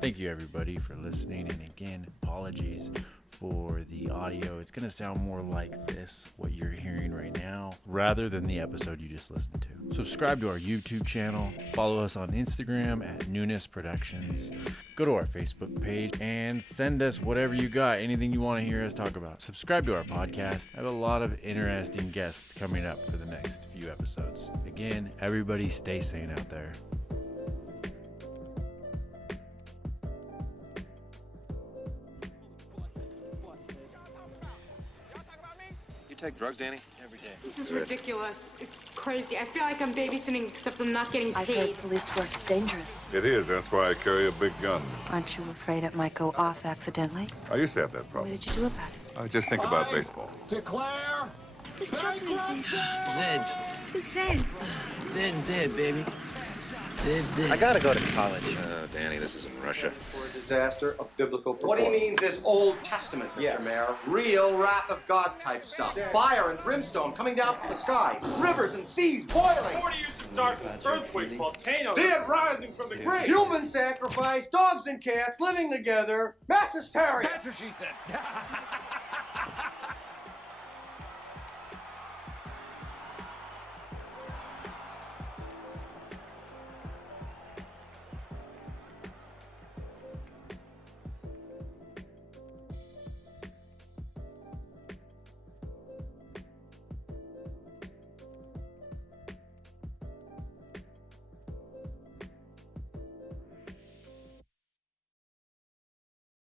Thank you, everybody, for listening. And again, apologies for the audio. It's going to sound more like this, what you're hearing right now, rather than the episode you just listened to. Subscribe to our YouTube channel. Follow us on Instagram at Newness Productions. Go to our Facebook page and send us whatever you got, anything you want to hear us talk about. Subscribe to our podcast. I have a lot of interesting guests coming up for the next few episodes. Again, everybody stay sane out there. Take drugs, Danny? Every day. This is ridiculous. It's crazy. I feel like I'm babysitting, except I'm not getting I've paid. heard police work is dangerous. It is. That's why I carry a big gun. Aren't you afraid it might go off accidentally? I used to have that What problem. did you do about it? I just think about baseball. Declare. Whose chopper is this? Zed's. Who's Zed? Zed's dead, baby. Zed's dead. I gotta go to college. Danny, this isn't Russia. For a disaster of biblical What he proportion. means is Old Testament, Mr. Mayor. Real wrath of God type stuff. Fire and brimstone coming down from the skies. Rivers and seas boiling. 40 years of darkness, earthquakes, volcanoes. Dead rising from the grave. Human sacrifice, dogs and cats living together. Mass hysteria. That's what she said.